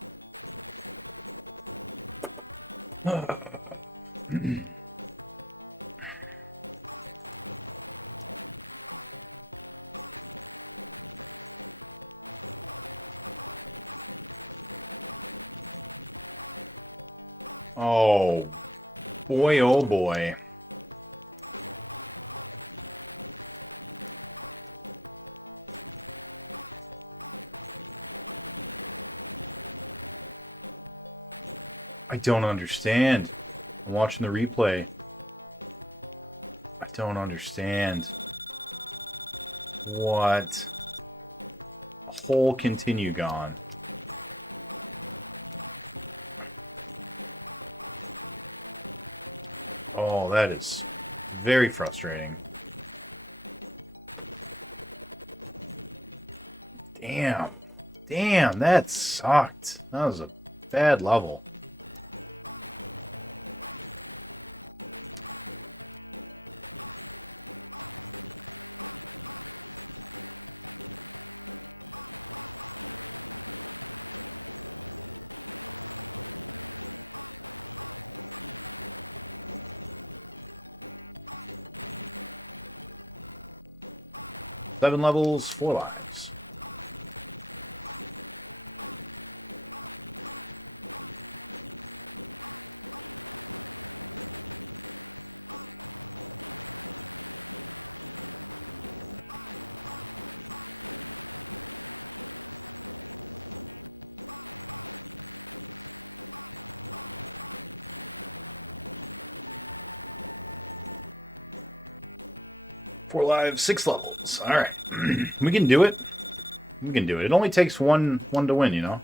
Oh, boy, oh boy. I don't understand. I'm watching the replay. I don't understand. What? A whole continue gone. Oh, that is very frustrating. Damn. Damn, that sucked. That was a bad level. Seven levels, 4 lives. Four lives, 6 levels. Alright. We can do it. We can do it. It only takes one to win, you know?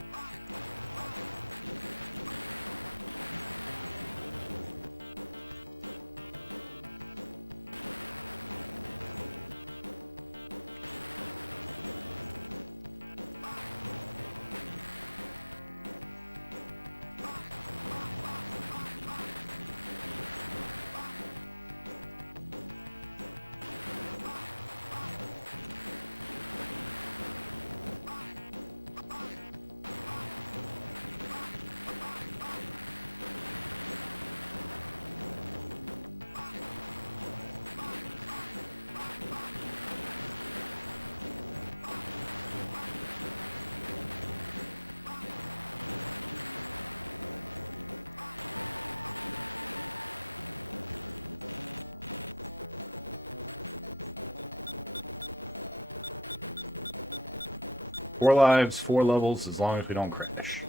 Four lives, 4 levels, as long as we don't crash.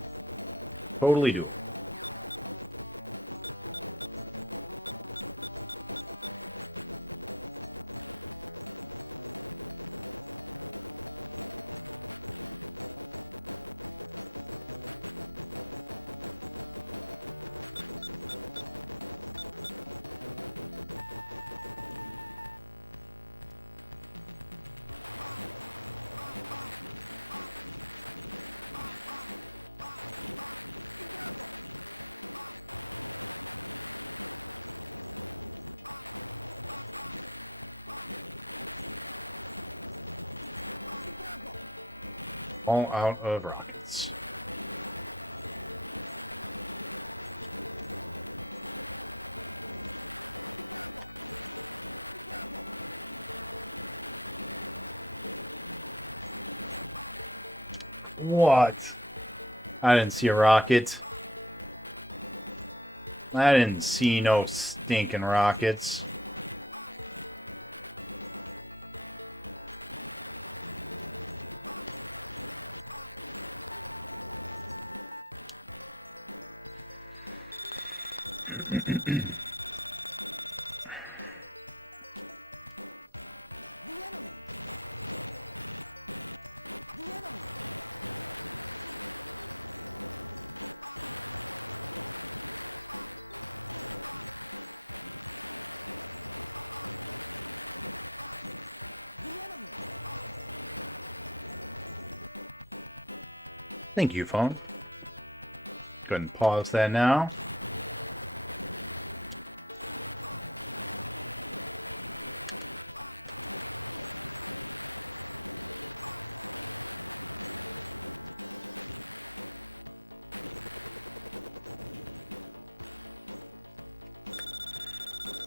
Totally doable. All out of rockets. What? I didn't see a rocket. I didn't see no stinking rockets. Thank you, phone. Go ahead and pause that now.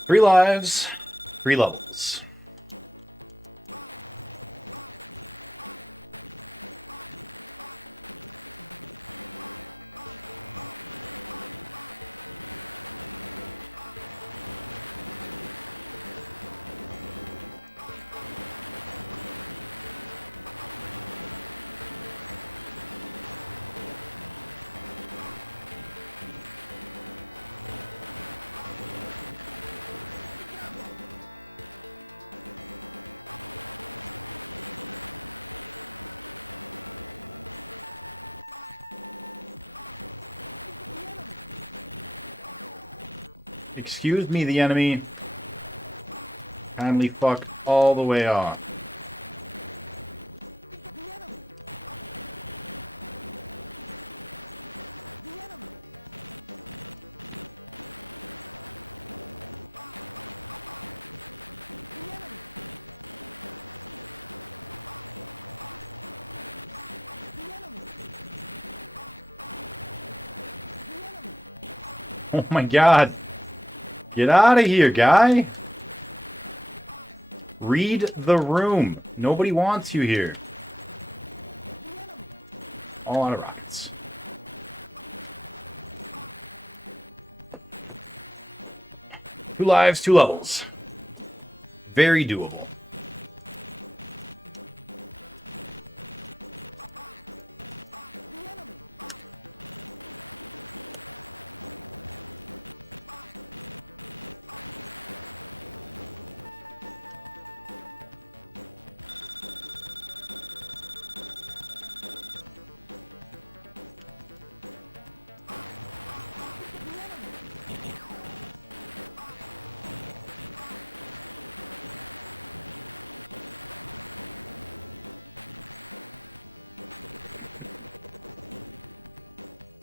Three lives, 3 levels. Excuse me, the enemy. Kindly fuck all the way off. Oh my god. Get out of here, guy. Read the room. Nobody wants you here. All out of rockets. Two lives, two levels. Very doable.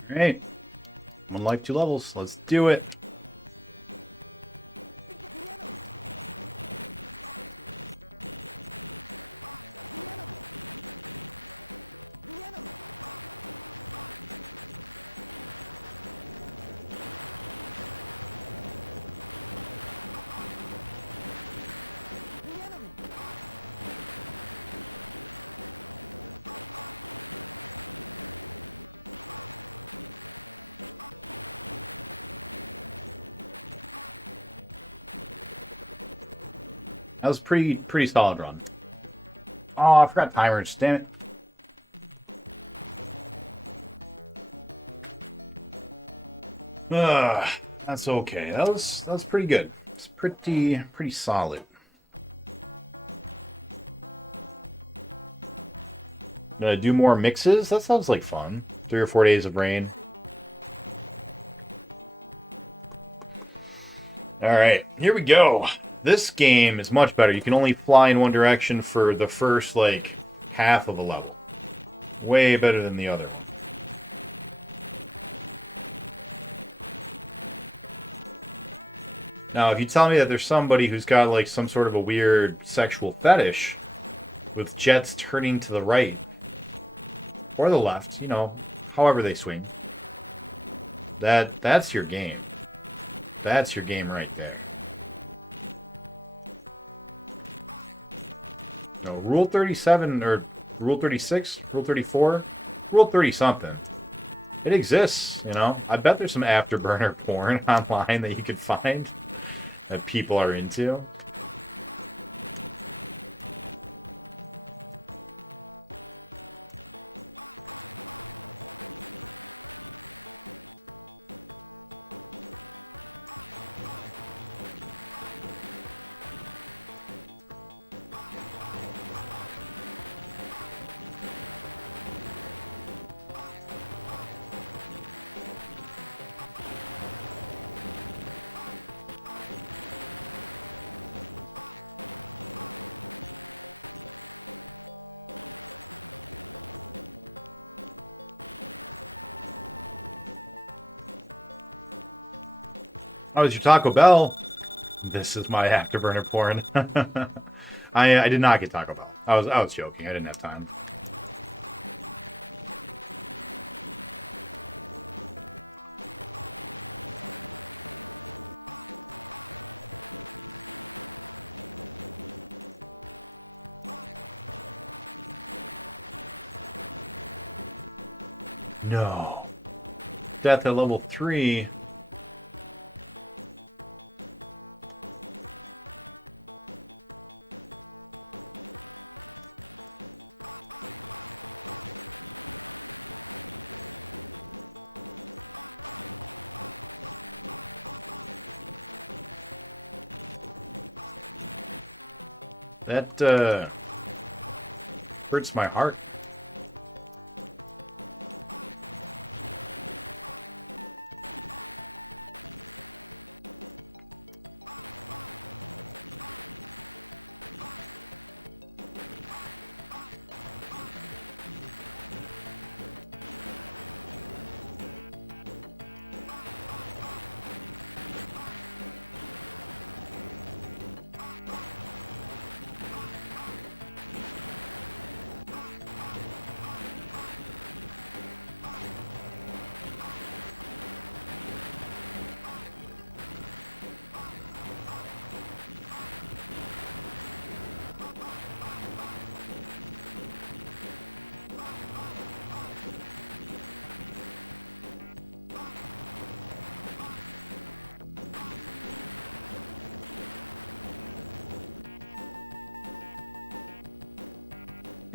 Alright. One life, two levels. Let's do it. That was pretty solid run. Oh, I forgot timers. Damn it. That's okay. That was pretty good. It's pretty solid. Do more mixes? That sounds like fun. 3 or 4 days of rain. Alright, here we go. This game is much better. You can only fly in one direction for the first, like, half of a level. Way better than the other. Now, if you tell me that there's somebody who's got, like, some sort of a weird sexual fetish with jets turning to the right or the left, you know, however they swing, that's your game. That's your game right there. You know, Rule 37, or Rule 36, Rule 34, Rule 30-something. It exists, you know. I bet there's some afterburner porn online that you could find that people are into. Oh, it's your Taco Bell. This is my afterburner porn. I did not get Taco Bell. I was joking. I didn't have time. No. Death at level 3. That hurts my heart.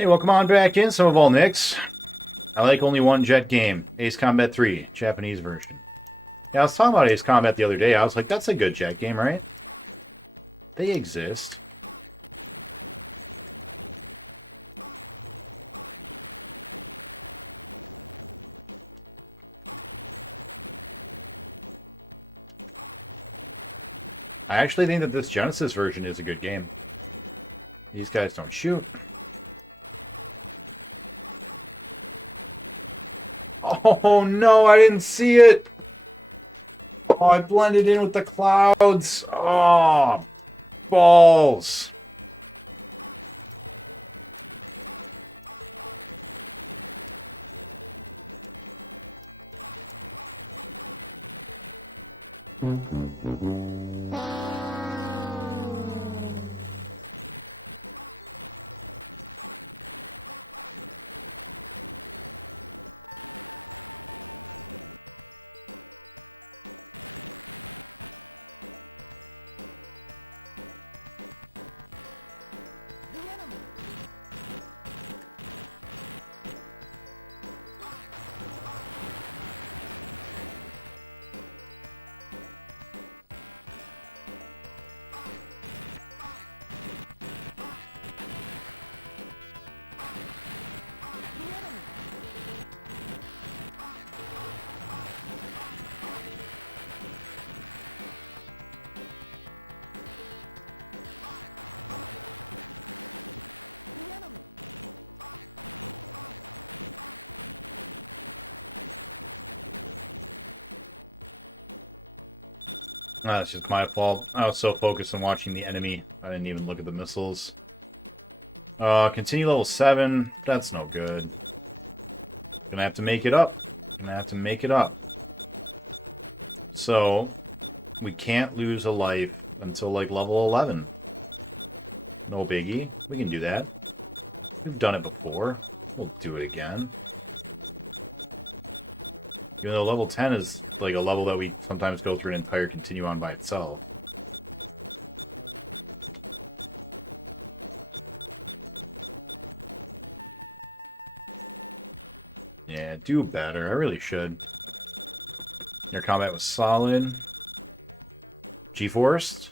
Hey, welcome on back in, some of all Nicks. I like only one jet game, Ace Combat 3, Japanese version. Yeah, I was talking about Ace Combat the other day. I was like, that's a good jet game, right? They exist. I actually think that this Genesis version is a good game. These guys don't shoot. Oh no, I didn't see it! Oh, I blended in with the clouds! Oh, balls! That's just my fault. I was so focused on watching the enemy, I didn't even look at the missiles. Continue level 7. That's no good. Gonna have to make it up. Gonna have to make it up. So, we can't lose a life until like level 11. No biggie. We can do that. We've done it before. We'll do it again. Even though level 10 is like a level that we sometimes go through an entire continue on by itself. Yeah, do better. I really should. Your combat was solid. G-Forced.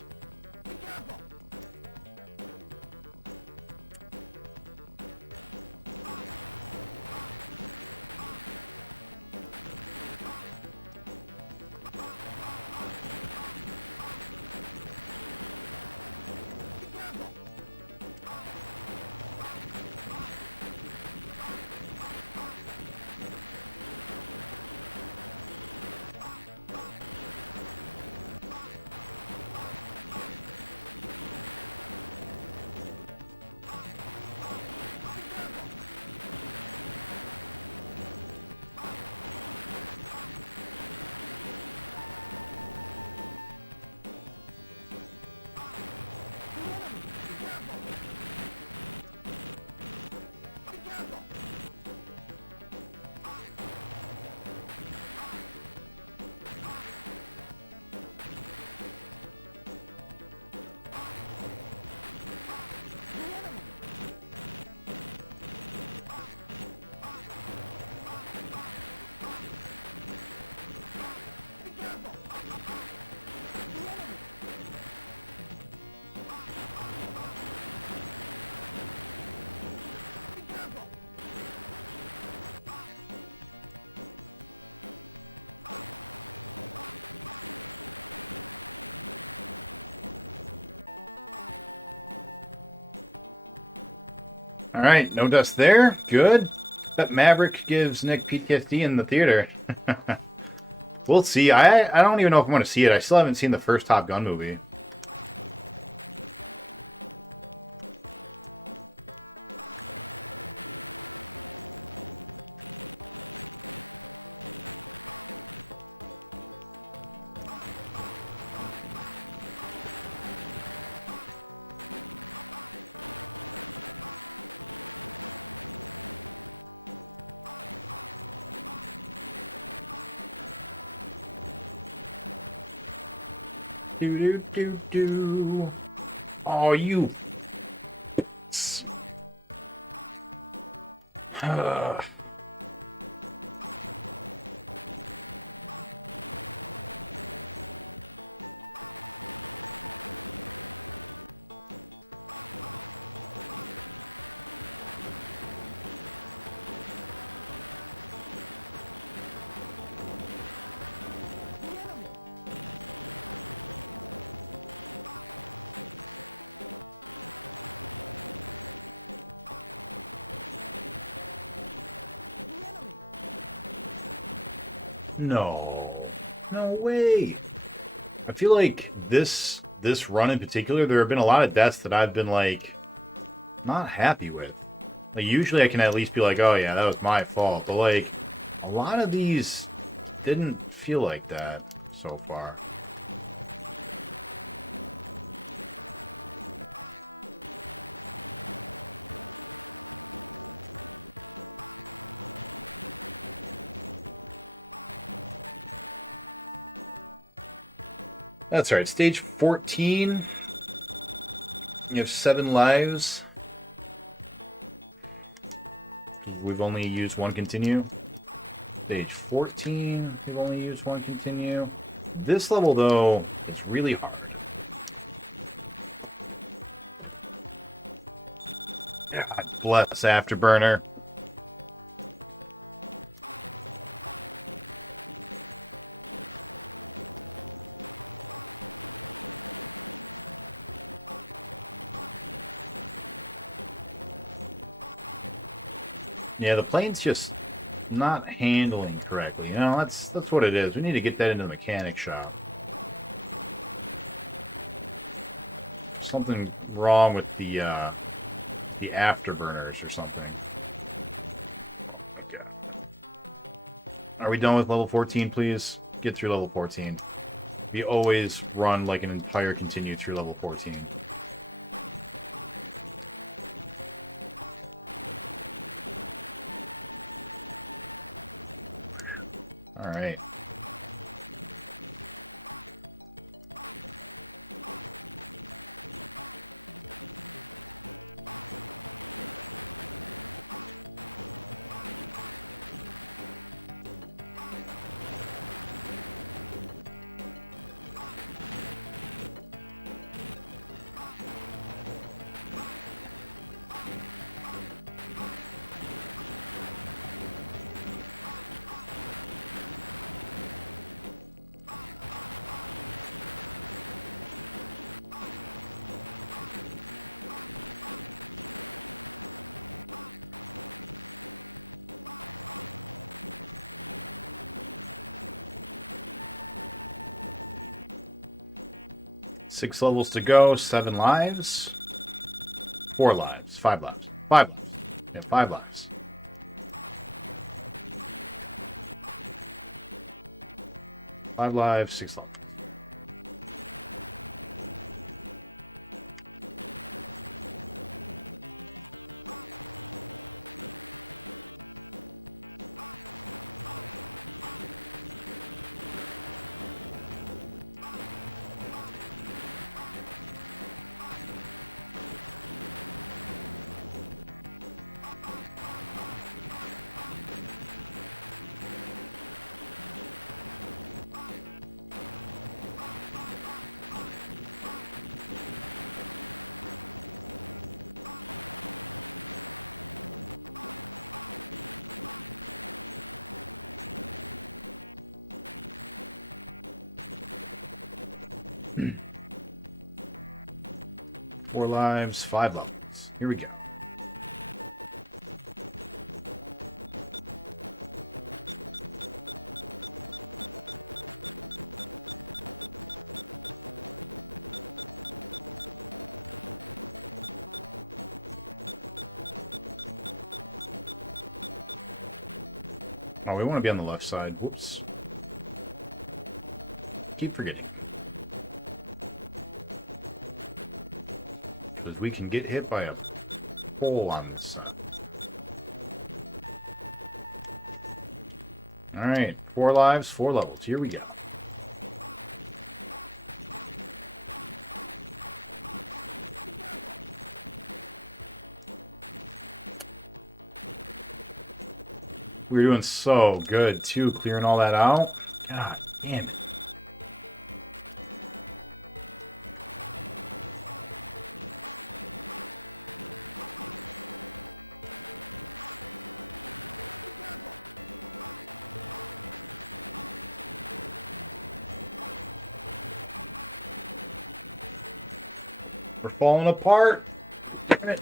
Alright, no dust there. Good. That Maverick gives Nick PTSD in the theater. We'll see. I don't even know if I'm going to see it. I still haven't seen the first Top Gun movie. Oh, you... No. No way. I feel like this run in particular, there have been a lot of deaths that I've been like not happy with. Like usually I can at least be like, oh yeah, that was my fault. But like a lot of these didn't feel like that so far. That's right. Stage 14. You have 7 lives. We've only used 1 continue. Stage 14. We've only used 1 continue. This level, though, is really hard. God bless Afterburner. Yeah, the plane's just not handling correctly. You know, that's what it is. We need to get that into the mechanic shop. Something wrong with the afterburners or something. Okay. Are we done with level 14, please? Get through level 14. We always run like an entire continue through level 14. Alright. Six levels to go, 7 lives. 4 lives, 5 lives. 5 lives. Yeah, 5 lives. Five lives, 6 lives. Four lives, 5 levels. Here we go. Oh, we want to be on the left side. Whoops. Keep forgetting. Because we can get hit by a pole on this side. Alright, 4 lives, 4 levels. Here we go. We were doing so good, too, clearing all that out. God damn it. We're falling apart. Damn it.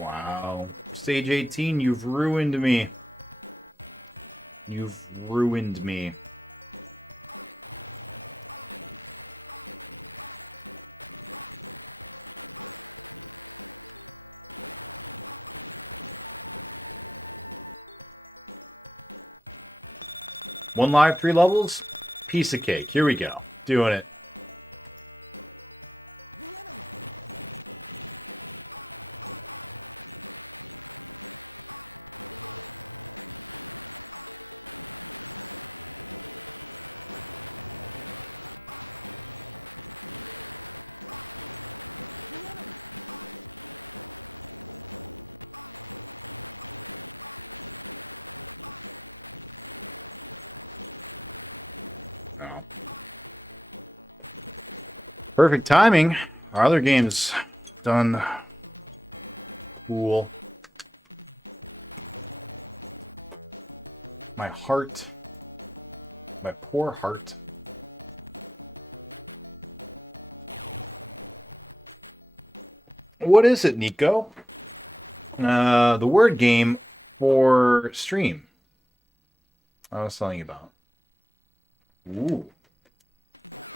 Wow. Stage 18, you've ruined me. You've ruined me. One live, 3 levels? Piece of cake. Here we go. Doing it. Perfect timing. Our other game's done. Cool. My heart. My poor heart. What is it, Nico? The word game for stream. I was telling you about. Ooh.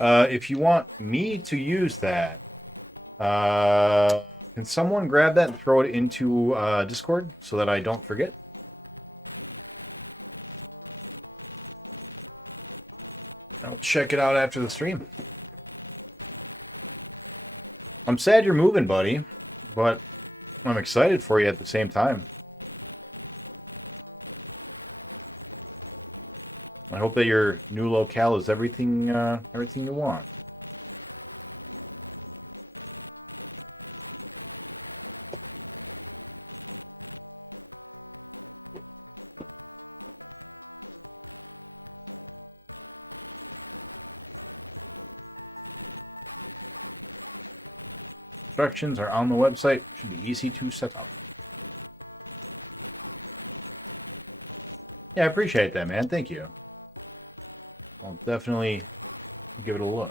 If you want me to use that, can someone grab that and throw it into Discord so that I don't forget? I'll check it out after the stream. I'm sad you're moving, buddy, but I'm excited for you at the same time. I hope that your new locale is everything you want. Instructions are on the website. Should be easy to set up. Yeah, I appreciate that, man. Thank you. I'll definitely give it a look.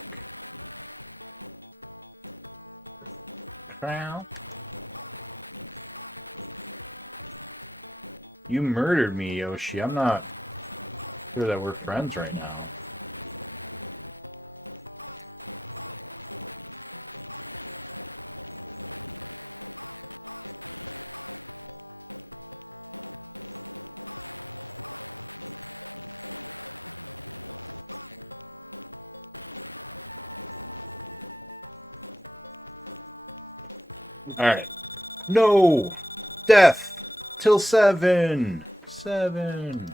Wow. You murdered me, Yoshi. I'm not sure that we're friends right now. Alright. No! Death! Till 7! 7!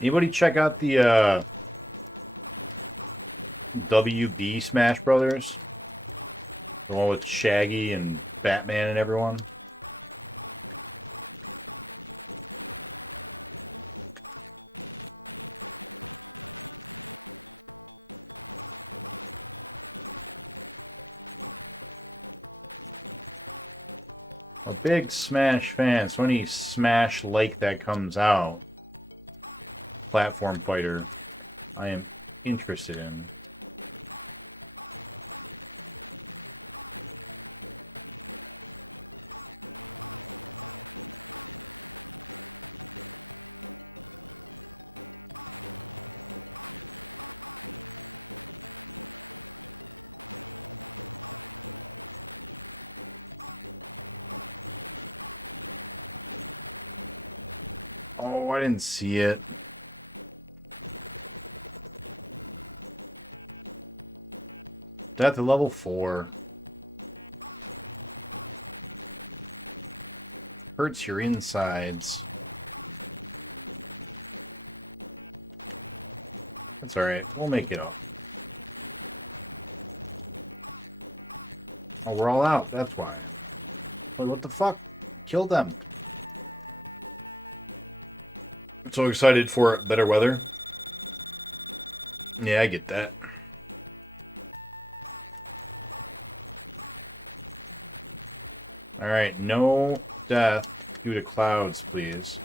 Anybody check out the WB Smash Brothers? The one with Shaggy and Batman and everyone? A big Smash fan, so any Smash like that comes out, platform fighter, I am interested in. Oh, I didn't see it. That to level 4. Hurts your insides. It's alright. We'll make it up. Oh, we're all out. That's why. Wait, what the fuck? Kill them. I'm so excited for better weather. Yeah, I get that. Alright, no death due to clouds, please.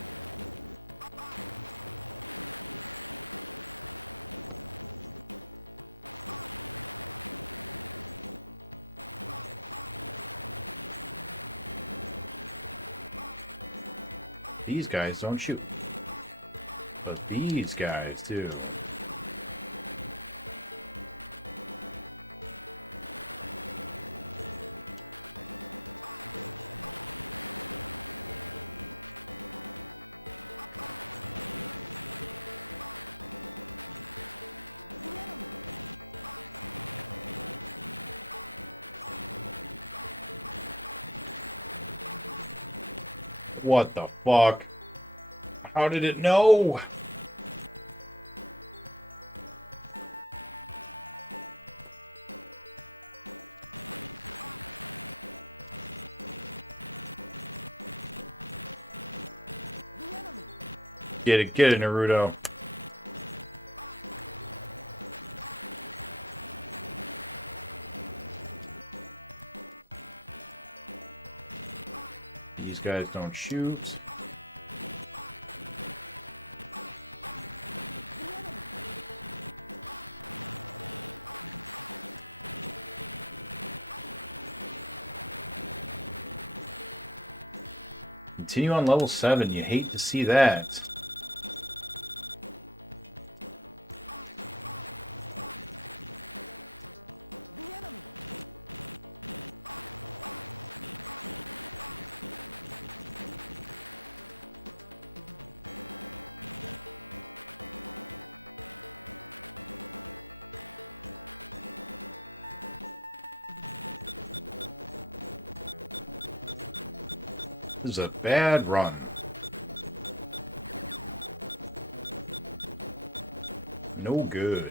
These guys don't shoot. But these guys, too. What the fuck? How did it know? Get it, Naruto. These guys don't shoot. Continue on level 7. You hate to see that. This is a bad run. No good.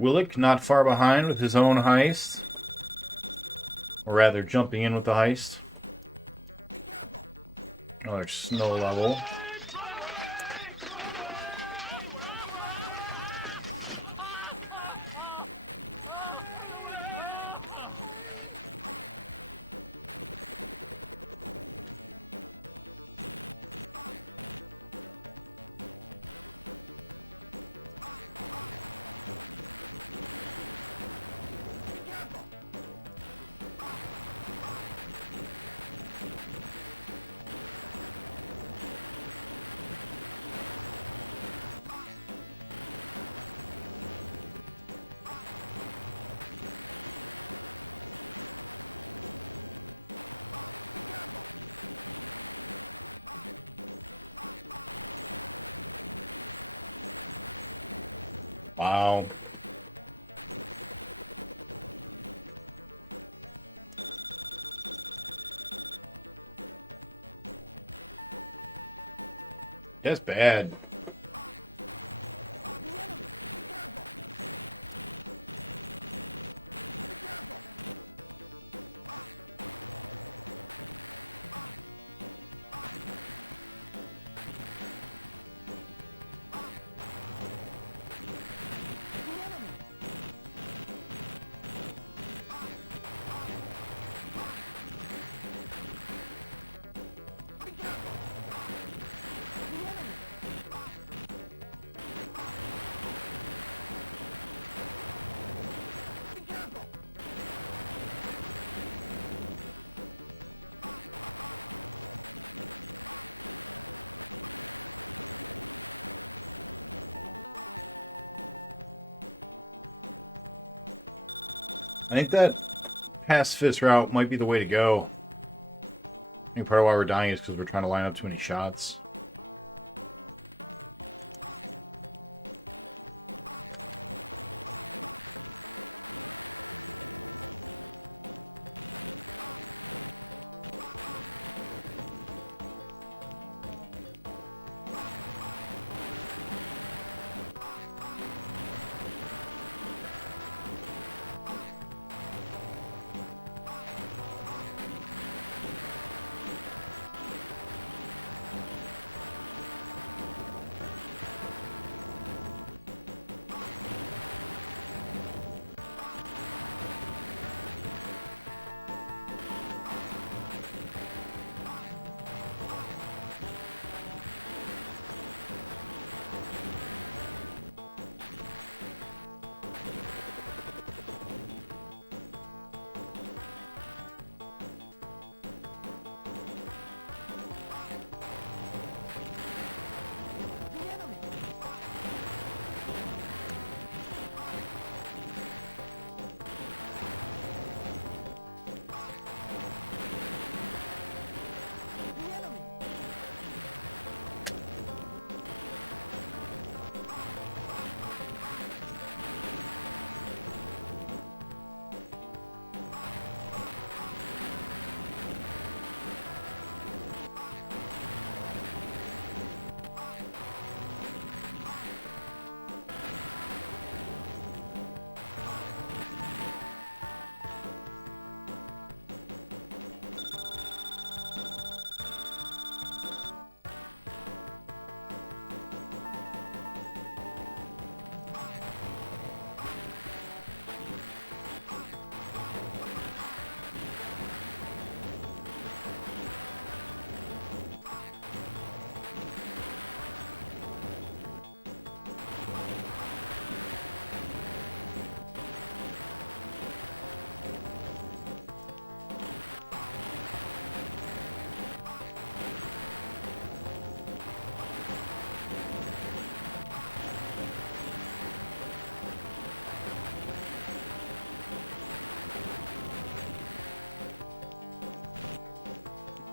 Willick not far behind with his own heist. Or rather, jumping in with the heist. Another snow level. Wow. That's bad. I think that pacifist route might be the way to go. I think part of why we're dying is because we're trying to line up too many shots.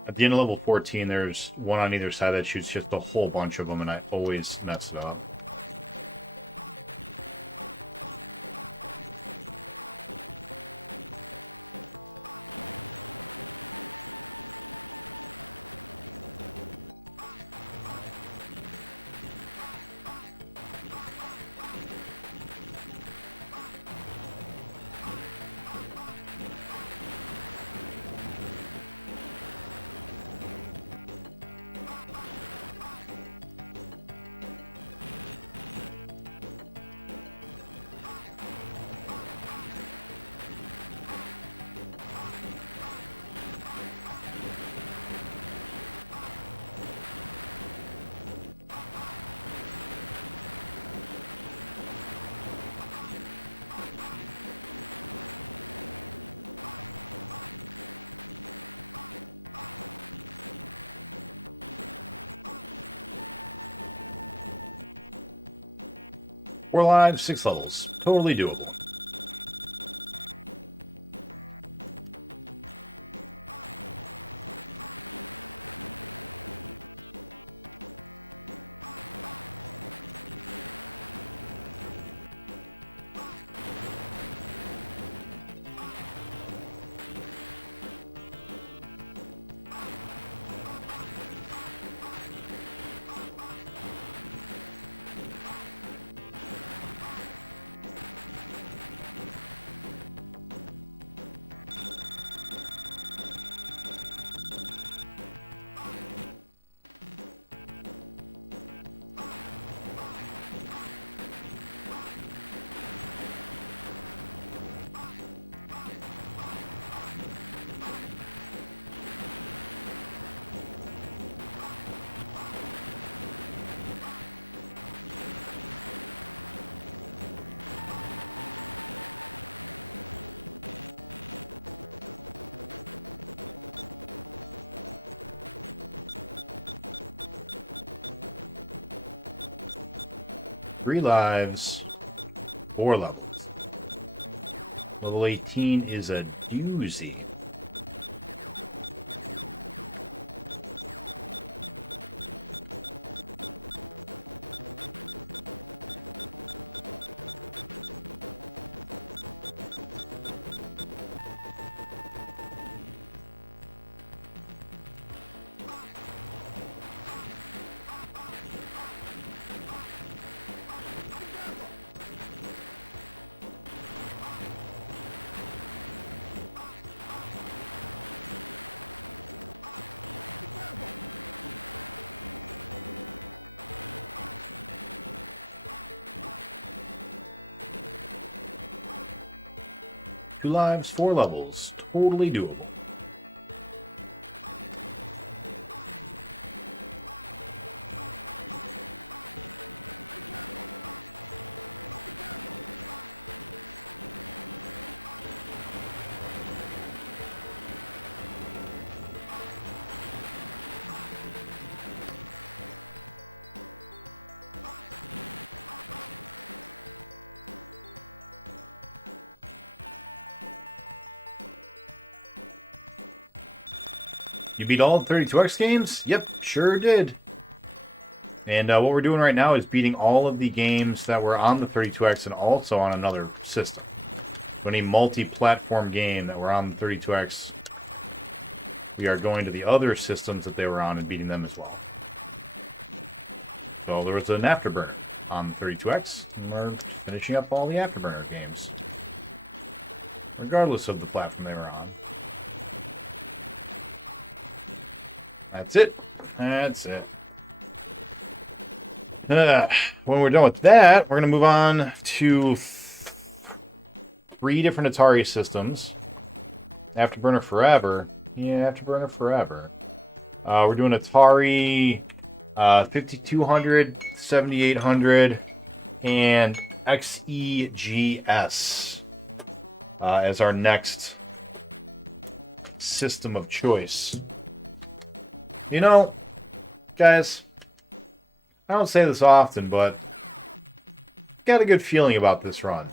At the end of level 14, there's one on either side that shoots just a whole bunch of them, and I always mess it up. Four lives, 6 levels. Totally doable. Three lives, 4 levels. Level 18 is a doozy. Two lives, 4 levels. Totally doable. You beat all the 32X games? Yep, sure did. And what we're doing right now is beating all of the games that were on the 32X and also on another system. So any multi-platform game that were on the 32X, we are going to the other systems that they were on and beating them as well. So there was an Afterburner on the 32X, and we're finishing up all the Afterburner games, regardless of the platform they were on. That's it. That's it. When we're done with that, we're going to move on to 3 different Atari systems. Afterburner Forever. Yeah, Afterburner Forever. We're doing Atari 5200, 7800, and XEGS as our next system of choice. You know, guys, I don't say this often, but I've got a good feeling about this run.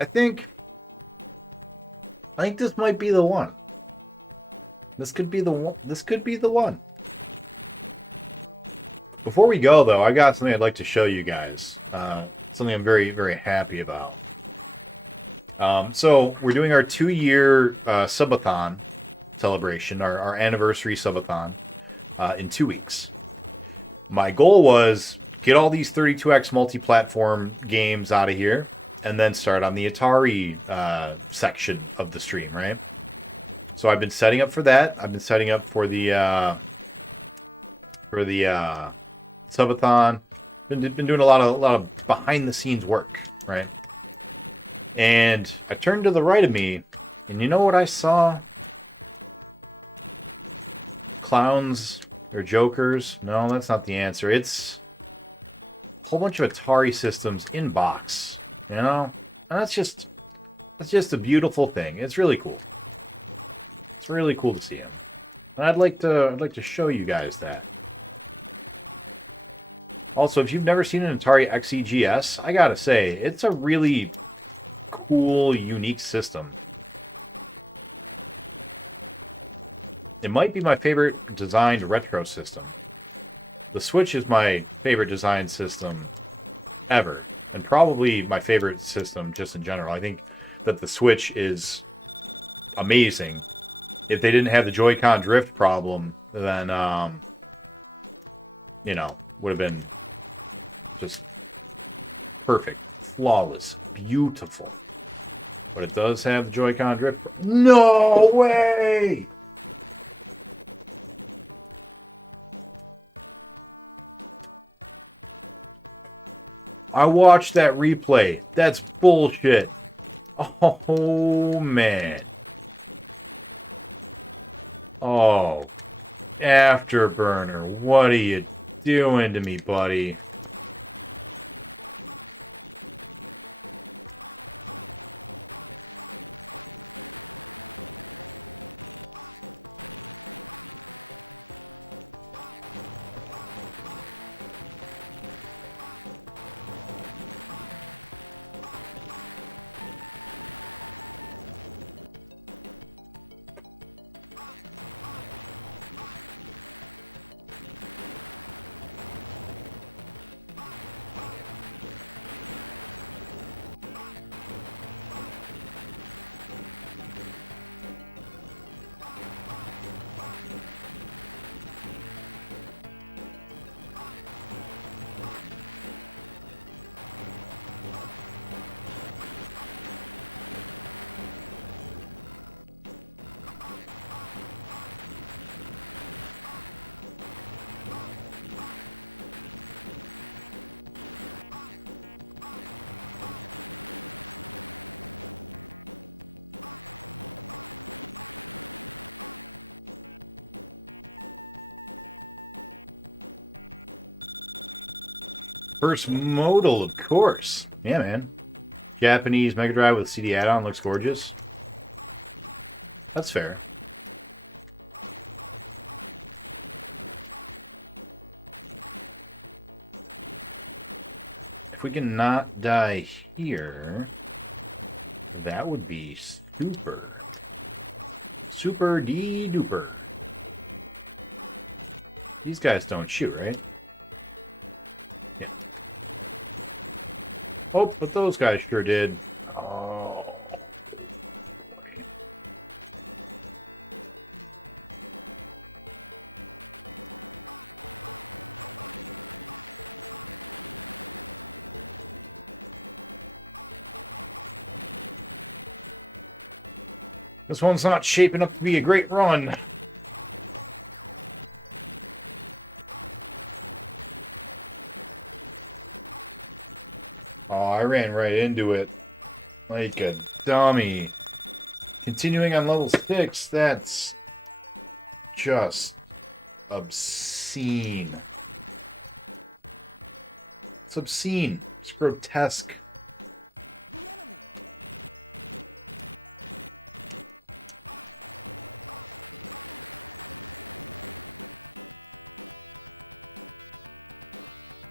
I think this might be the one. This could be the one. This could be the one. Before we go, though, I got something I'd like to show you guys. Something I'm very, very happy about. So we're doing our 2-year subathon celebration, our anniversary subathon, in 2 weeks. My goal was get all these 32X multi-platform games out of here, and then start on the Atari section of the stream, right? So I've been setting up for that. I've been setting up for the subathon. Been doing a lot of behind-the-scenes work, right? And I turned to the right of me, and you know what I saw? Clowns or jokers? No, that's not the answer. It's a whole bunch of Atari systems in box. You know, and it's just a beautiful thing. It's really cool. It's really cool to see it. And I'd like to show you guys that. Also, if you've never seen an Atari XEGS, I gotta say, it's a really cool, unique system. It might be my favorite designed retro system. The Switch is my favorite design system ever, and probably my favorite system just in general. I think that the Switch is amazing. If they didn't have the Joy-Con drift problem, then, would have been just perfect, flawless, beautiful. But it does have the Joy-Con drift. No way! I watched that replay. That's bullshit. Oh, man. Oh. Afterburner. What are you doing to me, buddy? First modal, of course. Yeah, man. Japanese Mega Drive with CD add-on looks gorgeous. That's fair. If we can not die here, that would be super. Super duper. These guys don't shoot, right? Oh, but those guys sure did. Oh. This one's not shaping up to be a great run. Oh, I ran right into it like a dummy. Continuing on level 6, that's just obscene. It's obscene. It's grotesque.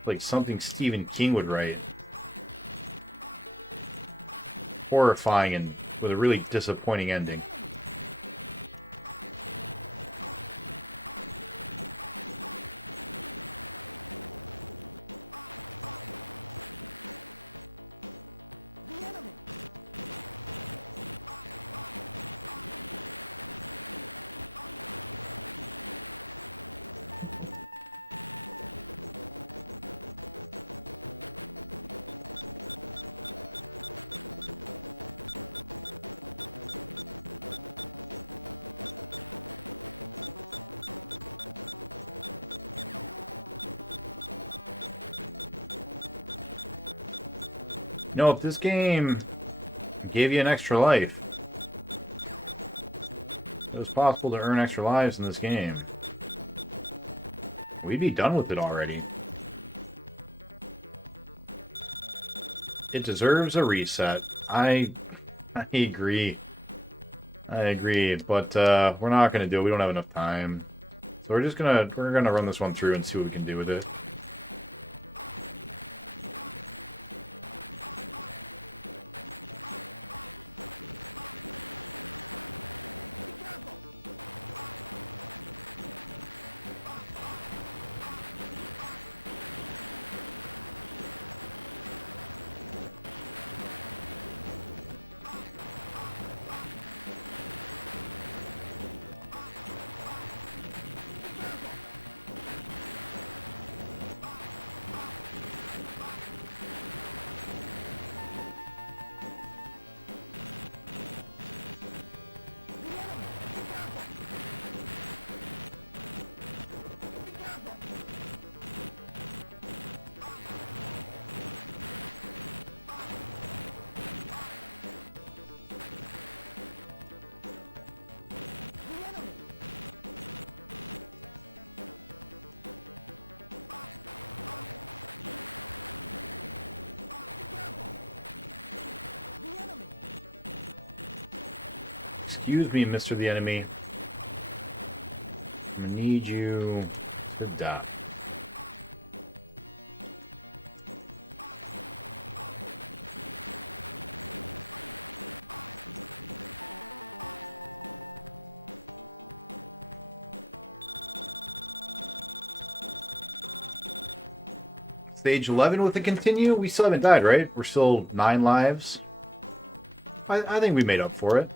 Like something Stephen King would write. Horrifying and with a really disappointing ending. You know, if this game gave you an extra life, it was possible to earn extra lives in this game, we'd be done with it already. It deserves a reset. I agree. I agree, but we're not gonna do it. We don't have enough time. So we're gonna run this one through and see what we can do with it. Excuse me, Mr. the Enemy. I need you to die. Stage 11 with the continue? We still haven't died, right? We're still 9 lives. I think we made up for it.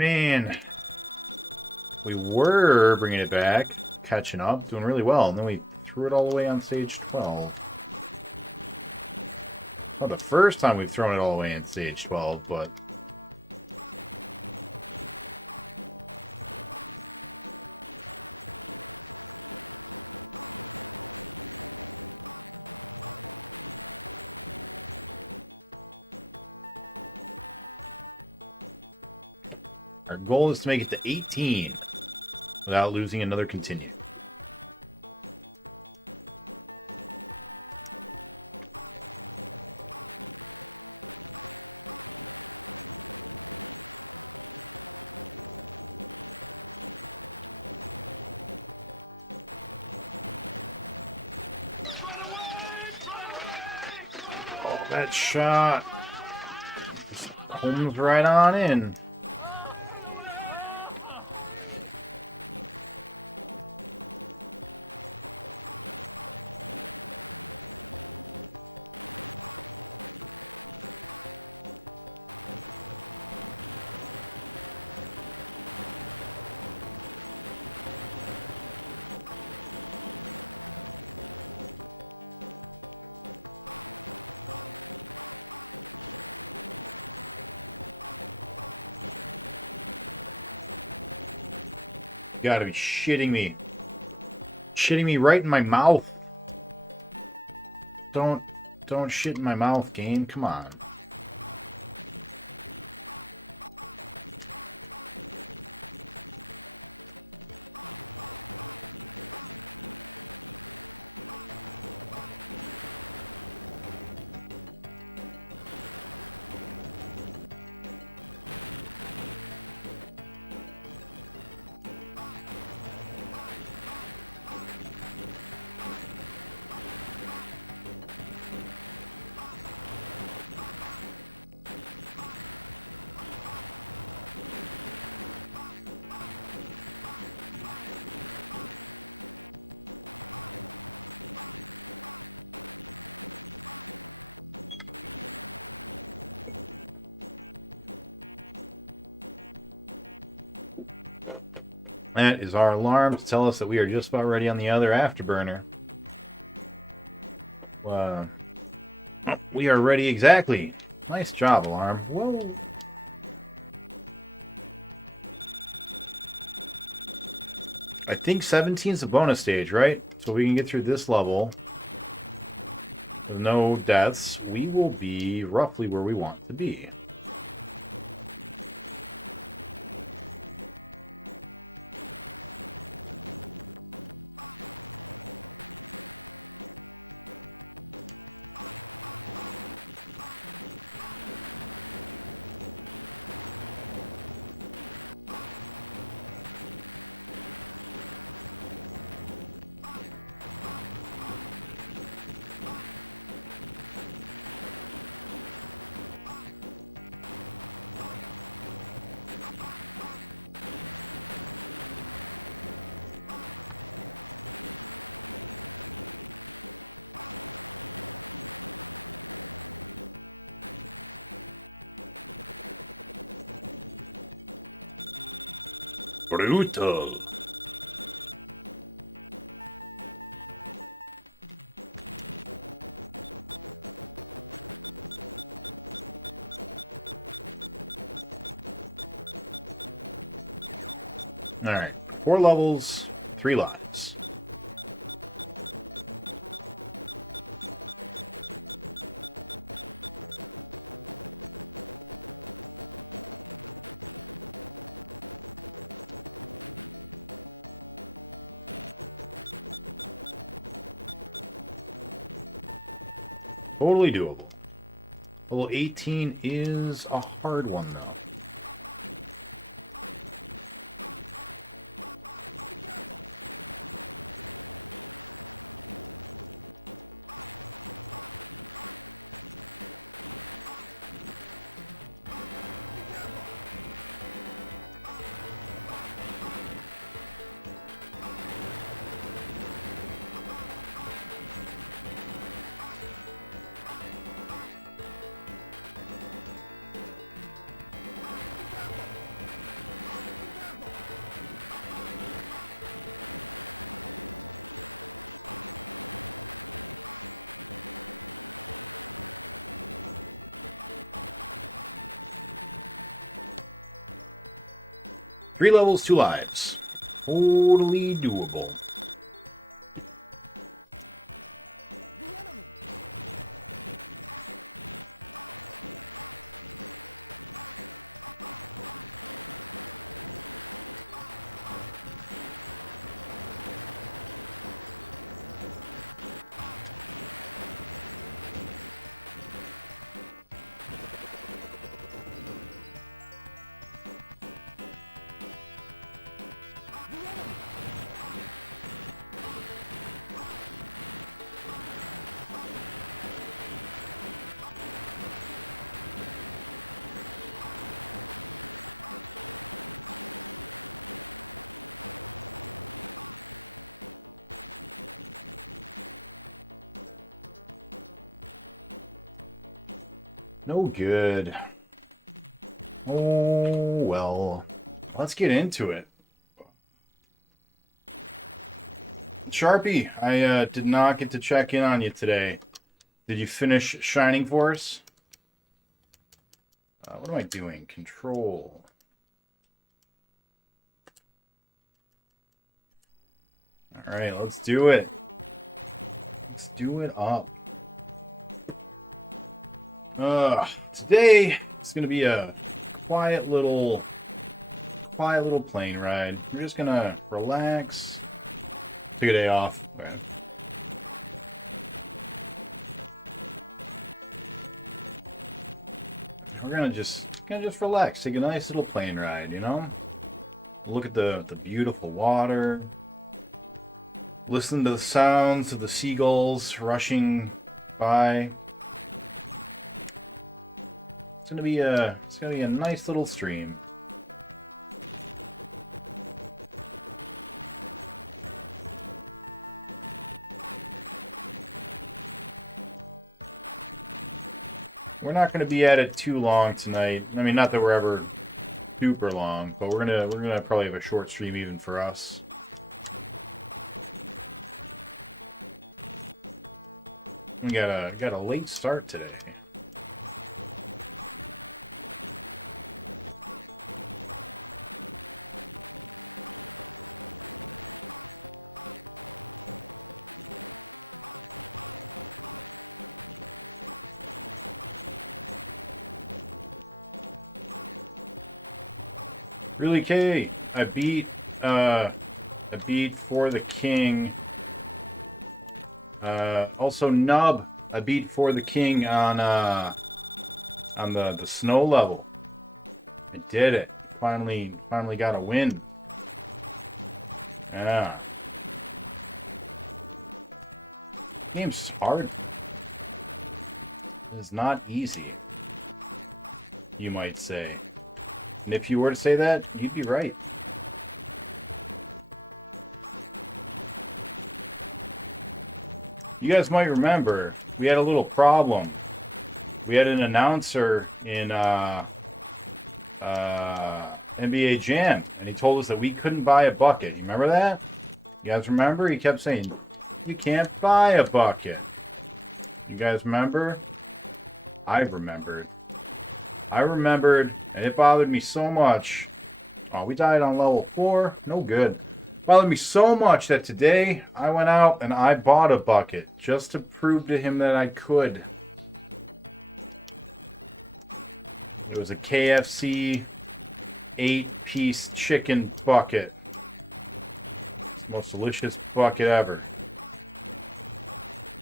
Man, we were bringing it back, catching up, doing really well, and then we threw it all the way on stage 12. Well, the first time we've thrown it all the way in stage 12, but... Our goal is to make it to 18 without losing another continue. Oh, that shot just homes right on in. You gotta be shitting me. Shitting me right in my mouth. Don't shit in my mouth, game. Come on. That is our alarm to tell us that we are just about ready on the other afterburner. We are ready exactly. Nice job, alarm. Whoa. I think 17 is a bonus stage, right? So we can get through this level with no deaths. We will be roughly where we want to be. Brutal. Alright, 4 levels, 3 lives. Totally doable. Level 18 is a hard one, though. 3 levels, 2 lives. Totally doable. No good. Oh, well. Let's get into it. Sharpie, I did not get to check in on you today. Did you finish Shining Force? What am I doing? Control. Alright, let's do it. Let's do it up. Today it's gonna be a quiet little plane ride. We're just gonna relax. Take a day off. Right. We're gonna just relax, take a nice little plane ride, you know? Look at the beautiful water. Listen to the sounds of the seagulls rushing by. It's gonna be a nice little stream. We're not gonna be at it too long tonight. I mean, not that we're ever super long, but we're gonna probably have a short stream even for us. We got a late start today. Really, K? I beat For the King. Also, Nub. I beat For the King on the snow level. I did it. Finally got a win. Yeah. Game's hard. It's not easy, you might say. And if you were to say that, you'd be right. You guys might remember, we had a little problem. We had an announcer in NBA Jam, and he told us that we couldn't buy a bucket. You remember that? You guys remember? He kept saying, we can't buy a bucket. You guys remember? I remembered. And it bothered me so much. Oh, we died on level 4. No good. It bothered me so much that today I went out and I bought a bucket just to prove to him that I could. It was a KFC 8-piece chicken bucket. Most delicious bucket ever.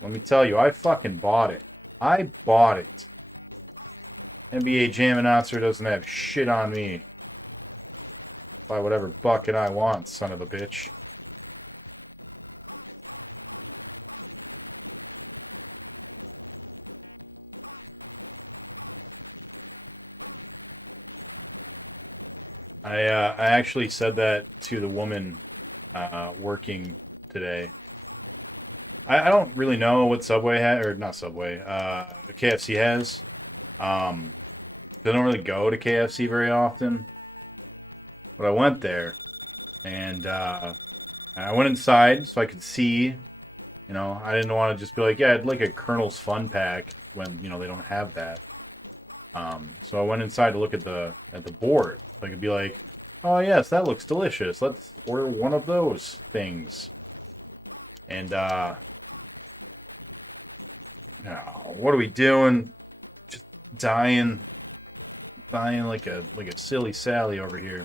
Let me tell you, I fucking bought it. I bought it. NBA Jam announcer doesn't have shit on me. Buy whatever bucket I want, son of a bitch. I actually said that to the woman working today. I don't really know what Subway has, or not Subway, KFC has. They don't really go to KFC very often. But I went there, and I went inside so I could see. You know, I didn't want to just be like, yeah, I'd like a Colonel's Fun Pack when, you know, they don't have that. So I went inside to look at the board. So I could be like, Oh yes, that looks delicious. Let's order one of those things. And what are we doing? Just dying like a silly Sally over here.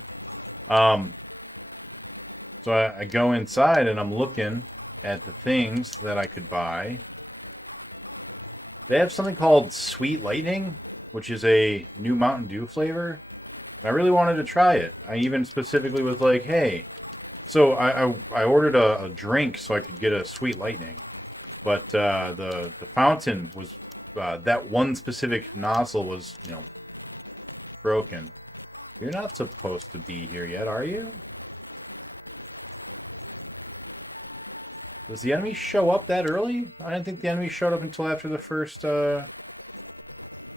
So I go inside and I'm looking at the things that I could buy. They have something called Sweet Lightning, which is a new Mountain Dew flavor. I really wanted to try it. I even specifically was like, hey. So I ordered a drink so I could get a Sweet Lightning. But the fountain was, that one specific nozzle was broken. You're not supposed to be here yet, are you? Does the enemy show up that early? I didn't think the enemy showed up until after the first, Oh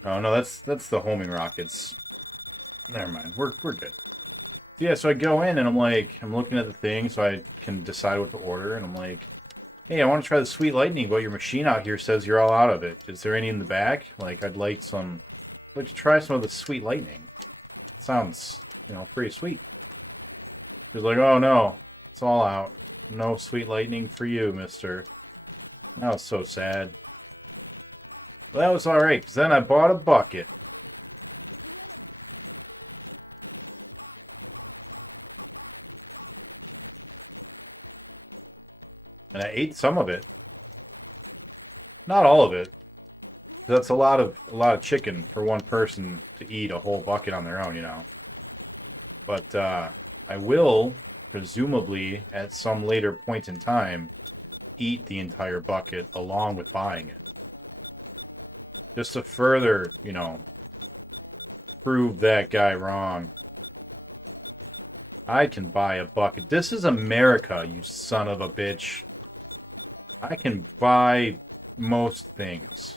no, that's the homing rockets. Never mind, we're good. Yeah, so I go in and I'm looking at the thing so I can decide what to order, and I'm like, hey, I want to try the Sweet Lightning, but your machine out here says you're all out of it. Is there any in the back? Like, I'd like to try some of the Sweet Lightning. It sounds, pretty sweet. He's like, oh no, it's all out. No Sweet Lightning for you, mister. That was so sad. Well, that was alright, because then I bought a bucket. And I ate some of it. Not all of it. That's a lot of chicken for one person to eat a whole bucket on their own, But I will, presumably, at some later point in time, eat the entire bucket along with buying it. Just to further, prove that guy wrong. I can buy a bucket. This is America, you son of a bitch. I can buy most things.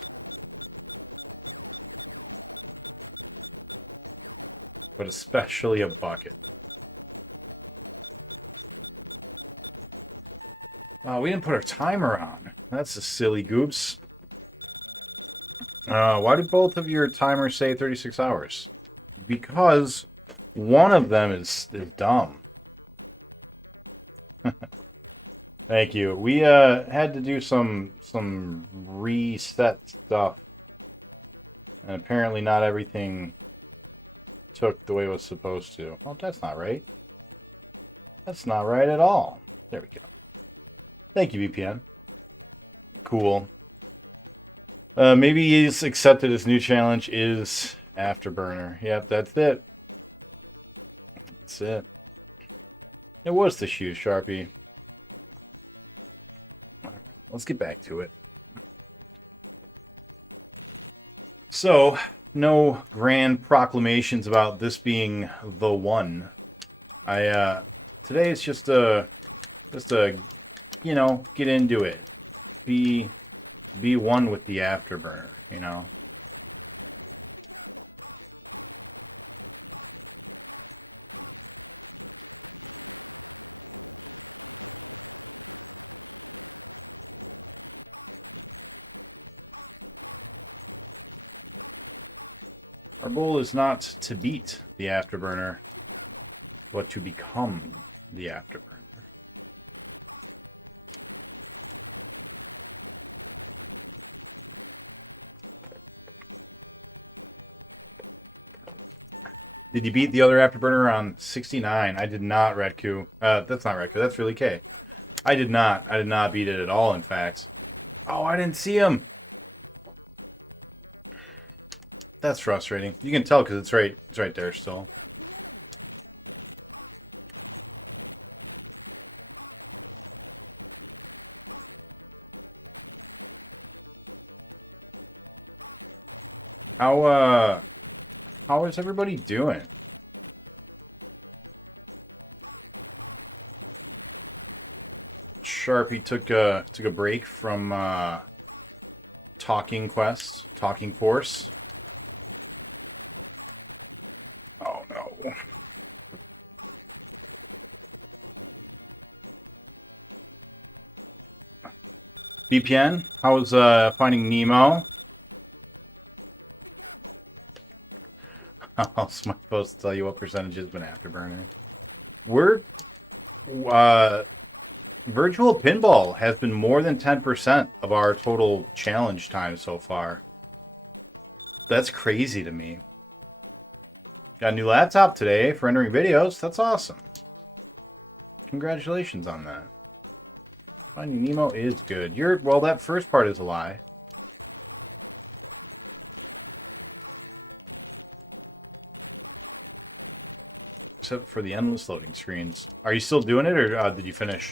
But especially a bucket. Oh, we didn't put our timer on. That's a silly goose. Why do both of your timers say 36 hours? Because one of them is dumb. Thank you. We had to do some reset stuff. And apparently not everything took the way it was supposed to. Oh, that's not right. That's not right at all. There we go. Thank you, VPN. Cool. Maybe he's accepted his new challenge is Afterburner. Yep, that's it. That's it. It was the shoe, Sharpie. Let's get back to it. So, no grand proclamations about this being the one. Today is just a get into it. Be one with the Afterburner, Our goal is not to beat the Afterburner, but to become the Afterburner. Did you beat the other Afterburner on 69? I did not, Redku. That's not Redku, that's really K. I did not beat it at all, in fact. Oh, I didn't see him! That's frustrating. You can tell because it's right there still. How is everybody doing? Sharpie took a break from Talking Force. Oh no. BPN, how was finding Nemo? How else am I supposed to tell you what percentage has been afterburning? We're virtual pinball has been more than 10% of our total challenge time so far. That's crazy to me. Got a new laptop today for rendering videos. That's awesome. Congratulations on that. Finding Nemo is good. Well, that first part is a lie. Except for the endless loading screens. Are you still doing it, or did you finish?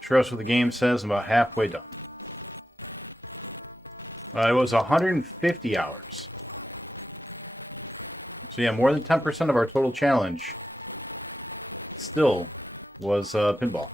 Trust what the game says. I'm about halfway done. It was 150 hours. So yeah, more than 10% of our total challenge still was pinball.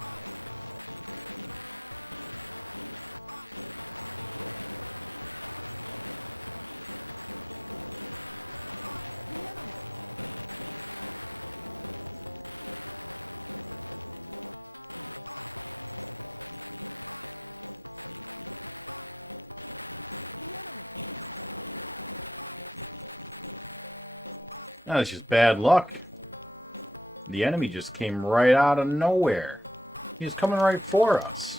That was just bad luck. The enemy just came right out of nowhere. He was coming right for us.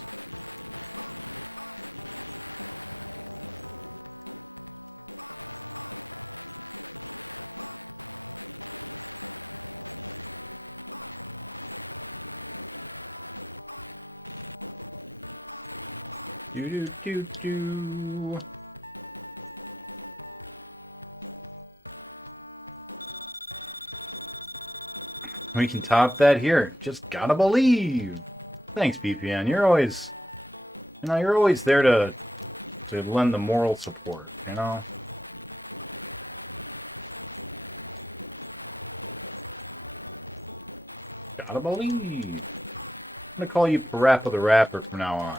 Do-do-do-do. We can top that here. Just gotta believe. Thanks, BPN. You're always, you're always there to lend the moral support. You know. Gotta believe. I'm gonna call you Parappa the Rapper from now on.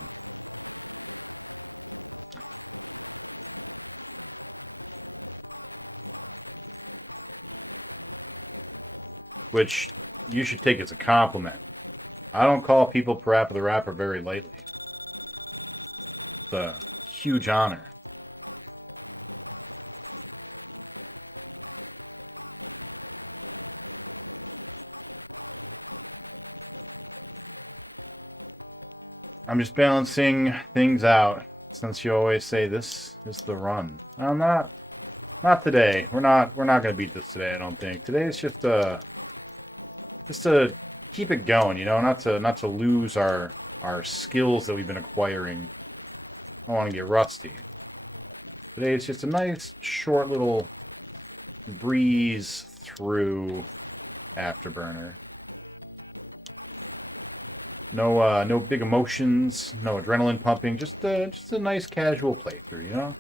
Which you should take as a compliment. I don't call people Parappa the Rapper very lightly. It's a huge honor. I'm just balancing things out, since you always say this is the run. I'm not today. We're not gonna beat this today, I don't think. Today's just to keep it going, you know, not to lose our skills that we've been acquiring. I don't want to get rusty. Today it's just a nice short little breeze through Afterburner. No big emotions, no adrenaline pumping, just a nice casual playthrough, you know?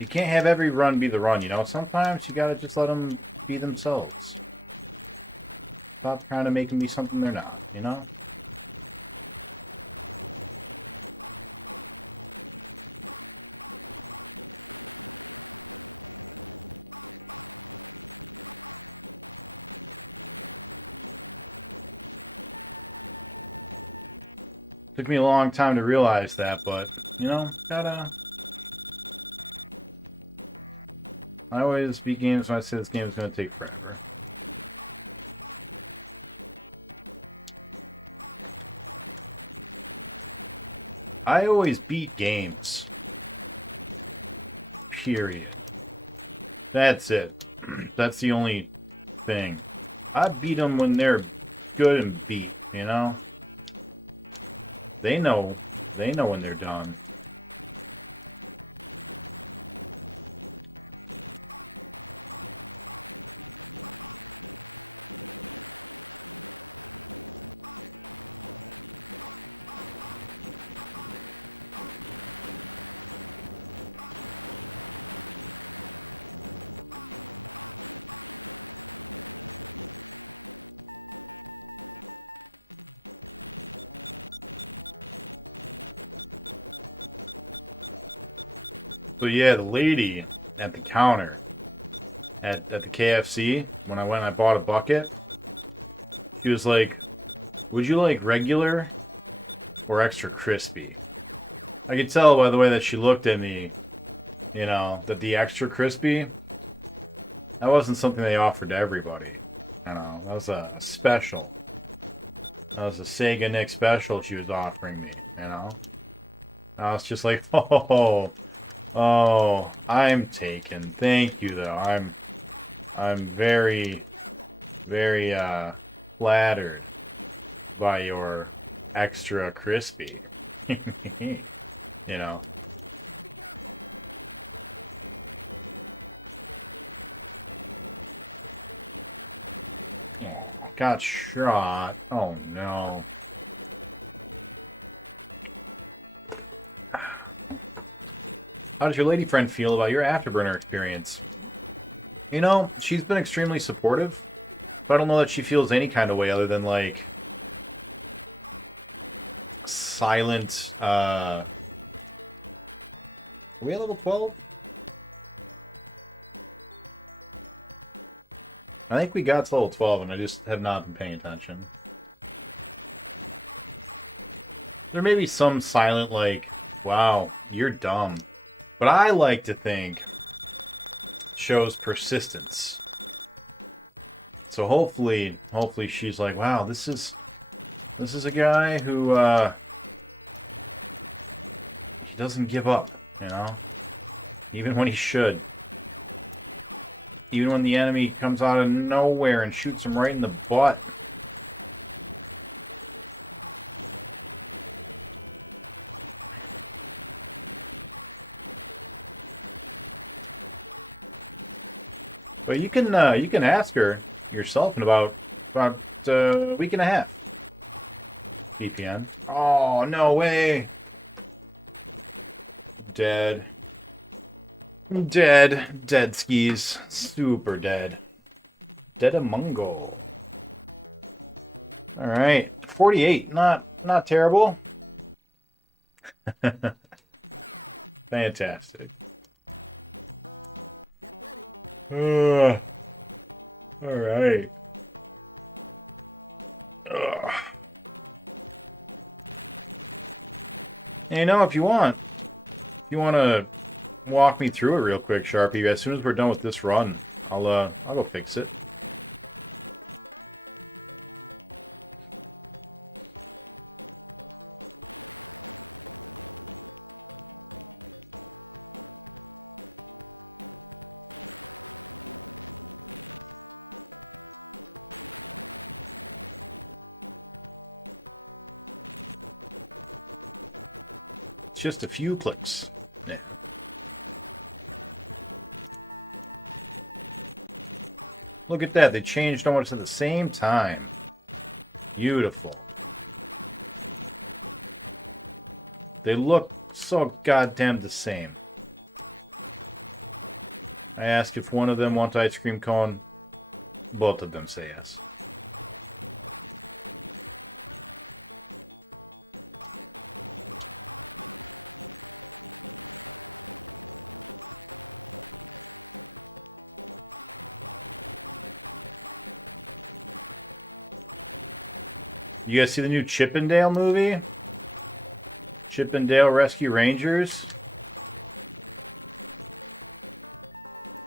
You can't have every run be the run, you know? Sometimes you gotta just let them be themselves. Stop trying to make them be something they're not, you know? Took me a long time to realize that, but, you know, I always beat games when I say this game is going to take forever. I always beat games. Period. That's it. That's the only thing. I beat them when they're good and beat, you know? They know when they're done. But yeah, the lady at the counter at the KFC, when I went and I bought a bucket, she was like, would you like regular or extra crispy? I could tell by the way that she looked at me, you know, that the extra crispy, that wasn't something they offered to everybody. You know, that was a special. That was a Seganick special she was offering me, you know? I was just like, oh, I'm taken. Thank you, though. I'm very, very, flattered by your extra crispy. You know? Got shot. Oh, no. How does your lady friend feel about your afterburner experience? You know, she's been extremely supportive, but I don't know that she feels any kind of way other than, like, silent, Are we at level 12? I think we got to level 12 and I just have not been paying attention. There may be some silent, like, wow, you're dumb. But I like to think shows persistence. So hopefully she's like, wow, this is a guy who doesn't give up, you know? Even when he should. Even when the enemy comes out of nowhere and shoots him right in the butt. But you can ask her yourself in about a week and a half. VPN. Oh, no way. Dead. Dead. Dead skis. Super dead. Dead among all. Alright. 48. Not terrible. Fantastic. Alright. And you know, if you want to walk me through it real quick, Sharpie, as soon as we're done with this run, I'll go fix it. Just a few clicks. Yeah. Look at that, they changed almost at the same time. Beautiful. They look so goddamn the same. I ask if one of them wants ice cream cone. Both of them say yes. You guys see the new Chippendale movie? Chippendale Rescue Rangers?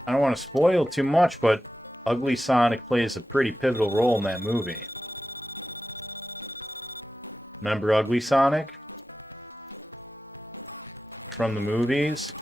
I don't want to spoil too much, but Ugly Sonic plays a pretty pivotal role in that movie. Remember Ugly Sonic? From the movies?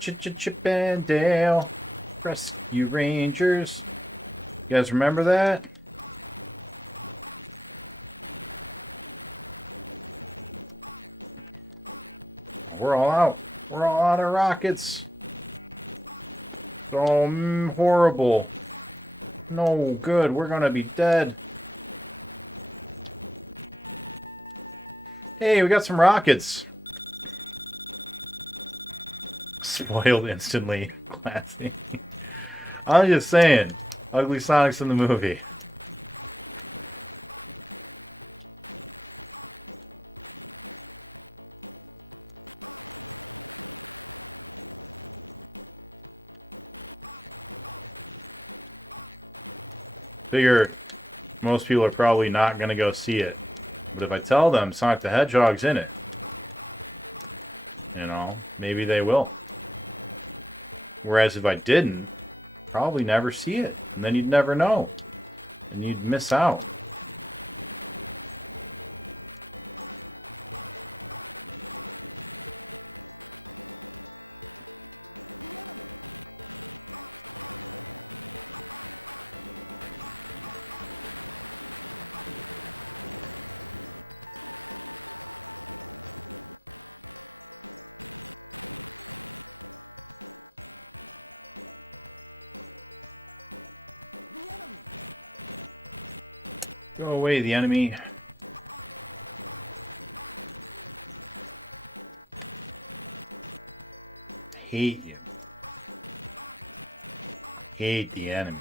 Chip and Dale. Rescue Rangers. You guys remember that? We're all out. We're all out of rockets. Oh, horrible. No good. We're gonna be dead. Hey, we got some rockets. Spoiled instantly. Classic. I'm just saying. Ugly Sonic's in the movie. Figure most people are probably not going to go see it. But if I tell them Sonic the Hedgehog's in it, you know, maybe they will. Whereas if I didn't, probably never see it. And then you'd never know. And you'd miss out. Go away, the enemy. Hate you. Hate the enemy.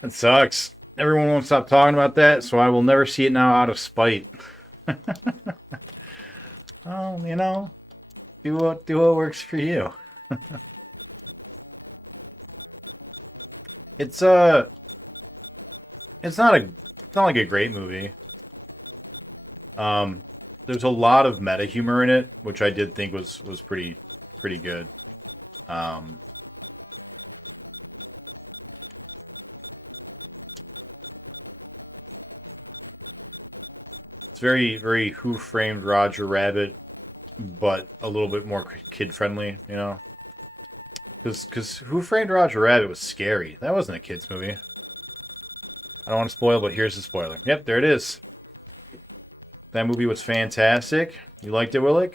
It sucks. Everyone won't stop talking about that, so I will never see it now out of spite. Well, you know, do what works for you. It's not like a great movie. There's a lot of meta humor in it, which I did think was pretty good. It's very Who Framed Roger Rabbit, but a little bit more kid-friendly, you know? Because Who Framed Roger Rabbit was scary. That wasn't a kid's movie. I don't want to spoil, but here's the spoiler. Yep, there it is. That movie was fantastic. You liked it, Willick?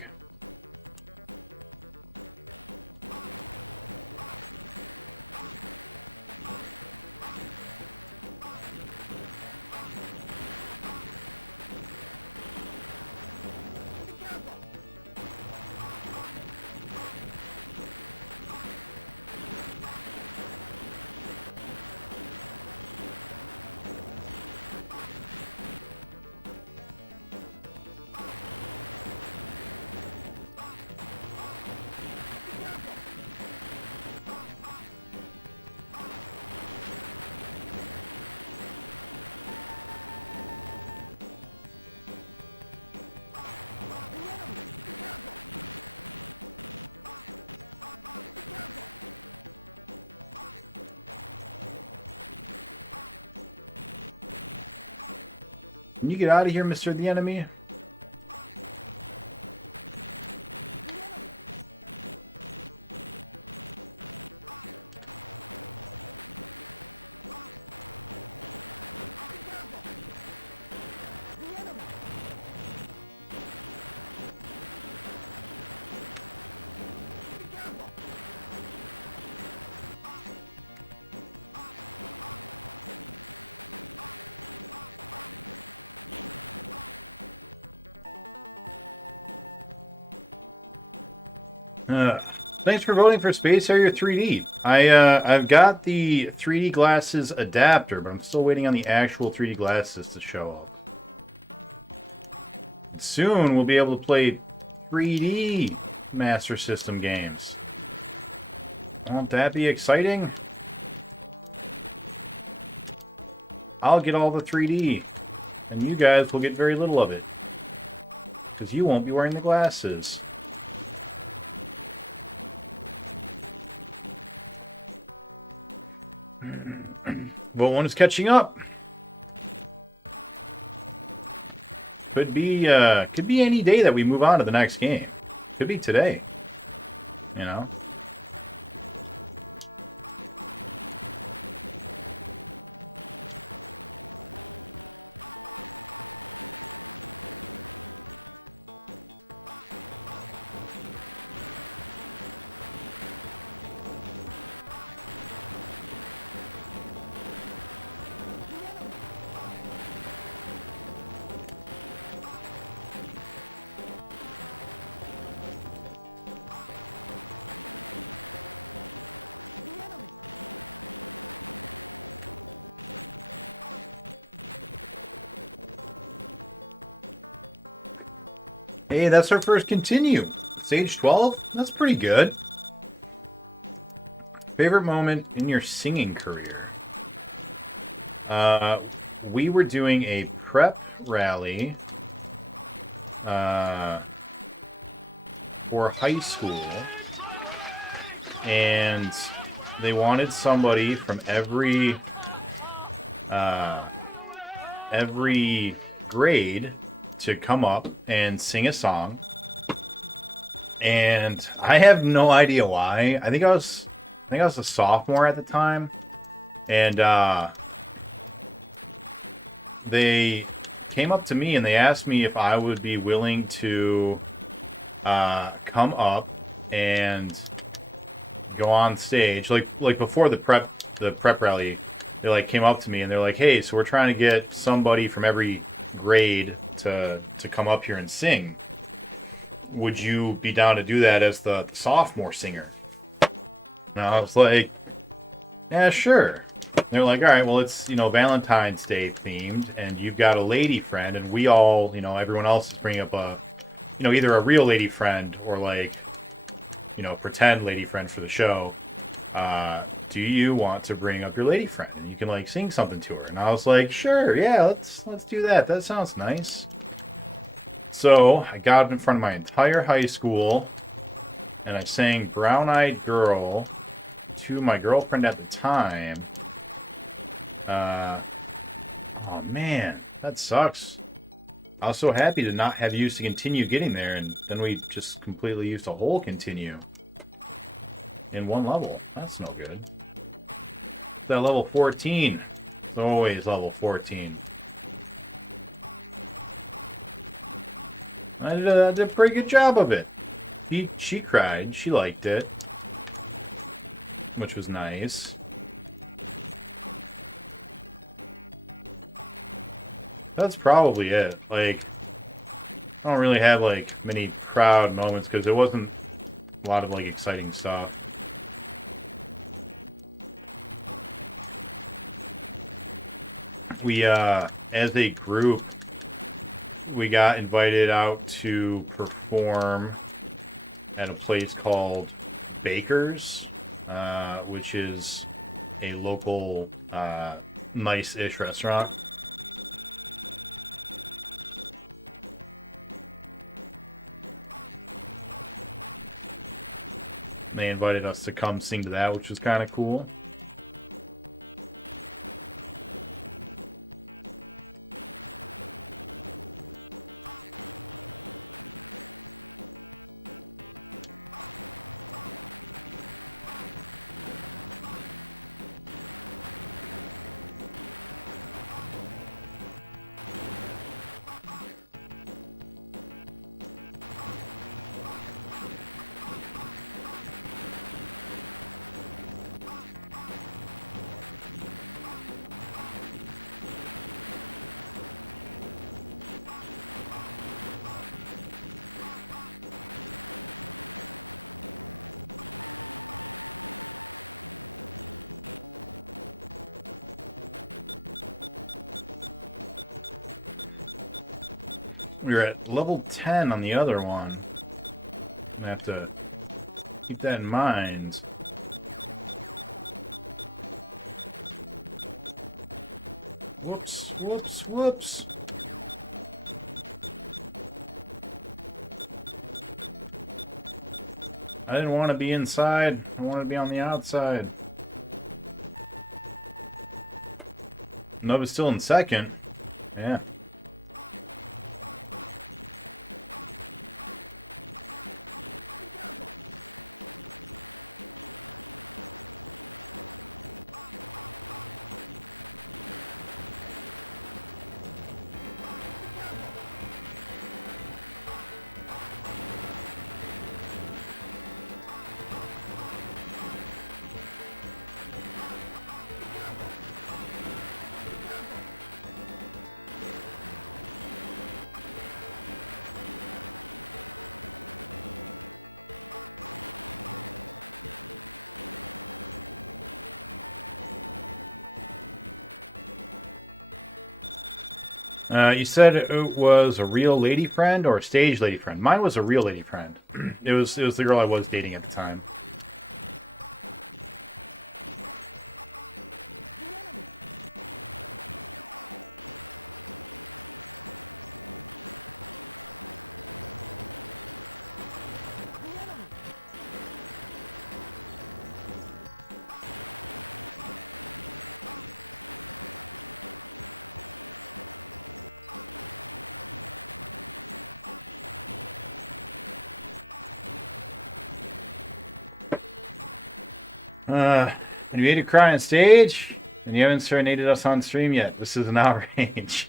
Can you get out of here, Mr. the Enemy? Thanks for voting for Space Harrier 3D. I've got the 3D glasses adapter, but I'm still waiting on the actual 3D glasses to show up. Soon we'll be able to play 3D Master System games. Won't that be exciting? I'll get all the 3D, And you guys will get very little of it. Because you won't be wearing the glasses. But one is catching up. Could be any day that we move on to the next game. Could be today. You know? Hey, that's our first continue. Stage 12? That's pretty good. Favorite moment in your singing career? We were doing a prep rally for high school. And they wanted somebody from every grade to come up and sing a song. And I have no idea why. I think I was a sophomore at the time. And they came up to me and they asked me if I would be willing to come up and go on stage. Like before the prep rally, they like came up to me and they're like, "Hey, so we're trying to get somebody from every grade to come up here and sing. Would you be down to do that as the sophomore singer?" And I was like, "Yeah, sure." And they're like, "All right, well, it's, Valentine's Day themed, and you've got a lady friend, and we all, everyone else is bringing up a, either a real lady friend or like, pretend lady friend for the show. Do you want to bring up your lady friend? And you can like sing something to her." And I was like, "Sure, yeah, let's do that. That sounds nice." So I got up in front of my entire high school, and I sang "Brown Eyed Girl" to my girlfriend at the time. Oh man, that sucks. I was so happy to not have used to continue getting there, and then we just completely used a whole continue in one level. That's no good. That level 14. Always level 14. I did a pretty good job of it. She cried. She liked it, which was nice. That's probably it. Like, I don't really have like many proud moments because there wasn't a lot of like exciting stuff. We, as a group, we got invited out to perform at a place called Baker's, which is a local, nice-ish restaurant. They invited us to come sing to that, which was kind of cool. We were at level 10 on the other one. I have to keep that in mind. Whoops, whoops, whoops. I didn't want to be inside. I wanted to be on the outside. Nova's still in second. Yeah. You said it was a real lady friend or a stage lady friend. Mine was a real lady friend. It was the girl I was dating at the time. You made it cry on stage, and you haven't serenaded us on stream yet. This is an outrage.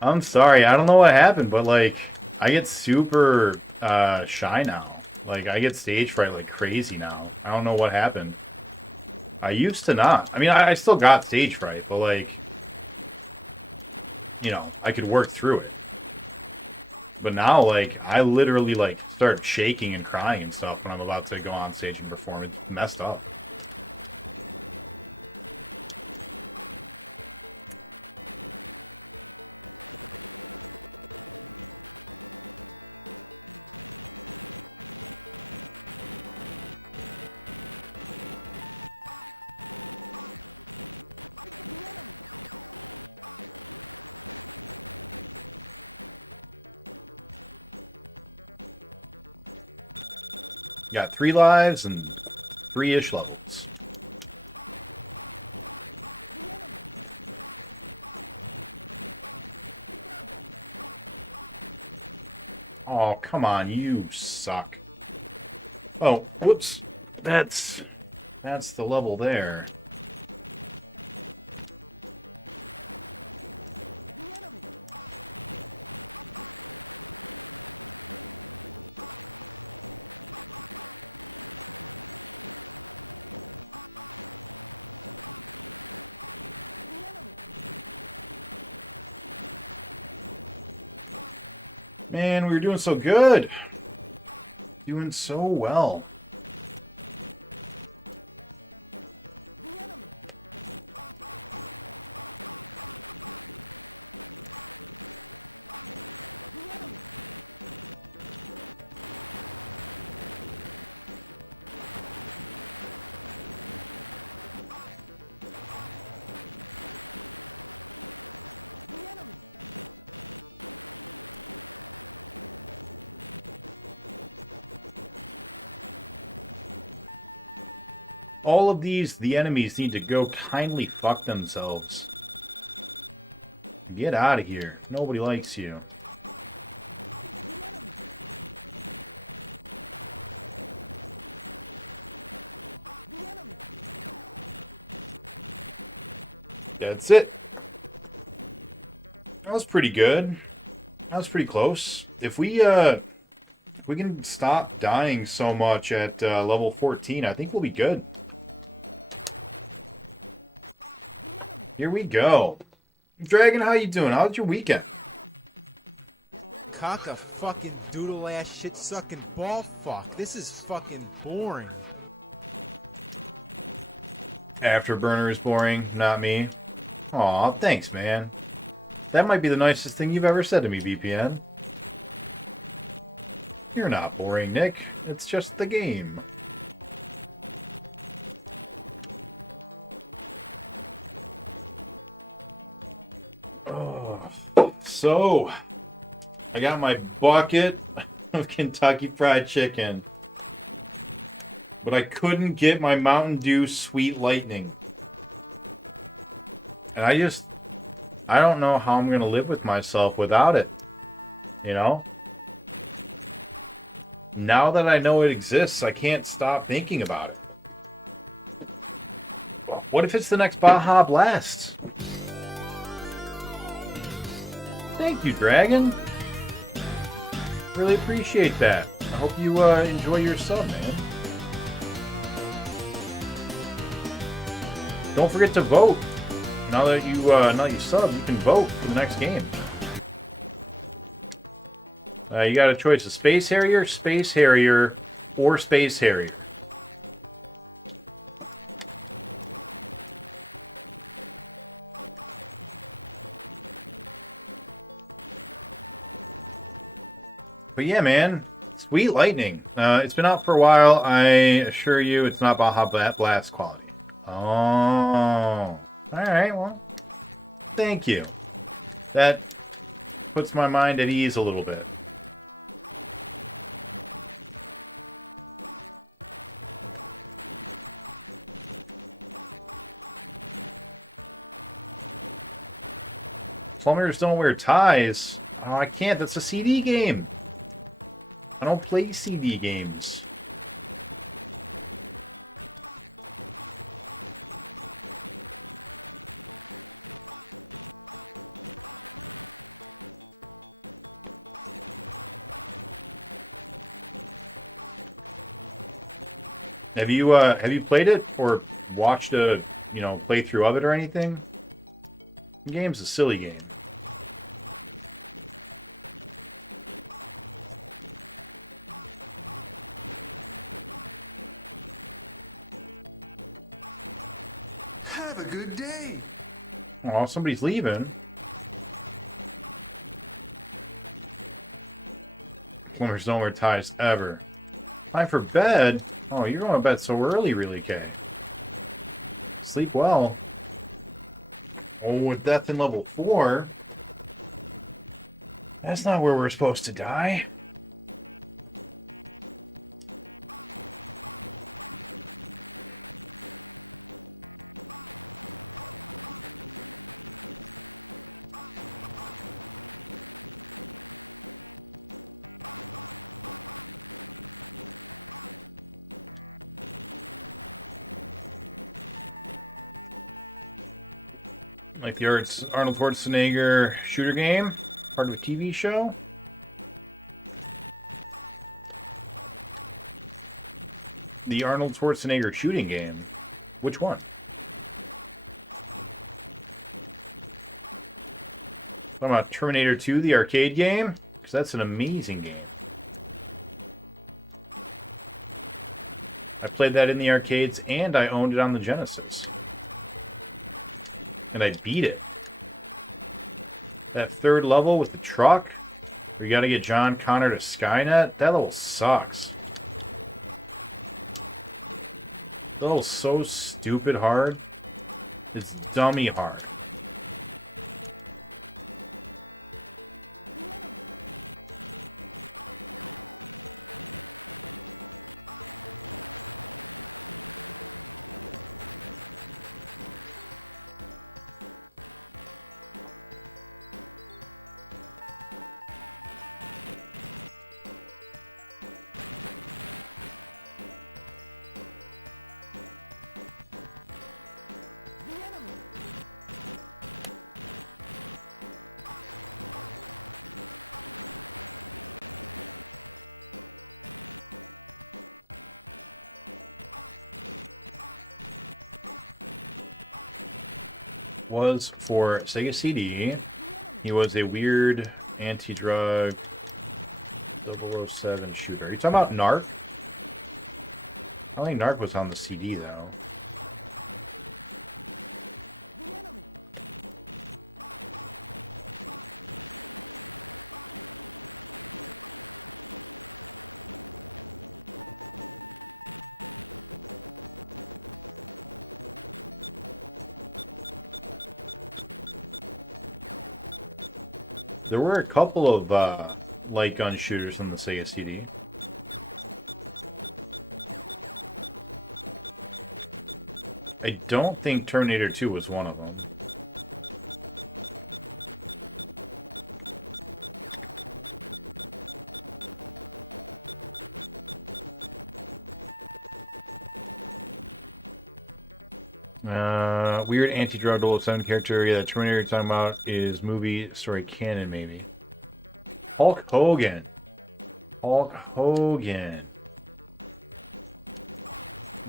I'm sorry. I don't know what happened, but like, I get super shy now. Like, I get stage fright like crazy now. I don't know what happened. I used to not. I mean, I still got stage fright, but like, you know, I could work through it. But now, like, I literally like start shaking and crying and stuff when I'm about to go on stage and perform. It messed up. Got 3 lives and 3-ish levels. Oh, come on, you suck. Oh, whoops. That's the level there. Man, we were doing so good. Doing so well. All of these, the enemies need to go kindly fuck themselves. Get out of here. Nobody likes you. That's it. That was pretty good. That was pretty close. If we can stop dying so much at level 14, I think we'll be good. Here we go. Dragon, how you doing? How's your weekend? Cock a fucking doodle ass shit sucking ball fuck. This is fucking boring. Afterburner is boring, not me. Aw, thanks, man. That might be the nicest thing you've ever said to me, BPN. You're not boring, Nick. It's just the game. So, I got my bucket of Kentucky Fried Chicken. But I couldn't get my Mountain Dew Sweet Lightning. And I don't know how I'm going to live with myself without it. You know? Now that I know it exists, I can't stop thinking about it. What if it's the next Baja Blast? Thank you, Dragon. Really appreciate that. I hope you enjoy your sub, man. Don't forget to vote. Now that you sub, you can vote for the next game. You got a choice of Space Harrier, or Space Harrier. But yeah, man, Sweet Lightning. It's been out for a while. I assure you, it's not Baja Blast quality. Oh, alright, well, thank you. That puts my mind at ease a little bit. Plumbers don't wear ties. Oh, I can't. That's a CD game. I don't play CD games. Have you played it or watched a playthrough of it or anything? The game's a silly game. Have a good day. Oh, somebody's leaving. Plumbers don't wear ties ever. Time for bed? Oh, you're going to bed so early, really, Kay. Sleep well. Oh, with death in level 4? That's not where we're supposed to die. Like the Arnold Schwarzenegger shooter game, part of a TV show. The Arnold Schwarzenegger shooting game. Which one? Talking about Terminator 2, the arcade game? Because that's an amazing game. I played that in the arcades and I owned it on the Genesis. And I beat it. That third level with the truck, where you gotta get John Connor to Skynet, that level sucks. That level's so stupid hard. It's dummy hard. Was for Sega CD. He was a weird anti-drug 007 shooter. Are you talking about Narc? I don't think Narc was on the CD though. There were a couple of light gun shooters on the Sega CD. I don't think Terminator 2 was one of them. Weird anti-drug 007 character. Yeah, that Terminator you're talking about is movie story canon, maybe. Hulk Hogan. Hulk Hogan.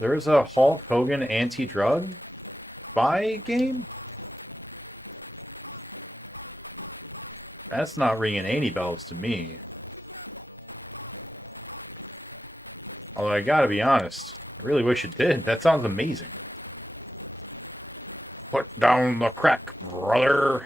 There's a Hulk Hogan anti-drug spy game? That's not ringing any bells to me. Although I gotta be honest, I really wish it did. That sounds amazing. Put down the crack, brother.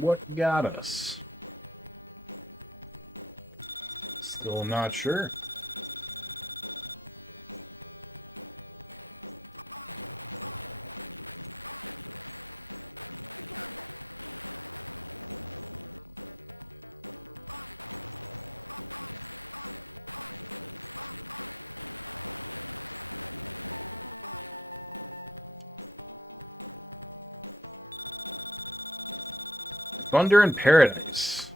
What got us? Still not sure. Thunder in Paradise.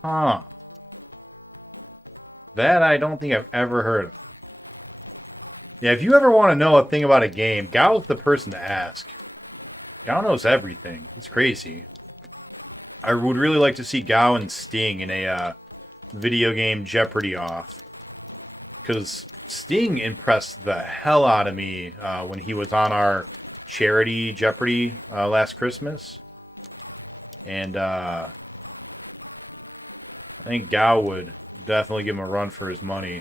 Huh. That I don't think I've ever heard of. Yeah, if you ever want to know a thing about a game, Gao's the person to ask. Gao knows everything. It's crazy. I would really like to see Gao and Sting in a video game Jeopardy off. Because Sting impressed the hell out of me when he was on our charity Jeopardy last Christmas. And I think Gao would definitely give him a run for his money.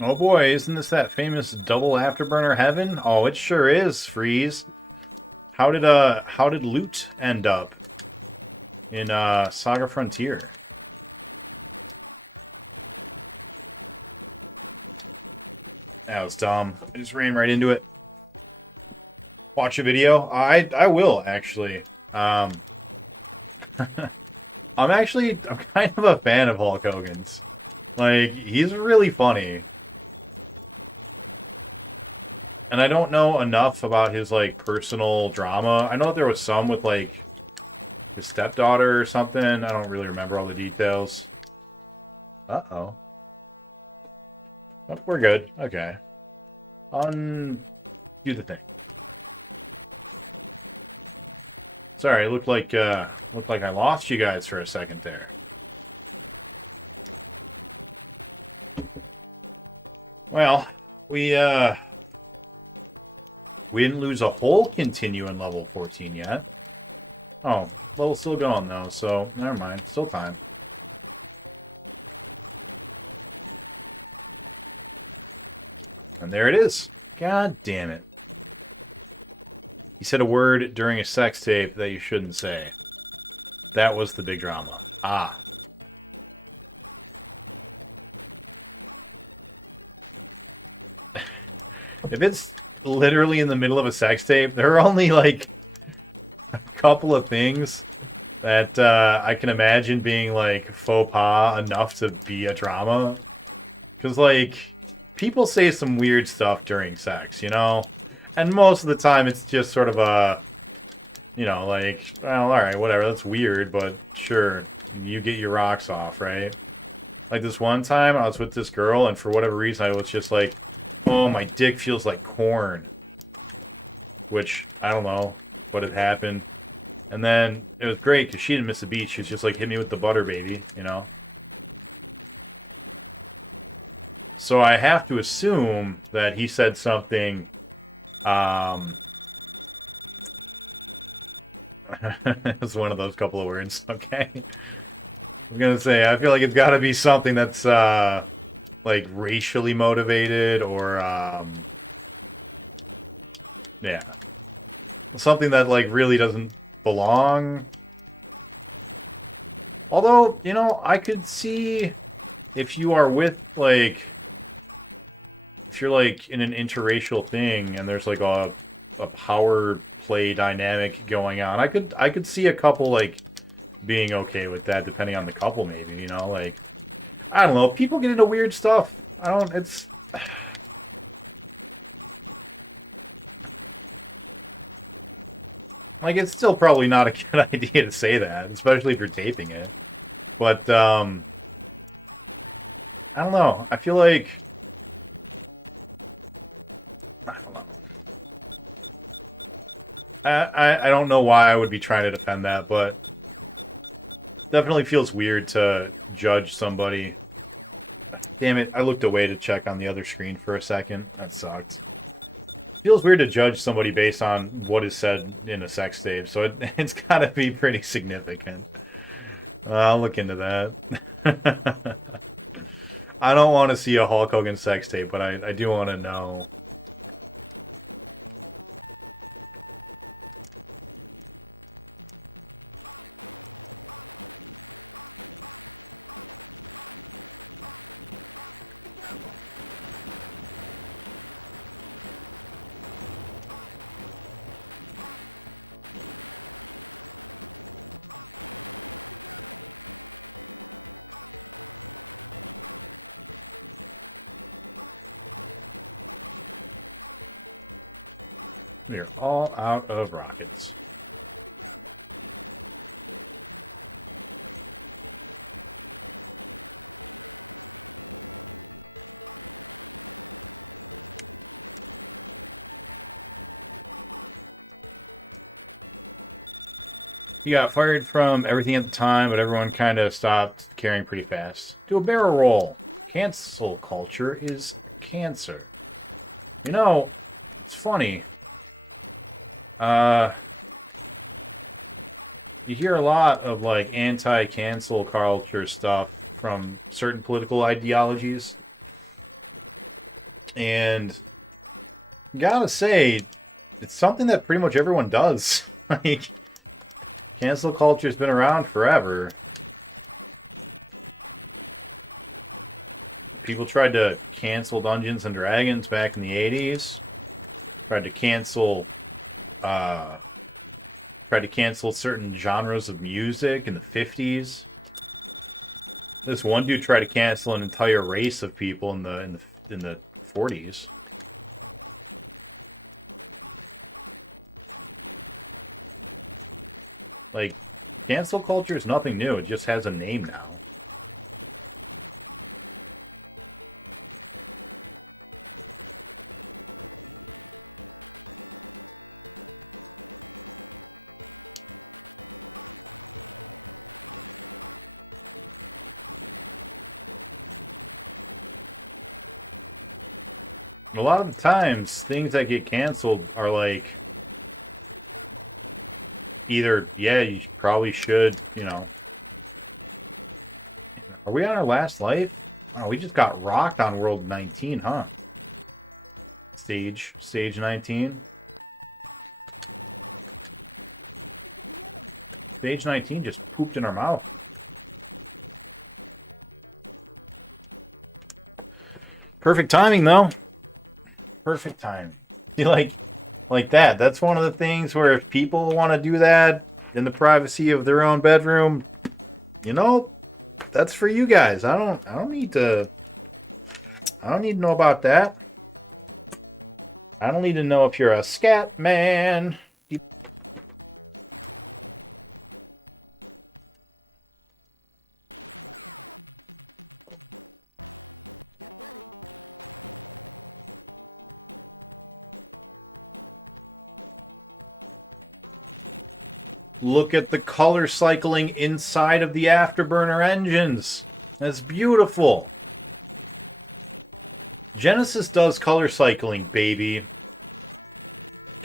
Oh boy, isn't this that famous double afterburner heaven? Oh, it sure is, Freeze. How did loot end up in Saga Frontier? That was dumb. I just ran right into it. Watch a video? I will actually. I'm kind of a fan of Hulk Hogan's. Like, he's really funny. And I don't know enough about his, like, personal drama. I know that there was some with, like, his stepdaughter or something. I don't really remember all the details. Uh-oh. Oh, we're good. Okay. Do the thing. Sorry, it looked like I lost you guys for a second there. Well, we didn't lose a whole continue in level 14 yet. Oh, level's still going though, so never mind. Still time. there it is. God damn it. You said a word during a sex tape that you shouldn't say. That was the big drama. Ah. If it's literally in the middle of a sex tape, there are only, like, a couple of things that I can imagine being, like, faux pas enough to be a drama. Because, like, people say some weird stuff during sex, you know? And most of the time it's just sort of a, you know, like, well, alright, whatever, that's weird, but sure, you get your rocks off, right? Like this one time, I was with this girl, and for whatever reason, I was just like, oh, my dick feels like corn. Which, I don't know what had happened. And then, it was great, because she didn't miss a beat. She was just like, hit me with the butter, baby, you know? So I have to assume that he said something, it's one of those couple of words, okay? I'm gonna say, I feel like it's gotta be something that's, like, racially motivated, or, yeah. Something that, like, really doesn't belong. Although, you know, I could see if you are with, like, if you're, like, in an interracial thing, and there's, like, a power play dynamic going on, I could see a couple, like, being okay with that, depending on the couple, maybe, you know, like, I don't know, people get into weird stuff. It's... Like, it's still probably not a good idea to say that, especially if you're taping it. But, I don't know, I feel like... I don't know why I would be trying to defend that, but... Definitely feels weird to judge somebody. Damn it, I looked away to check on the other screen for a second. That sucked. Feels weird to judge somebody based on what is said in a sex tape, so it's gotta be pretty significant. I'll look into that. I don't want to see a Hulk Hogan sex tape, but I do want to know. We're all out of rockets. You got fired from everything at the time, but everyone kind of stopped caring pretty fast. Do a barrel roll. Cancel culture is cancer. You know, it's funny. You hear a lot of, like, anti-cancel culture stuff from certain political ideologies. And gotta say, it's something that pretty much everyone does. Like, cancel culture's been around forever. People tried to cancel Dungeons and Dragons back in the 80s. Tried to cancel certain genres of music in the 50s. This one dude tried to cancel an entire race of people in the 40s. Like, cancel culture is nothing new. It just has a name now. A lot of the times, things that get canceled are like, either, yeah, you probably should, you know. Are we on our last life? Oh, we just got rocked on World 19, huh? Stage 19. Stage 19 just pooped in our mouth. Perfect timing, though. Perfect time. See, like that. That's one of the things where if people want to do that in the privacy of their own bedroom, you know, that's for you guys. I don't need to know about that. I don't need to know if you're a scat man. Look at the color cycling inside of the afterburner engines. That's beautiful. Genesis does color cycling, baby.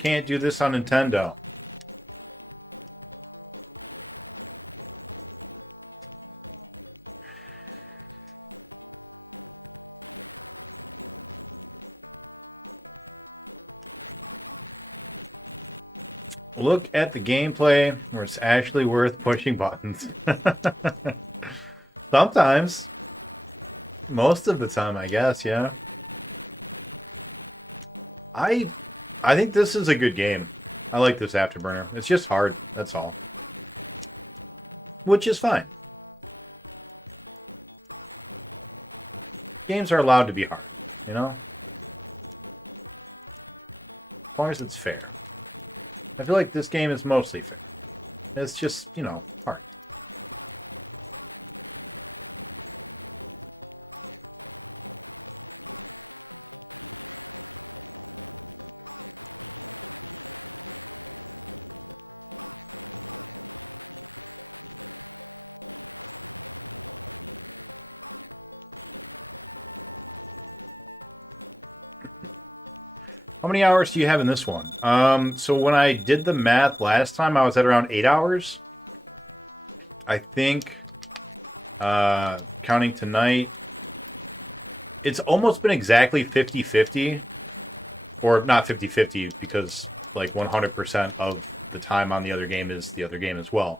Can't do this on Nintendo. Look at the gameplay where it's actually worth pushing buttons. Sometimes. Most of the time, I guess, yeah. I think this is a good game. I like this Afterburner. It's just hard, that's all. Which is fine. Games are allowed to be hard, you know? As long as it's fair. I feel like this game is mostly fair. It's just, you know, hard. How many hours do you have in this one? So when I did the math last time, I was at around 8 hours. I think, counting tonight, it's almost been exactly 50-50. Or not 50-50, because like 100% of the time on the other game is the other game as well.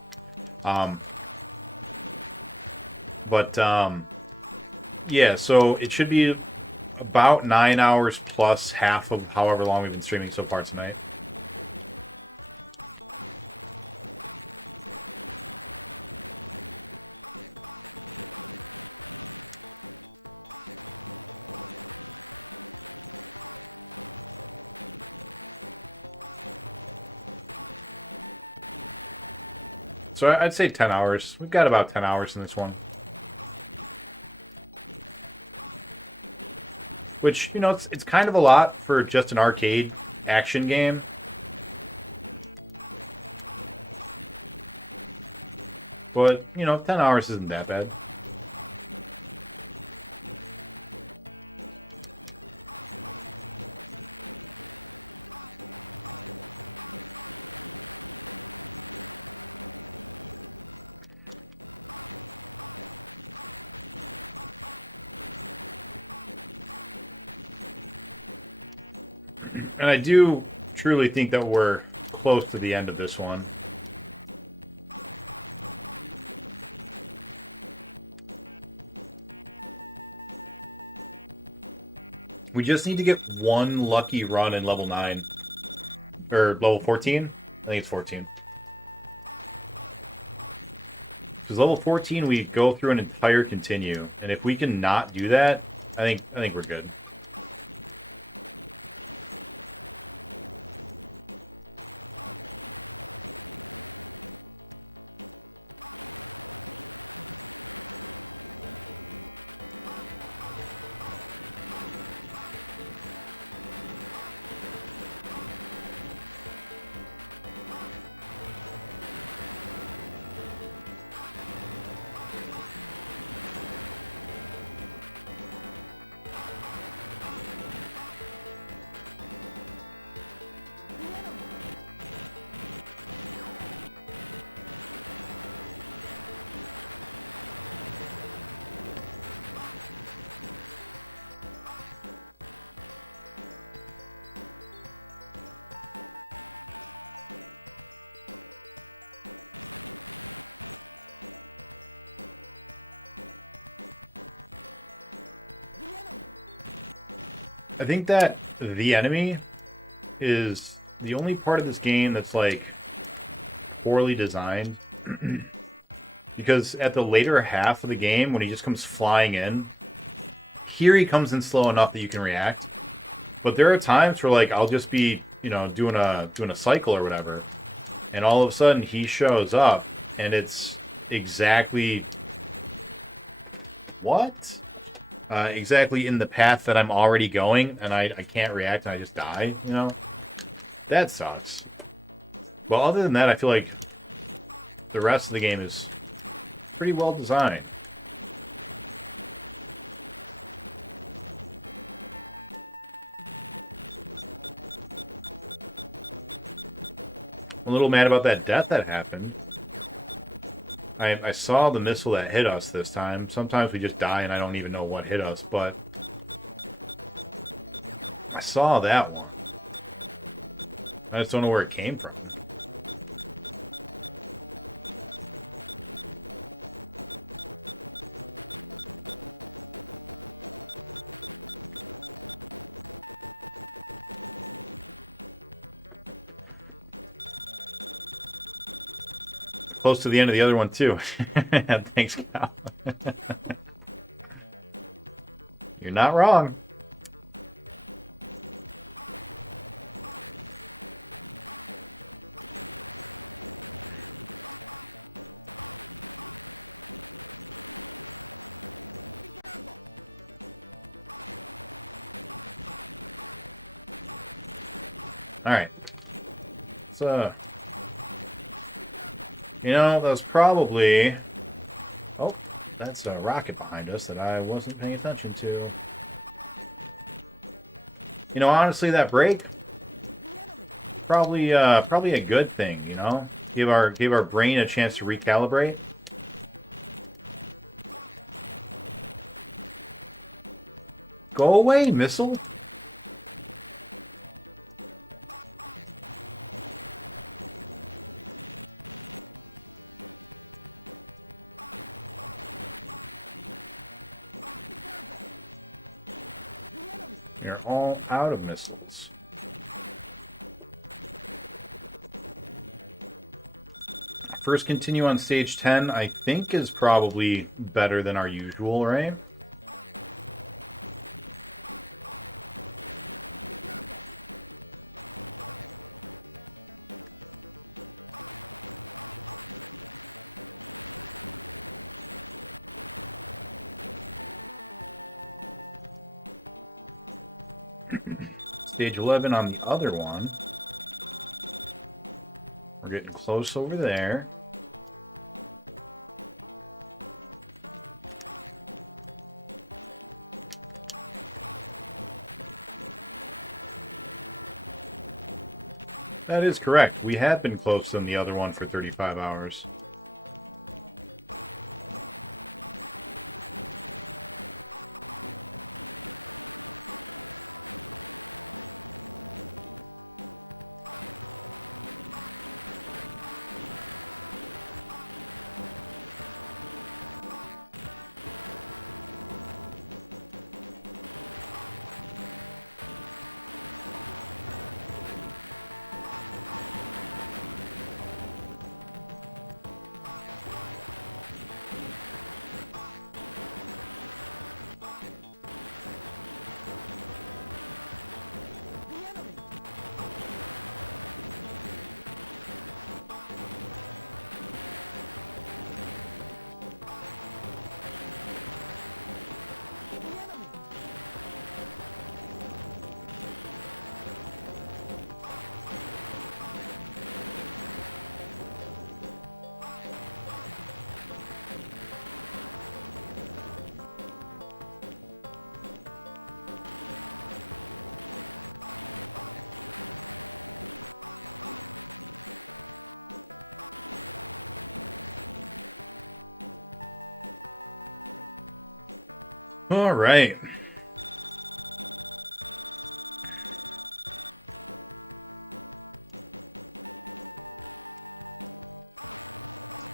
Yeah, so it should be about 9 hours plus half of however long we've been streaming so far tonight. So I'd say 10 hours. We've got about 10 hours in this one. Which, you know, it's kind of a lot for just an arcade action game. But, you know, 10 hours isn't that bad. And I do truly think that we're close to the end of this one. We just need to get one lucky run in level 9. Or level 14? I think it's 14. Because level 14 we go through an entire continue. And if we can not do that, I think we're good. I think that the enemy is the only part of this game that's, like, poorly designed. Because at the later half of the game, when he just comes flying in, here he comes in slow enough that you can react. But there are times where, like, I'll just be, you know, doing a cycle or whatever, and all of a sudden he shows up, and it's exactly... What? Exactly in the path that I'm already going, and I can't react, and I just die, you know? That sucks. Well, other than that, I feel like the rest of the game is pretty well designed. I'm a little mad about that death that happened. I saw the missile that hit us this time. Sometimes we just die and I don't even know what hit us, but I saw that one. I just don't know where it came from. Close to the end of the other one, too. Thanks, Cal. You're not wrong. Alright. So... You know, that was probably... Oh, that's a rocket behind us that I wasn't paying attention to. You know, honestly, that break... Probably a good thing, you know? Give our brain a chance to recalibrate. Go away, missile! They're all out of missiles. First continue on stage 10, I think, is probably better than our usual, right? Stage 11 on the other one. We're getting close over there. That is correct. We have been close than the other one for 35 hours. All right.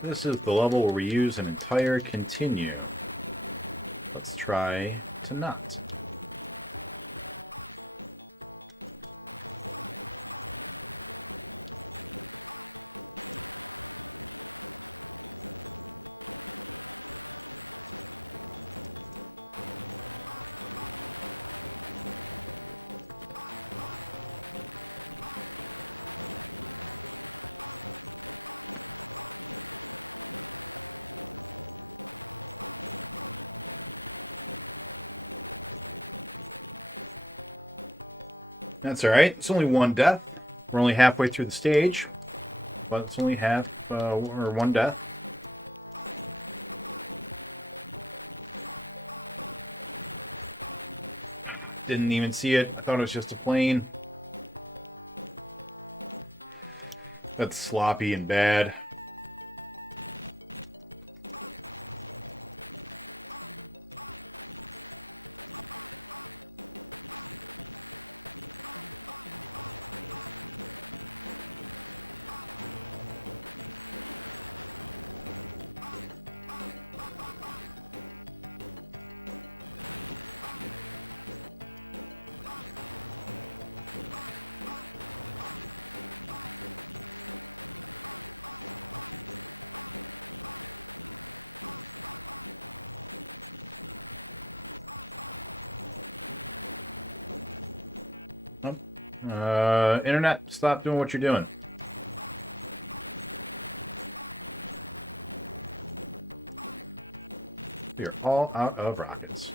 This is the level where we use an entire continue. Let's try to not. That's alright. It's only one death. We're only halfway through the stage. But it's only half, or one death. Didn't even see it. I thought it was just a plane. That's sloppy and bad. Internet, stop doing what you're doing. We are all out of rockets.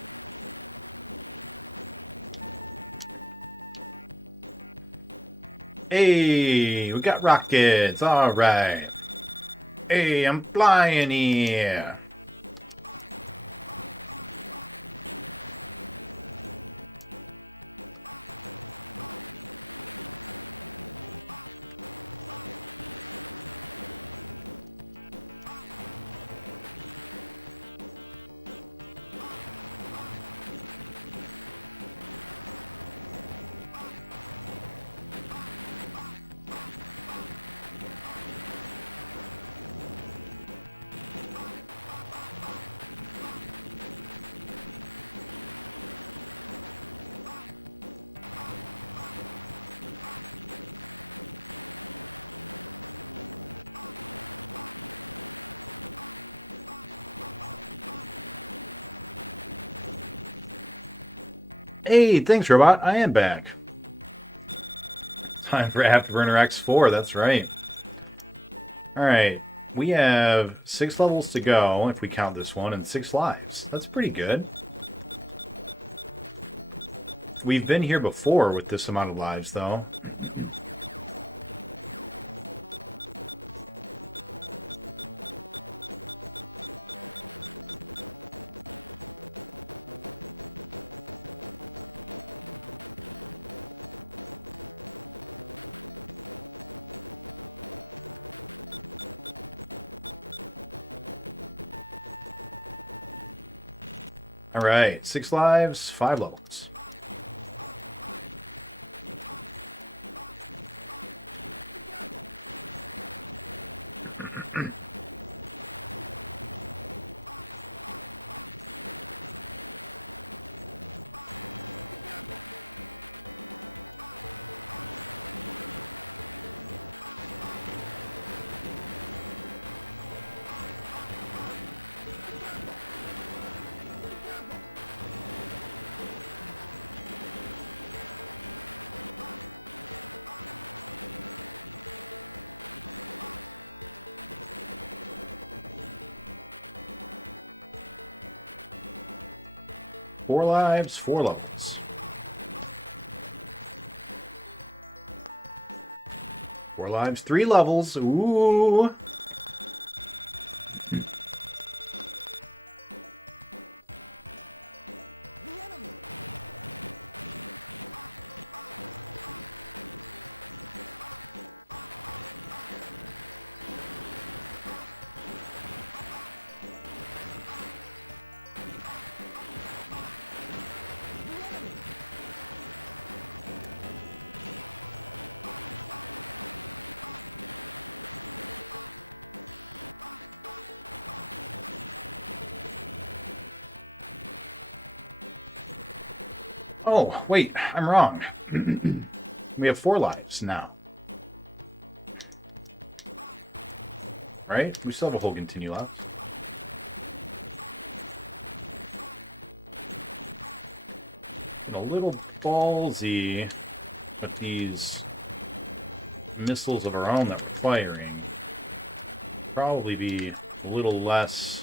Hey, we got rockets. All right. Hey, I'm flying here. Hey, thanks, Robot. I am back. Time for Afterburner X4, that's right. Alright, we have 6 levels to go, if we count this one, and 6 lives. That's pretty good. We've been here before with this amount of lives, though. Alright, 6 lives, 5 levels. Four lives, 4 levels. Four lives, 3 levels. Ooh. Oh, wait, I'm wrong. We have 4 lives now. Right? We still have a whole continue left. I'm a little ballsy with these missiles of our own that we're firing. Probably be a little less...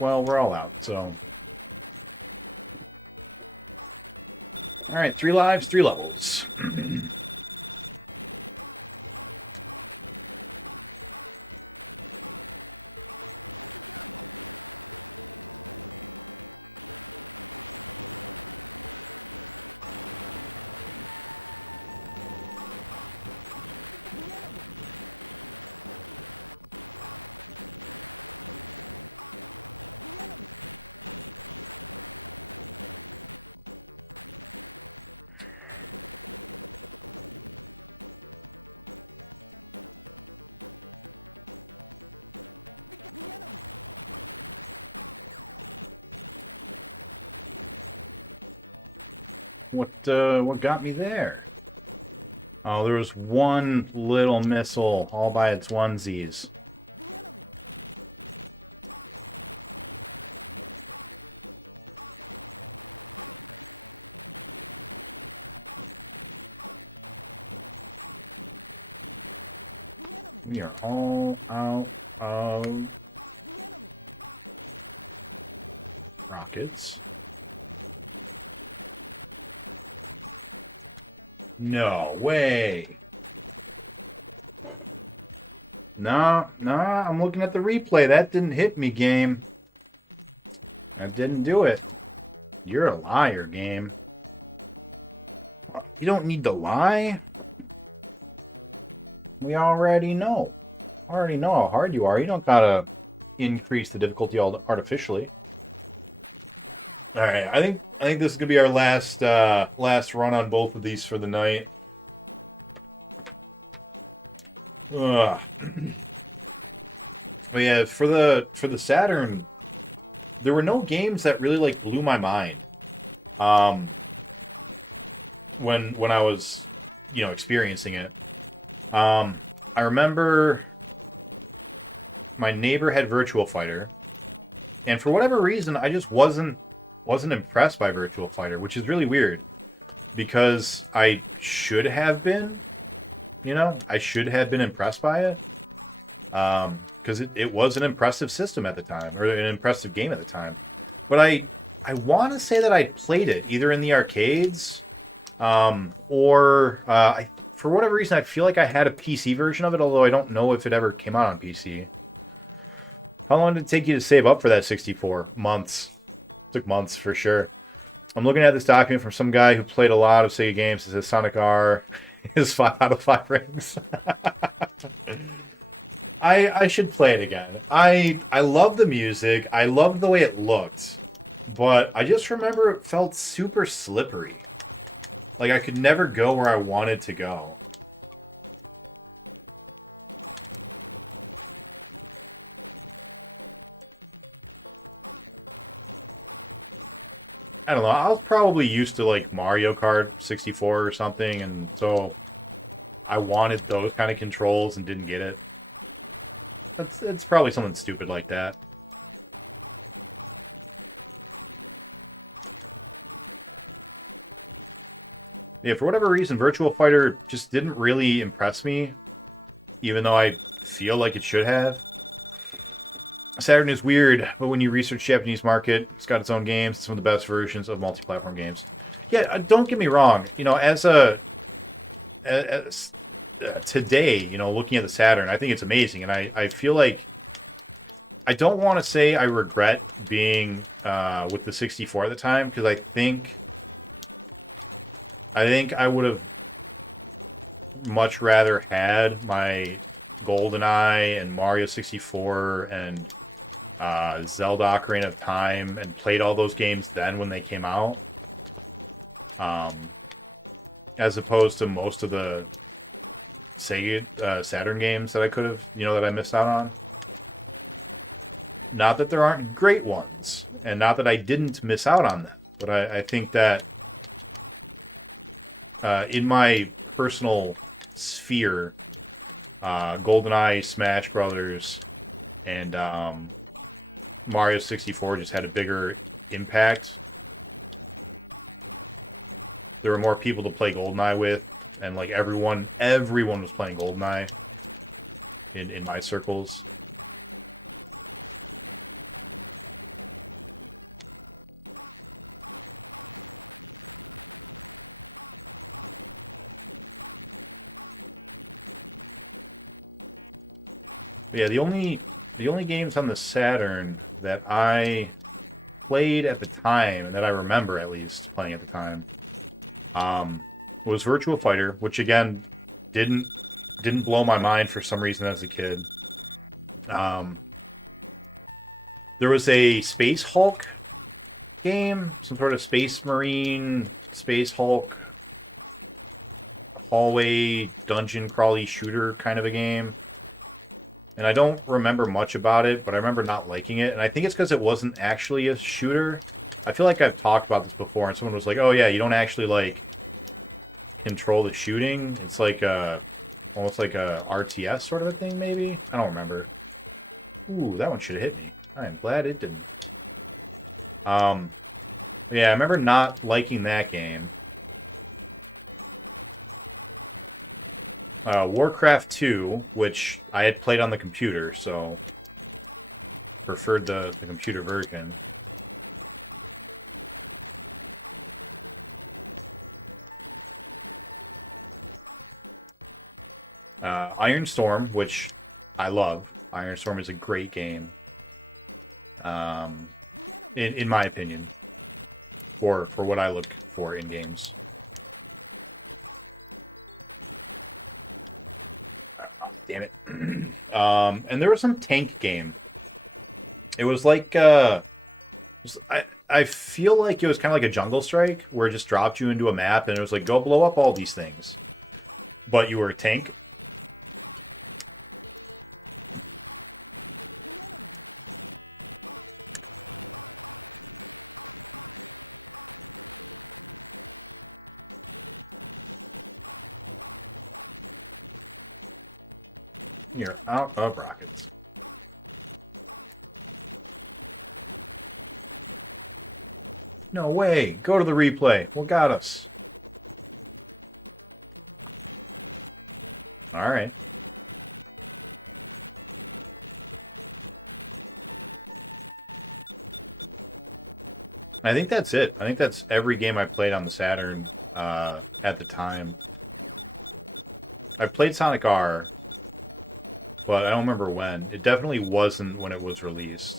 Well, we're all out, so... Alright, 3 lives, 3 levels. What got me there? Oh, there was one little missile all by its onesies. We are all out of rockets. No way. No, I'm looking at the replay. That didn't hit me, game. That didn't do it. You're a liar, game. You don't need to lie. We already know. Already know how hard you are. You don't gotta increase the difficulty artificially. All right, I think this is gonna be our last run on both of these for the night. Ugh. But yeah, for the Saturn, there were no games that really like blew my mind. When I was, experiencing it. I remember my neighbor had Virtua Fighter, and for whatever reason, I just wasn't impressed by Virtua Fighter, which is really weird, because I should have been, I should have been impressed by it, because it was an impressive system at the time, or an impressive game at the time. But I want to say that I played it either in the arcades, or for whatever reason, I feel like I had a PC version of it, although I don't know if it ever came out on PC. How long did it take you to save up for that 64? Months. Took months for sure. I'm looking at this document from some guy who played a lot of Sega games. It says Sonic R is 5 out of 5 rings. I should play it again. I love the music. I love the way it looked. But I just remember it felt super slippery. Like I could never go where I wanted to go. I don't know, I was probably used to like Mario Kart 64 or something, and so I wanted those kind of controls and didn't get it. It's probably something stupid like that. Yeah, for whatever reason, Virtua Fighter just didn't really impress me, even though I feel like it should have. Saturn is weird, but when you research Japanese market, it's got its own games, some of the best versions of multi-platform games. Yeah, don't get me wrong. As today, looking at the Saturn, I think it's amazing, and I feel like I don't want to say I regret being with the 64 at the time, because I think I would have much rather had my GoldenEye and Mario 64 and Zelda Ocarina of Time and played all those games then when they came out, as opposed to most of the Sega Saturn games that I could have, that I missed out on. Not that there aren't great ones, and not that I didn't miss out on them, but I think that in my personal sphere, GoldenEye, Smash Brothers, and Mario 64 just had a bigger impact. There were more people to play GoldenEye with, and like everyone was playing GoldenEye in my circles. Yeah, the only games on the Saturn that I played at the time, that I remember at least playing at the time, was Virtua Fighter, which again didn't blow my mind for some reason as a kid. There was a Space Hulk game, some sort of Space Marine, Space Hulk, hallway dungeon crawly shooter kind of a game. And I don't remember much about it, but I remember not liking it. And I think it's because it wasn't actually a shooter. I feel like I've talked about this before, and someone was like, oh yeah, you don't actually, like, control the shooting. It's like almost like a RTS sort of a thing, maybe? I don't remember. Ooh, that one should have hit me. I am glad it didn't. Yeah, I remember not liking that game. Warcraft 2, which I had played on the computer, so preferred the computer version. Iron Storm, which I love. Iron Storm is a great game. In my opinion. For what I look for in games. Damn it. And there was some tank game. It was like, I feel like it was kind of like a Jungle Strike, where it just dropped you into a map, and it was like, go blow up all these things. But you were a tank. You're out of rockets. No way! Go to the replay. What got us? Alright. I think that's it. I think that's every game I played on the Saturn at the time. I played Sonic R, but I don't remember when. It definitely wasn't when it was released.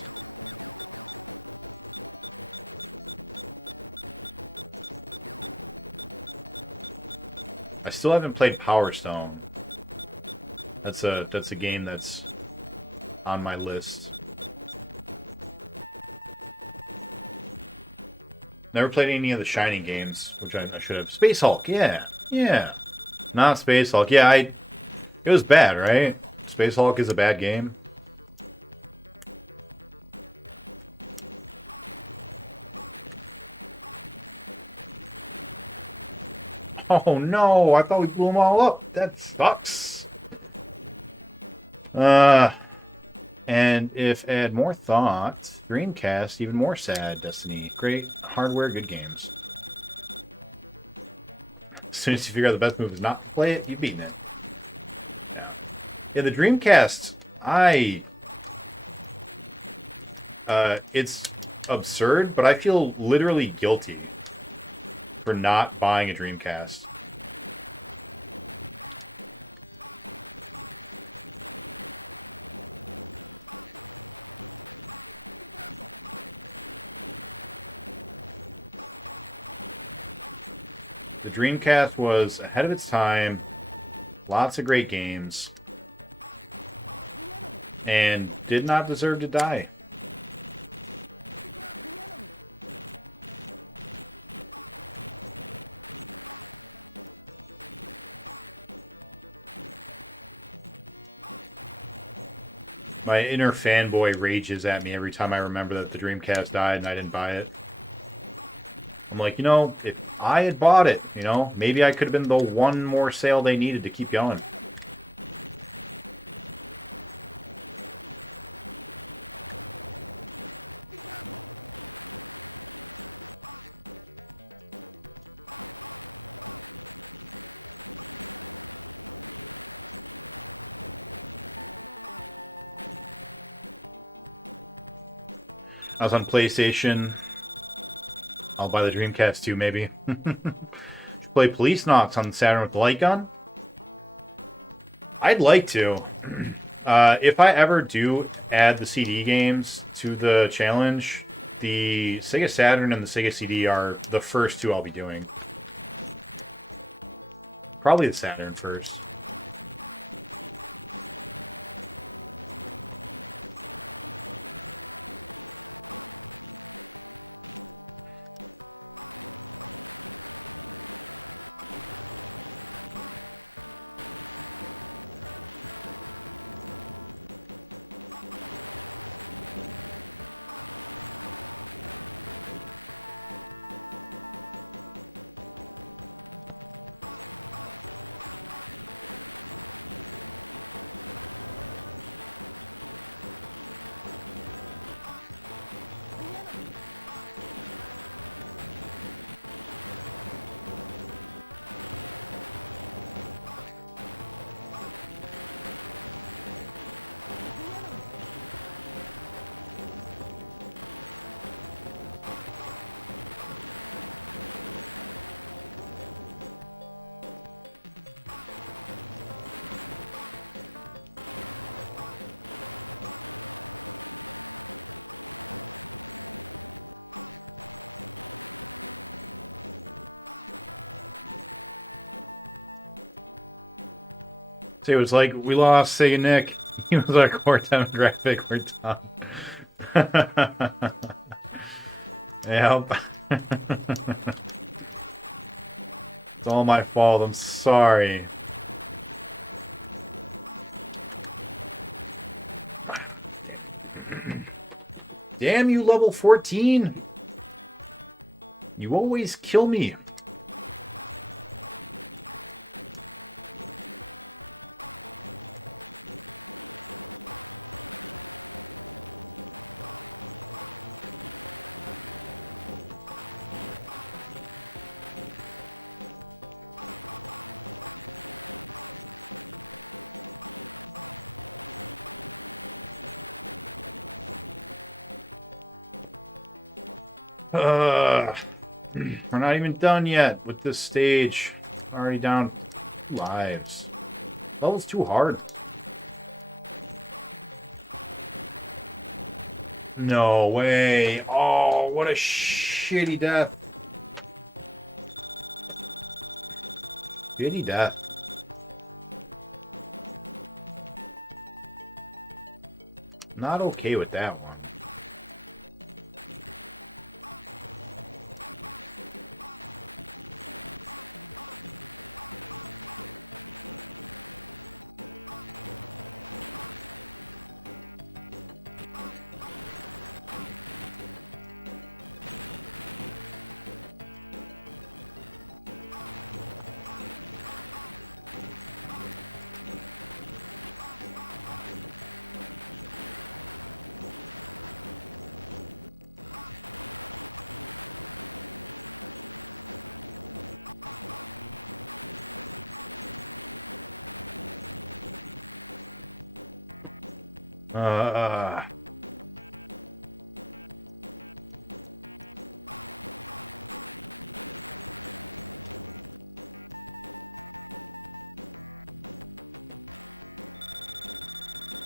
I still haven't played Power Stone. That's a game that's on my list. Never played any of the Shining games, which I should have. Space Hulk, yeah. Yeah. Not Space Hulk. Yeah, it was bad, right? Space Hulk is a bad game. Oh no, I thought we blew them all up. That sucks. And if add more thought, Dreamcast, even more sad, Destiny. Great hardware, good games. As soon as you figure out the best move is not to play it, you've beaten it. Yeah, the Dreamcast, it's absurd, but I feel literally guilty for not buying a Dreamcast. The Dreamcast was ahead of its time, lots of great games, and did not deserve to die. My inner fanboy rages at me every time I remember that the Dreamcast died and I didn't buy it. I'm like, you know, if I had bought it, you know, maybe I could have been the one more sale they needed to keep going. I was on PlayStation. I'll buy the Dreamcast too, maybe. Play Police Knots on Saturn with the light gun? I'd like to. If I ever do add the CD games to the challenge, the Sega Saturn and the Sega CD are the first two I'll be doing. Probably the Saturn first. So it was like, we lost Seganick. He was our core demographic. We're done. Yep. It's all my fault. I'm sorry. Damn you, level 14. You always kill me. We're not even done yet with this stage. Already down 2 lives. That was too hard. No way. Oh, what a shitty death. Shitty death. Not okay with that one.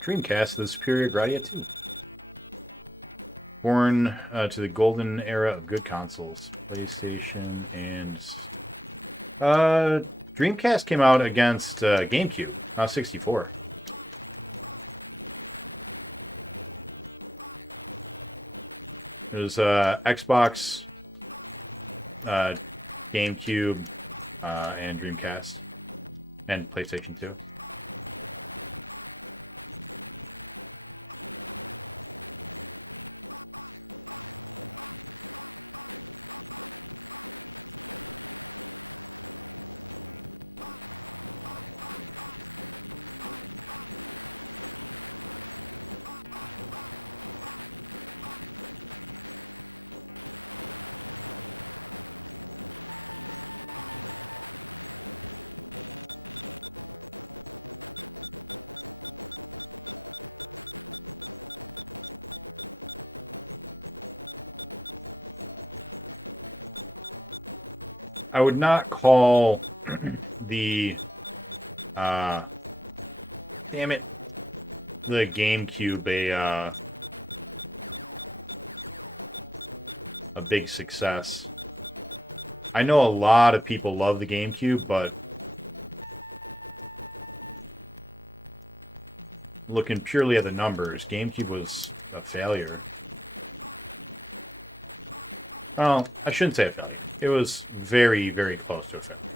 Dreamcast, the superior Gradius 2. Born to the golden era of good consoles. PlayStation and... Dreamcast came out against GameCube, 64. There's Xbox, GameCube, and Dreamcast, and PlayStation 2. I would not call the damn it, the GameCube a big success. I know a lot of people love the GameCube, but looking purely at the numbers, GameCube was a failure. Well, I shouldn't say a failure. It was very, very close to a failure.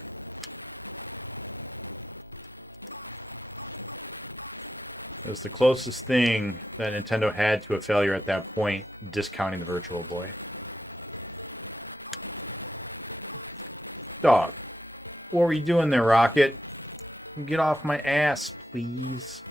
It was the closest thing that Nintendo had to a failure at that point, discounting the Virtual Boy. Dog, what were you doing there, Rocket? Get off my ass, please.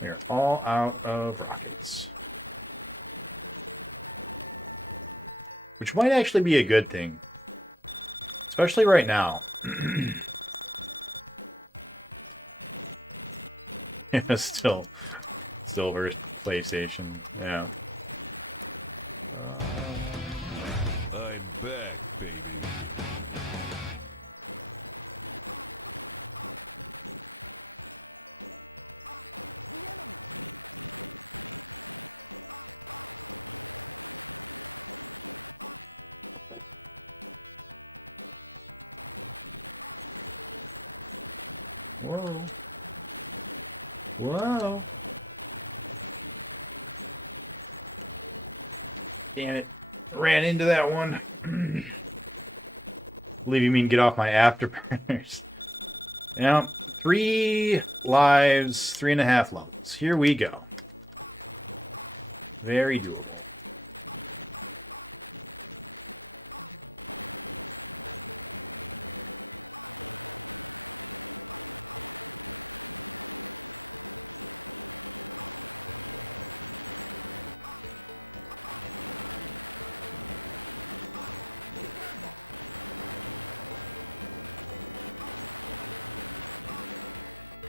They're all out of rockets. Which might actually be a good thing. Especially right now. still versus PlayStation. Yeah. Whoa. Damn it. Ran into that one. Believe you mean get off my afterburners. Now, 3 lives, 3.5 levels. Here we go. Very good.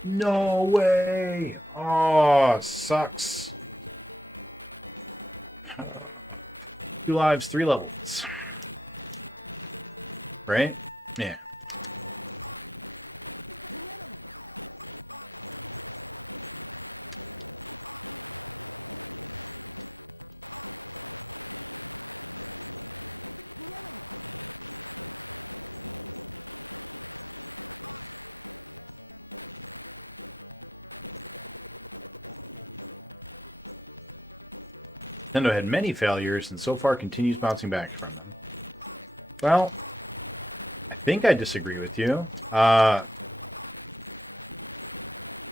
No way! Oh, sucks. 2 lives, 3 levels. Right? Yeah. Nintendo had many failures and so far continues bouncing back from them. Well, I think I disagree with you.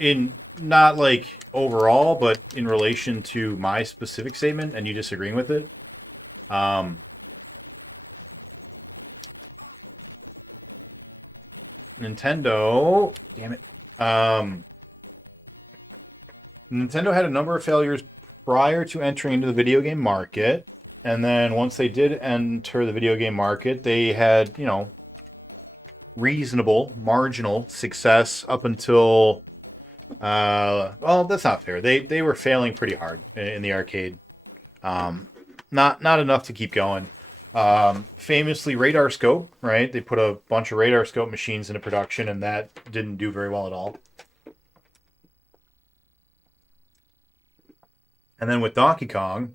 In not like overall, but in relation to my specific statement and you disagreeing with it. Nintendo, damn it. Nintendo had a number of failures prior to entering into the video game market, and then once they did enter the video game market, they had, you know, reasonable, marginal success up until, well, that's not fair. They were failing pretty hard in the arcade. Not enough to keep going. Famously, Radar Scope, right? They put a bunch of Radar Scope machines into production, and that didn't do very well at all. And then with Donkey Kong,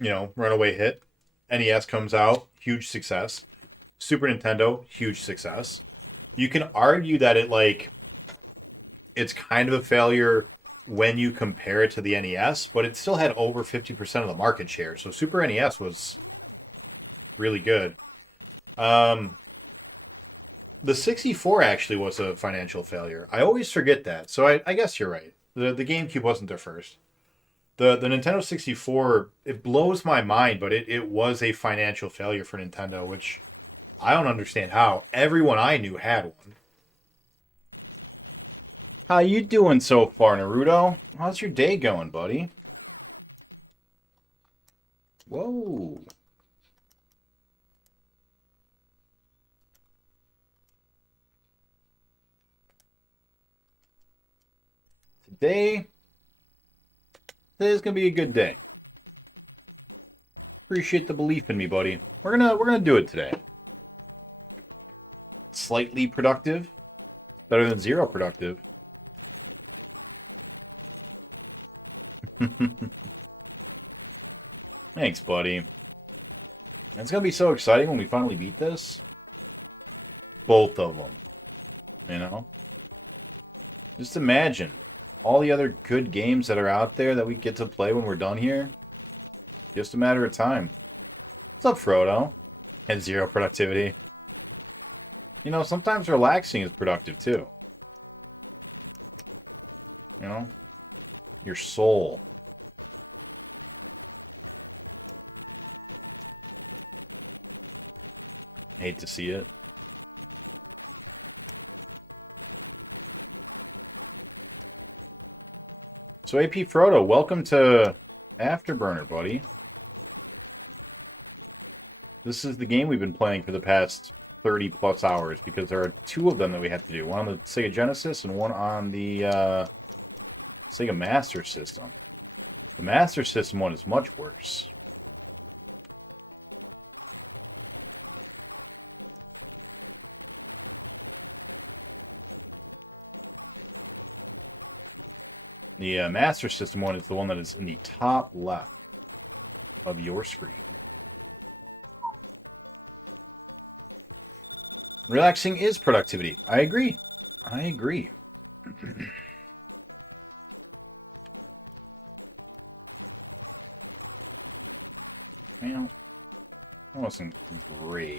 you know, runaway hit. NES comes out, huge success. Super Nintendo, huge success. You can argue that it's kind of a failure when you compare it to the NES, but it still had over 50% of the market share. So Super NES was really good. The 64 actually was a financial failure. I always forget that. So I guess you're right. The GameCube wasn't their first. The Nintendo 64, it blows my mind, but it was a financial failure for Nintendo, which I don't understand how. Everyone I knew had one. How you doing so far, Naruto? How's your day going, buddy? Whoa. Today's gonna be a good day. appreciate the belief in me, buddy. We're gonna do it today. Slightly productive. Better than zero productive. Thanks, buddy. It's gonna be so exciting when we finally beat this. Both of them. You know? Just imagine all the other good games that are out there that we get to play when we're done here. Just a matter of time. What's up, Frodo? And zero productivity. You know, sometimes relaxing is productive too. You know? Your soul. Hate to see it. So AP Frodo, welcome to Afterburner, buddy. This is the game we've been playing for the past 30 plus hours because there are two of them that we have to do. One on the Sega Genesis and one on the Sega Master System. The Master System one is much worse. The Master System one is the one that is in the top left of your screen. Relaxing is productivity. I agree. I agree. Yeah, that wasn't great.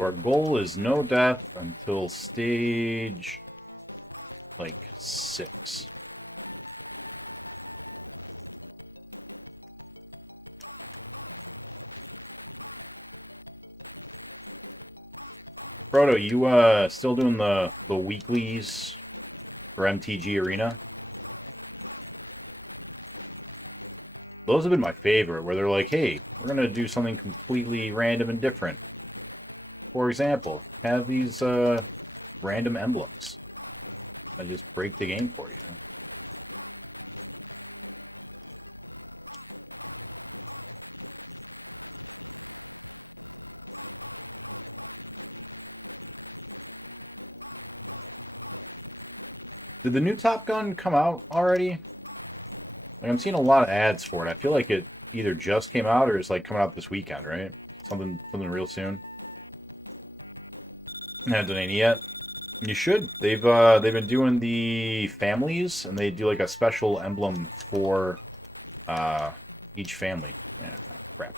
Our goal is no death until stage, like, 6. Frodo, you still doing the weeklies for MTG Arena? Those have been my favorite, where they're like, hey, we're gonna do something completely random and different. For example, have these random emblems and just break the game for you. Did the new Top Gun come out already? Like, I'm seeing a lot of ads for it. I feel like it either just came out or is like coming out this weekend, right? Something real soon. Haven't done any yet. You should. They've been doing the families, and they do like a special emblem for each family. Right.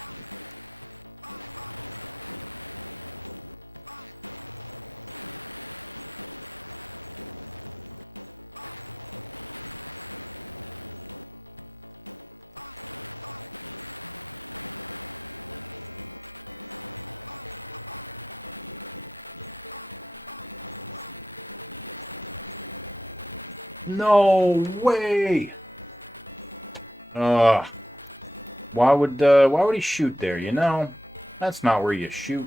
No way! Why would he shoot there, you know? That's not where you shoot.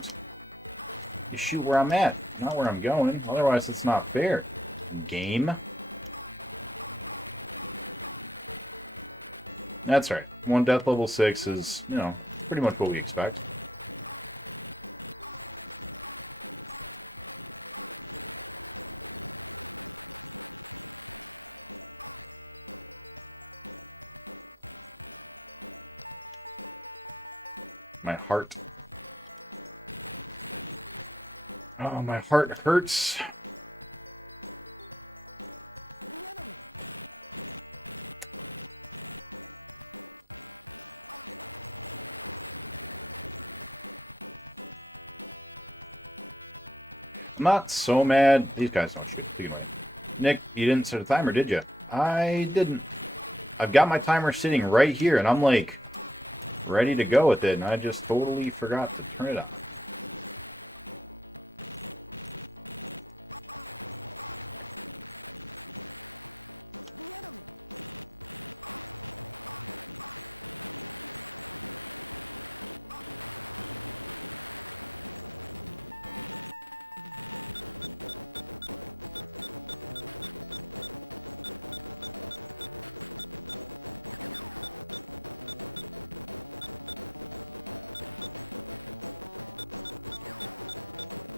You shoot where I'm at, not where I'm going. Otherwise, it's not fair. Game. That's right. 1 death level 6 is, you know, pretty much what we expect. My heart. Oh, my heart hurts. Not so mad. These guys don't shoot. You know. Nick, you didn't set a timer, did you? I didn't. I've got my timer sitting right here, and I'm like ready to go with it, and I just totally forgot to turn it on.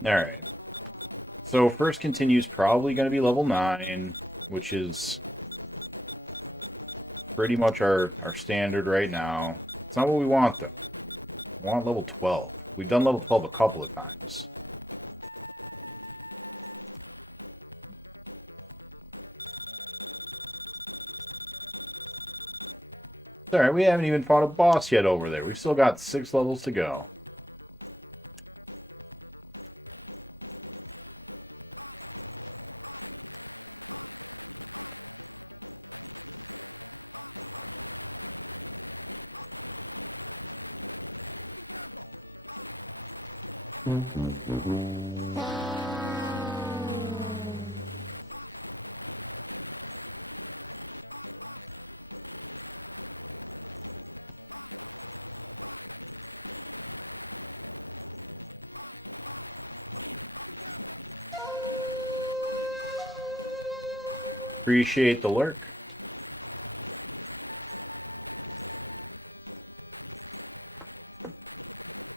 Alright. So first continue's probably going to be level 9, which is pretty much our standard right now. It's not what we want, though. I want level 12. We've done level 12 a couple of times. Alright, we haven't even fought a boss yet over there. We've still got 6 levels to go. Appreciate the lurk.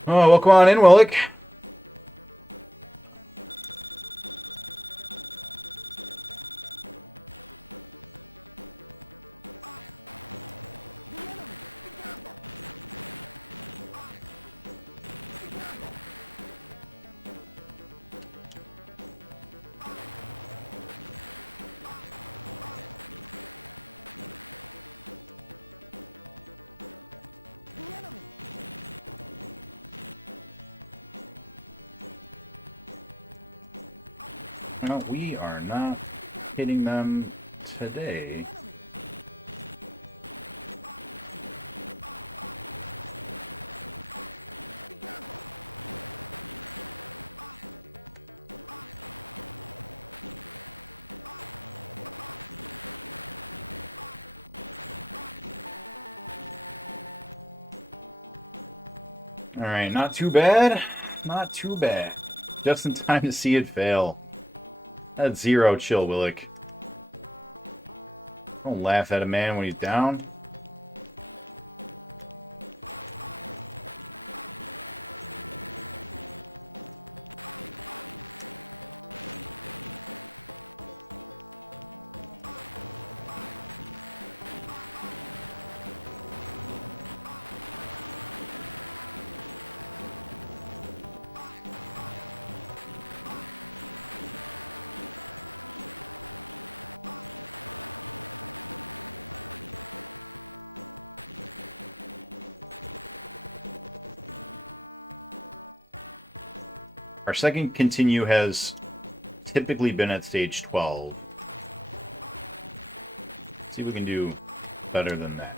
Oh, welcome on in, Willick. No, we are not hitting them today. Alright, not too bad. Not too bad. Just in time to see it fail. That's 0 chill, Willick. Don't laugh at a man when he's down. Our second continue has typically been at stage 12. See if we can do better than that.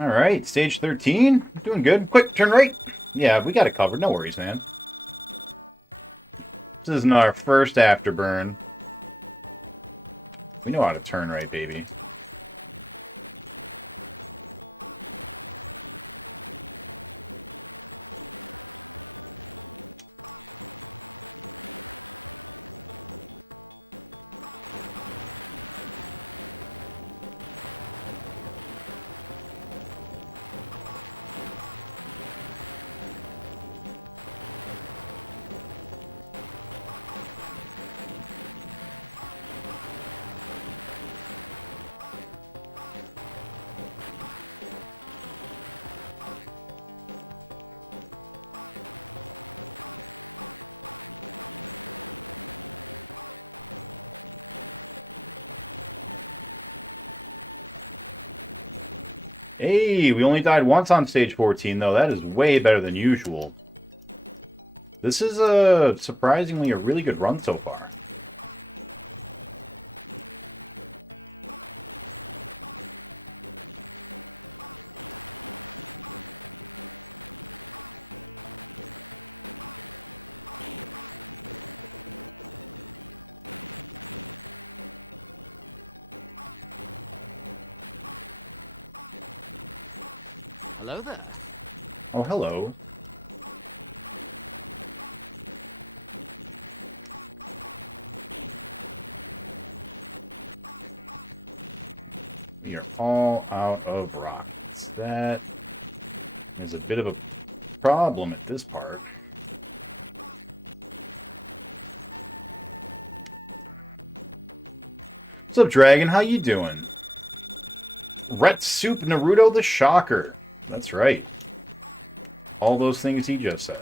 Alright, stage 13. Doing good. Quick, turn right. Yeah, we got it covered. No worries, man. This isn't our first afterburn. We know how to turn right, baby. Hey, we only died once on stage 14, though. That is way better than usual. This is surprisingly a really good run so far. Hello there. Oh, hello. We are all out of rockets. That is a bit of a problem at this part. What's up, Dragon? How you doing? Ret Soup Naruto the Shocker. That's right. All those things he just said.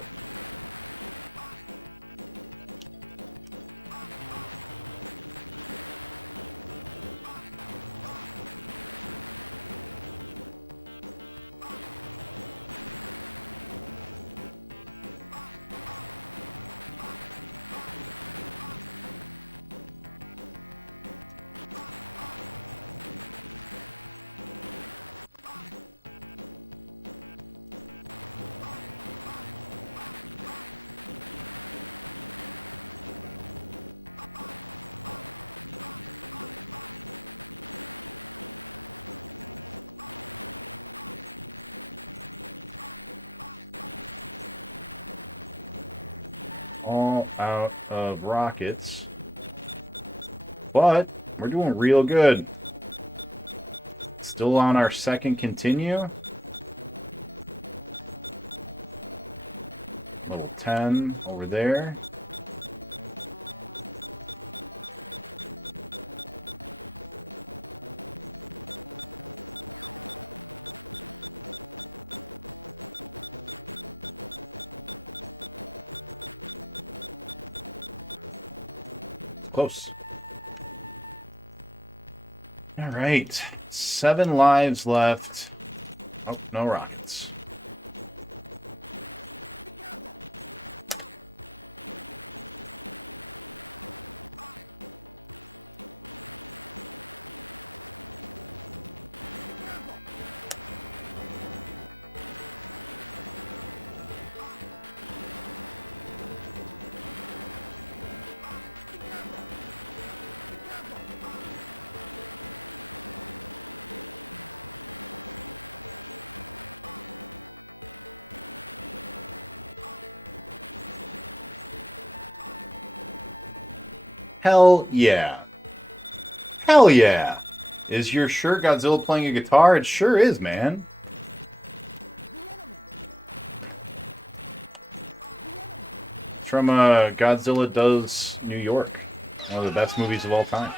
All out of rockets. But we're doing real good. Still on our second continue. Level 10 over there. Close. Alright. 7 lives left. Oh, no rockets. Hell yeah. Hell yeah. Is your shirt Godzilla playing a guitar? It sure is, man. From Godzilla Does New York. One of the best movies of all time.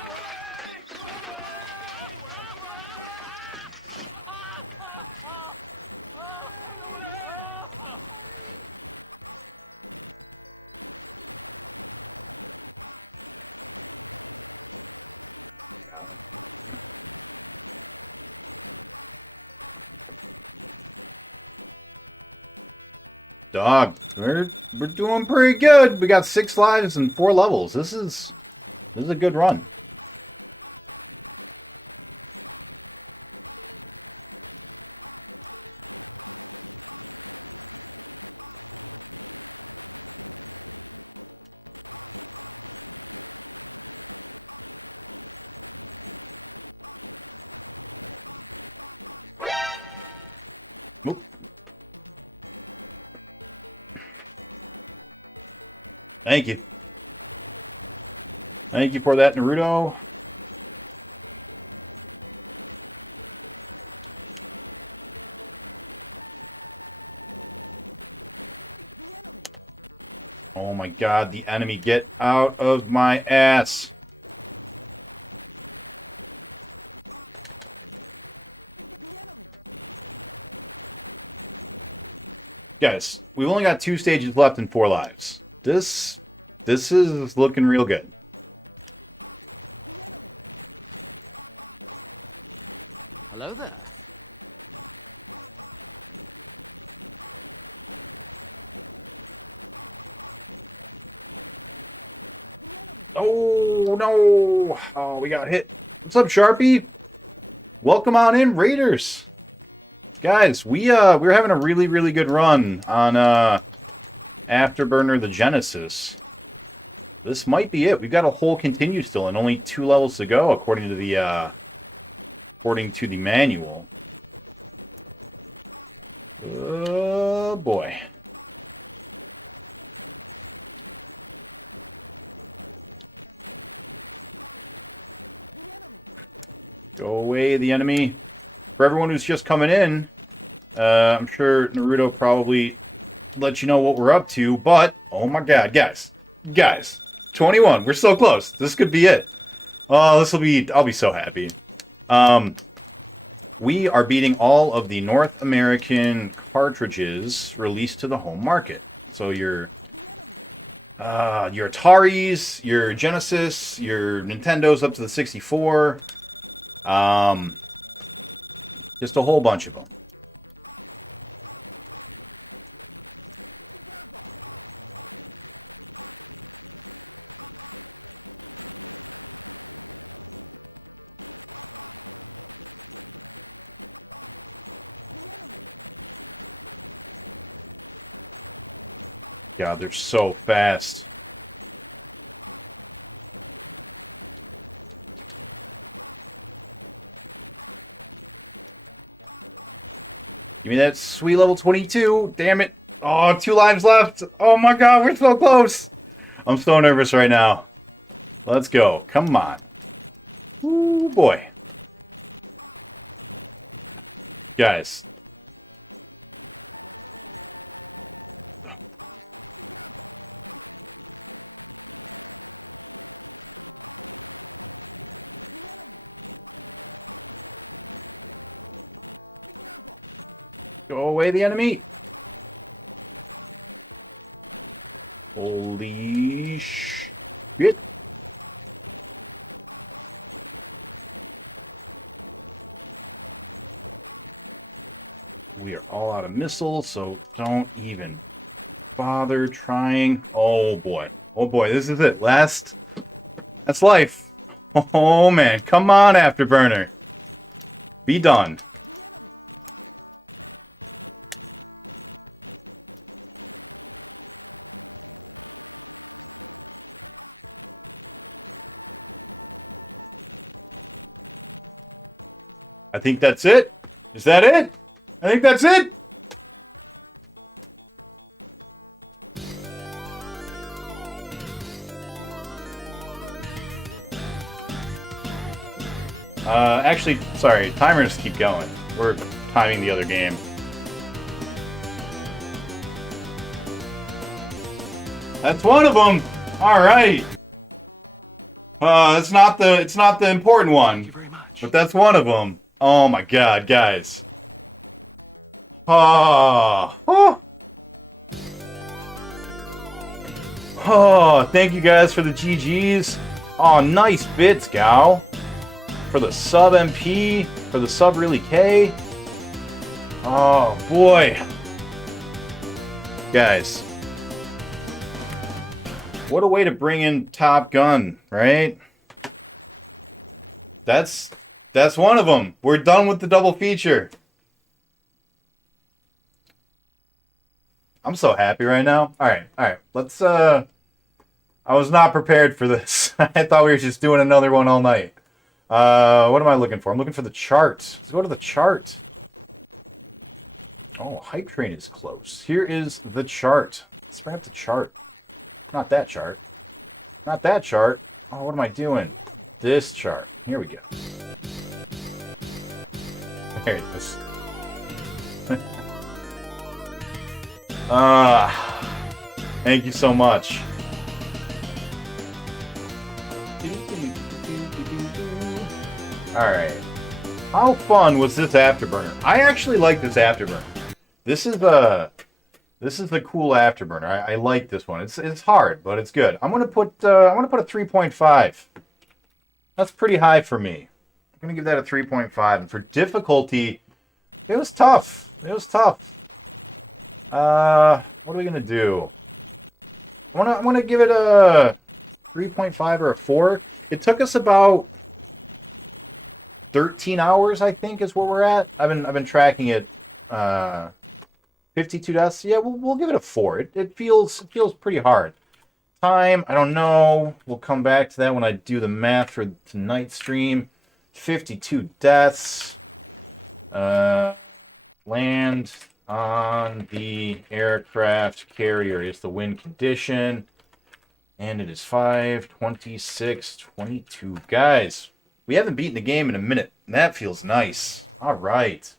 Dog, we're doing pretty good. We got 6 lives and 4 levels. This is a good run. Whoop. Thank you. Thank you for that, Naruto. Oh my god, the enemy, get out of my ass. Guys, we've only got 2 stages left and 4 lives. This is looking real good. Hello there. Oh, no. Oh, we got hit. What's up, Sharpie? Welcome on in, Raiders. Guys, we're having a really, really good run on Afterburner the Genesis. This might be it. We've got a whole continue still and only 2 levels to go according to the manual. Oh boy. Go away, the enemy. For everyone who's just coming in, I'm sure Naruto probably let you know what we're up to, but oh my god, guys, 21, we're so close. This could be it. Oh, I'll be so happy. We are beating all of the North American cartridges released to the home market. So your Ataris, your Genesis, your Nintendos up to the 64, just a whole bunch of them. God, they're so fast. Give me that sweet level 22. Damn it. Oh, 2 lives left. Oh my god, we're so close. I'm so nervous right now. Let's go. Come on. Ooh, boy. Guys. Go away, the enemy. Holy shit. We are all out of missiles, so don't even bother trying. Oh boy. Oh boy, this is it. That's life. Oh man, come on, Afterburner. Be done. I think that's it. Is that it? I think that's it. Actually, sorry, timers keep going. We're timing the other game. That's one of them. All right. It's not the important one, but that's one of them. Oh my god, guys. Oh, thank you guys for the GGs. Oh, nice bits, Gal. For the sub MP, for the sub really K. Oh, boy. Guys. What a way to bring in Top Gun, right? That's one of them. We're done with the double feature. I'm so happy right now. All right. Let's, I was not prepared for this. I thought we were just doing another one all night. What am I looking for? I'm looking for the charts. Let's go to the chart. Oh, Hype Train is close. Here is the chart. Let's back to chart. Not that chart. Not that chart. Oh, what am I doing? This chart. Here we go. There it is. Thank you so much. Alright. How fun was this Afterburner? I actually like this Afterburner. This is the cool Afterburner. I like this one. It's hard, but it's good. I'm gonna put a 3.5. That's pretty high for me. I'm gonna give that a 3.5. And for difficulty, it was tough. What are we gonna do? I wanna give it a 3.5 or a 4. It took us about 13 hours, I think, is where we're at. I've been tracking it. 52 deaths. Yeah, we'll give it a 4. It feels pretty hard. Time, I don't know. We'll come back to that when I do the math for tonight's stream. 52 deaths. Land on the aircraft carrier is the win condition. And it is 5:26:22. Guys, we haven't beaten the game in a minute, and that feels nice. All right.